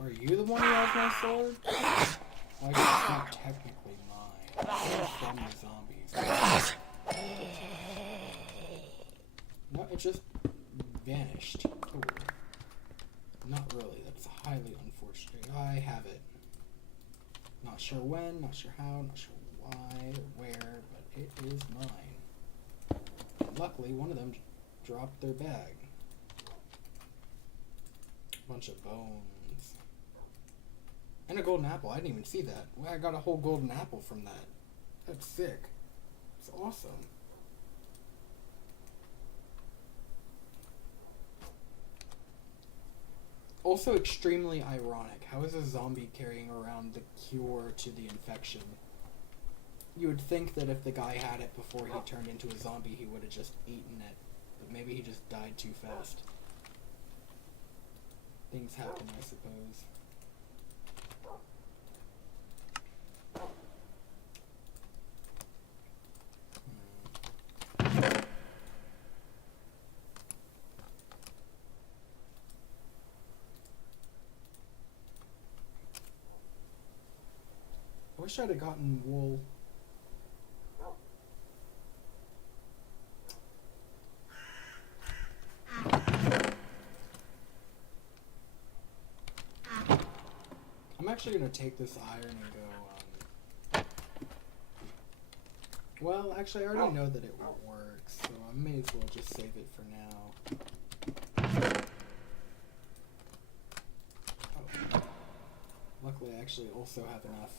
Are you the one who has my sword? Well, I guess it's not technically mine. It's from the zombies. just vanished. Oh. Not really. That's highly unfortunate. I have it. Not sure when, not sure how, not sure why or where, but it is mine. Luckily, one of them dropped their bag. Bunch of bones. And a golden apple. I didn't even see that. Well, I got a whole golden apple from that. That's sick. It's awesome. Also extremely ironic. How is a zombie carrying around the cure to the infection? You would think that if the guy had it before he turned into a zombie, he would have just eaten it. But maybe he just died too fast. Things happen, I suppose. I wish I'd have gotten wool. I'm actually going to take this iron and go, well, actually, I already know that it will work, so I may as well just save it for now. Oh. Luckily, I actually also have enough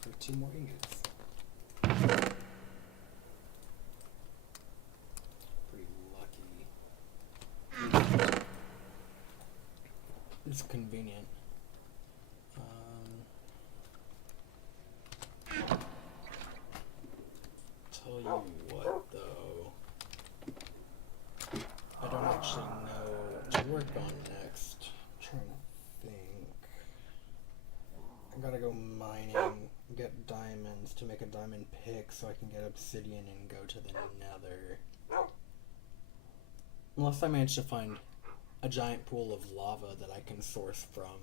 for 2 more ingots. Pretty lucky. It's convenient. Tell you what, though, I don't actually know what to work on next. I'm trying to think. I gotta go mining, get diamonds to make a diamond pick so I can get obsidian and go to the nether. Unless I manage to find a giant pool of lava that I can source from.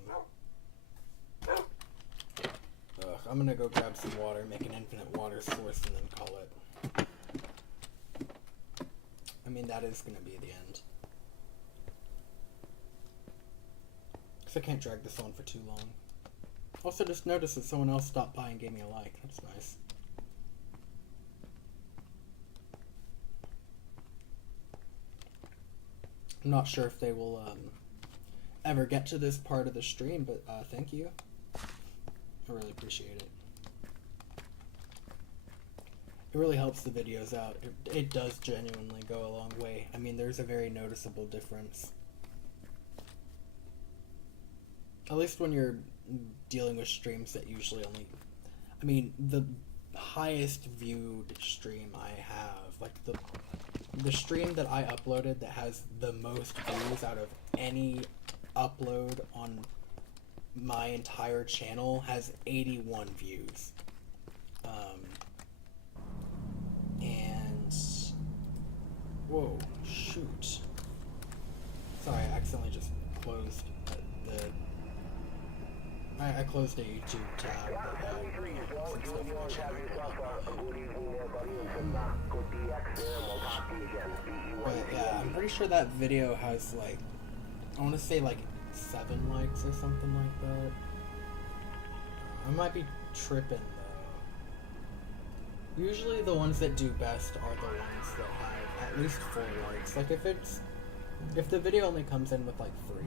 I'm gonna go grab some water, make an infinite water source, and then call it. I mean, that is gonna be the end. Because I can't drag this on for too long. Also, just noticed that someone else stopped by and gave me a like. That's nice. I'm not sure if they will ever get to this part of the stream, but thank you. I really appreciate it. It really helps the videos out. It does genuinely go a long way. I mean, there's a very noticeable difference. At least when you're dealing with streams that usually only... I mean, the highest viewed stream I have, like the stream that I uploaded that has the most views out of any upload on my entire channel has 81 views. And whoa, shoot. Sorry, I accidentally just closed I closed a YouTube tab that had some stuff on my channel. But yeah, I'm pretty sure that video has like, I want to say like 7 likes or something like that. I might be tripping though. Usually the ones that do best are the ones that have at least 4 likes. Like if the video only comes in with like 3,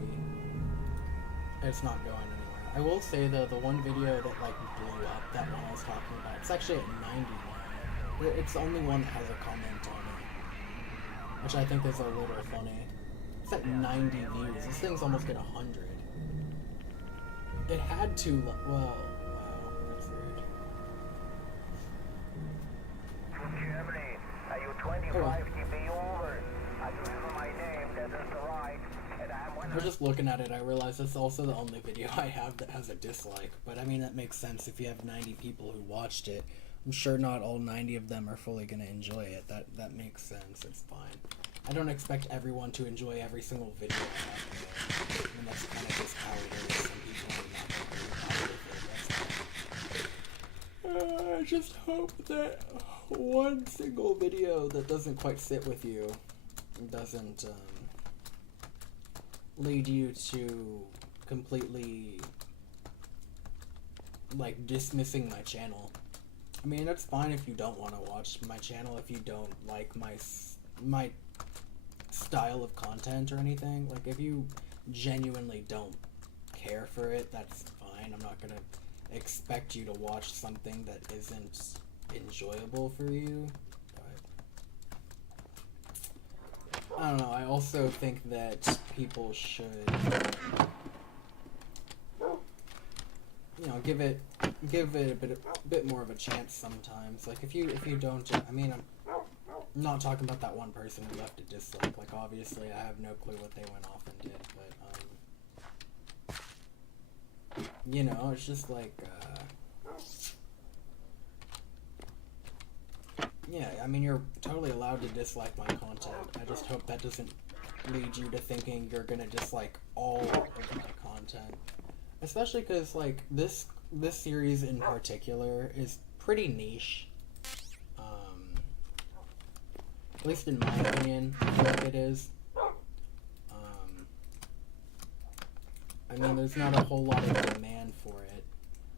it's not going anywhere. I will say though, the one video that like blew up, that one I was talking about, it's actually at 90 now. It's the only one that has a comment on it, which I think is a little funny. It's at 90 views. This thing's almost at 100. It had to, well, wow, that's weird. Germany, are you 25 dB over? I remember my name, that is the right, and I'm one I was just looking at it, I realized that's also the only video I have that has a dislike. But I mean, that makes sense if you have 90 people who watched it. I'm sure not all 90 of them are fully going to enjoy it. That makes sense. It's fine. I don't expect everyone to enjoy every single video I have to go. I mean, that's kind of just how it is. Some people are not going to be happy with it. I just hope that one single video that doesn't quite sit with you doesn't lead you to completely like dismissing my channel. I mean, that's fine if you don't want to watch my channel, if you don't like my style of content or anything. Like, if you genuinely don't care for it, that's fine. I'm not gonna expect you to watch something that isn't enjoyable for you. But I don't know. I also think that people should, you know, give it a bit more of a chance sometimes. Like, if you don't, I mean, I'm not talking about that one person who left a dislike. Like, obviously, I have no clue what they went off and did, but you know, it's just like, yeah, I mean, you're totally allowed to dislike my content. I just hope that doesn't lead you to thinking you're gonna dislike all of my content. Especially because, like, this series in particular is pretty niche. At least in my opinion, I feel like it is. I mean, there's not a whole lot of demand for it.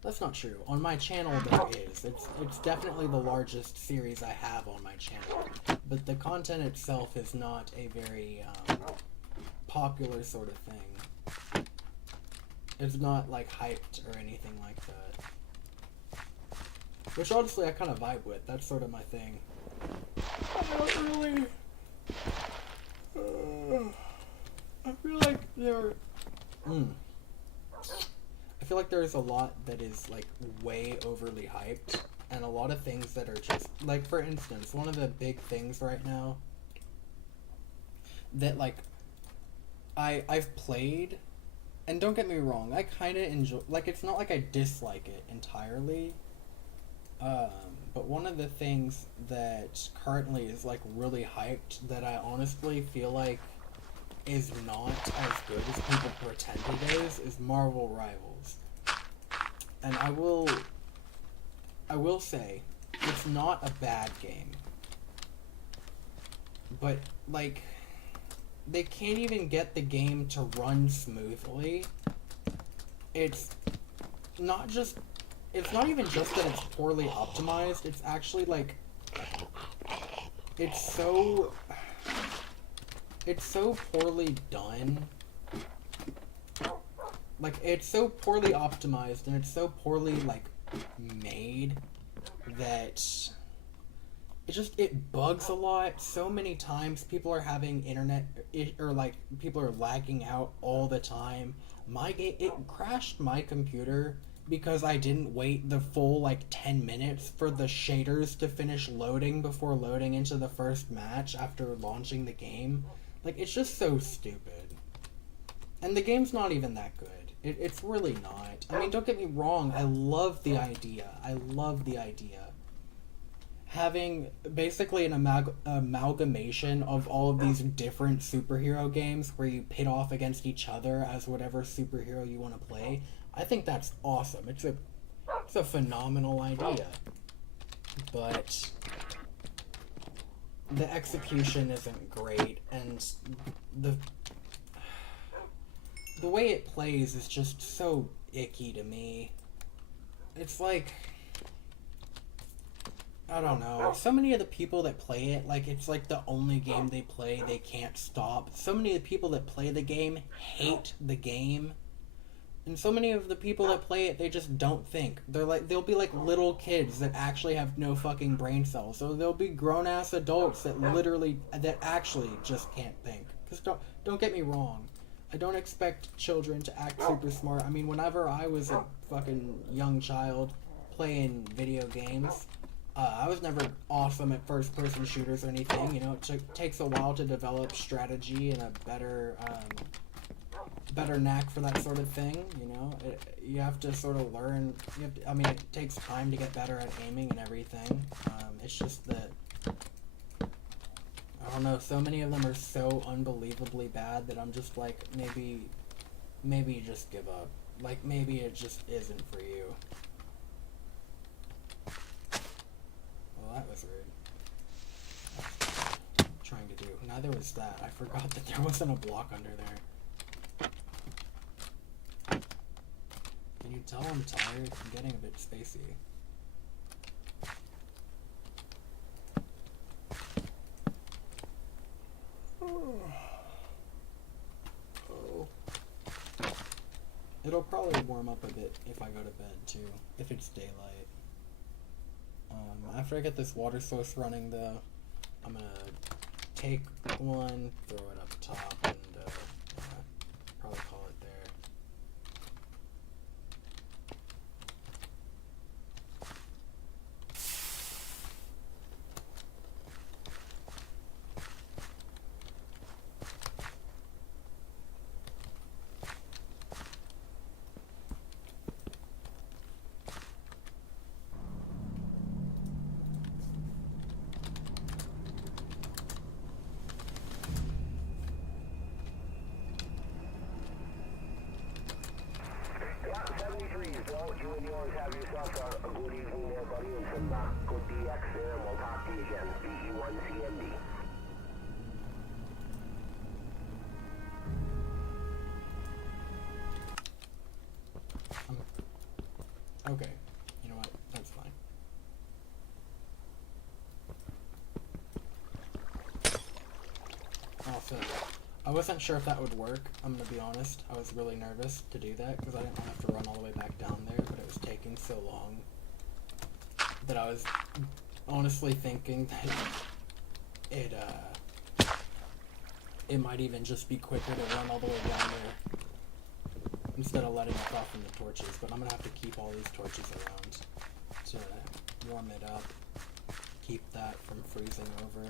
That's not true. On my channel, there is. It's definitely the largest series I have on my channel. But the content itself is not a very popular sort of thing. It's not, like, hyped or anything like that. Which, honestly, I kind of vibe with. That's sort of my thing. I don't really... I feel like there... I feel like there's a lot that is, like, way overly hyped, and a lot of things that are just... Like, for instance, one of the big things right now that, like, I've played... And don't get me wrong, I kind of enjoy... Like, it's not like I dislike it entirely. But one of the things that currently is, like, really hyped that I honestly feel like is not as good as people pretend it is Marvel Rivals. And I will say, it's not a bad game. But, like... They can't even get the game to run smoothly. It's not even just that it's poorly optimized, it's actually, like, it's so poorly done. Like, it's so poorly optimized and it's so poorly, like, made that it bugs a lot. So many times people are having people are lagging out all the time. It crashed my computer because I didn't wait the full, like, 10 minutes for the shaders to finish loading before loading into the first match after launching the game. Like, it's just so stupid. And the game's not even that good. It's really not. I mean, don't get me wrong, I love the idea. Having basically an amalgamation of all of these different superhero games where you pit off against each other as whatever superhero you want to play, I think that's awesome. It's a phenomenal idea. But the execution isn't great, and the way it plays is just so icky to me. It's like, I don't know. So many of the people that play it, like, it's like the only game they play, they can't stop. So many of the people that play the game hate the game. And so many of the people that play it, they just don't think. They'll be like little kids that actually have no fucking brain cells. So they'll be grown-ass adults that actually just can't think. Because don't get me wrong. I don't expect children to act super smart. I mean, whenever I was a fucking young child playing video games... I was never awesome at first-person shooters or anything. You know, it takes a while to develop strategy and a better knack for that sort of thing. You know, you have to sort of learn. I mean, it takes time to get better at aiming and everything. It's just that, I don't know. So many of them are so unbelievably bad that I'm just like, maybe you just give up. Like, maybe it just isn't for you. That was rude. What I'm trying to do. neither was that. I forgot that there wasn't a block under there. Can you tell I'm tired? I'm getting a bit spacey. Oh. It'll probably warm up a bit if I go to bed too, if it's daylight. After I get this water source running though, I'm gonna take one, throw it up top, and probably call it there. Yeah, 73 is well. You and yours have yourself a good evening there, buddy, and some good DX there, and we'll talk to you again. PE1CMD. Okay, you know what? That's fine. Also, I wasn't sure if that would work, I'm gonna be honest. I was really nervous to do that because I didn't want to have to run all the way back down there, but it was taking so long that I was honestly thinking that it might even just be quicker to run all the way down there instead of letting it off from the torches, but I'm gonna have to keep all these torches around to warm it up, keep that from freezing over.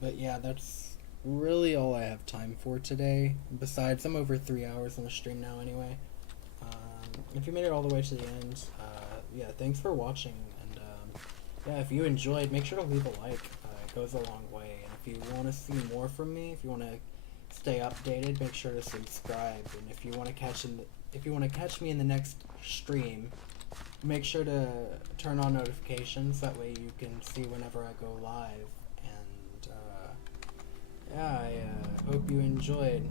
But yeah, that's really all I have time for today. Besides, I'm over 3 hours on the stream now anyway. If you made it all the way to the end, yeah, thanks for watching. And yeah, if you enjoyed, make sure to leave a like. It goes a long way. And if you want to see more from me, if you want to stay updated, make sure to subscribe. And if you want to catch me in the next stream, make sure to turn on notifications. That way you can see whenever I go live. Yeah, I hope you enjoyed.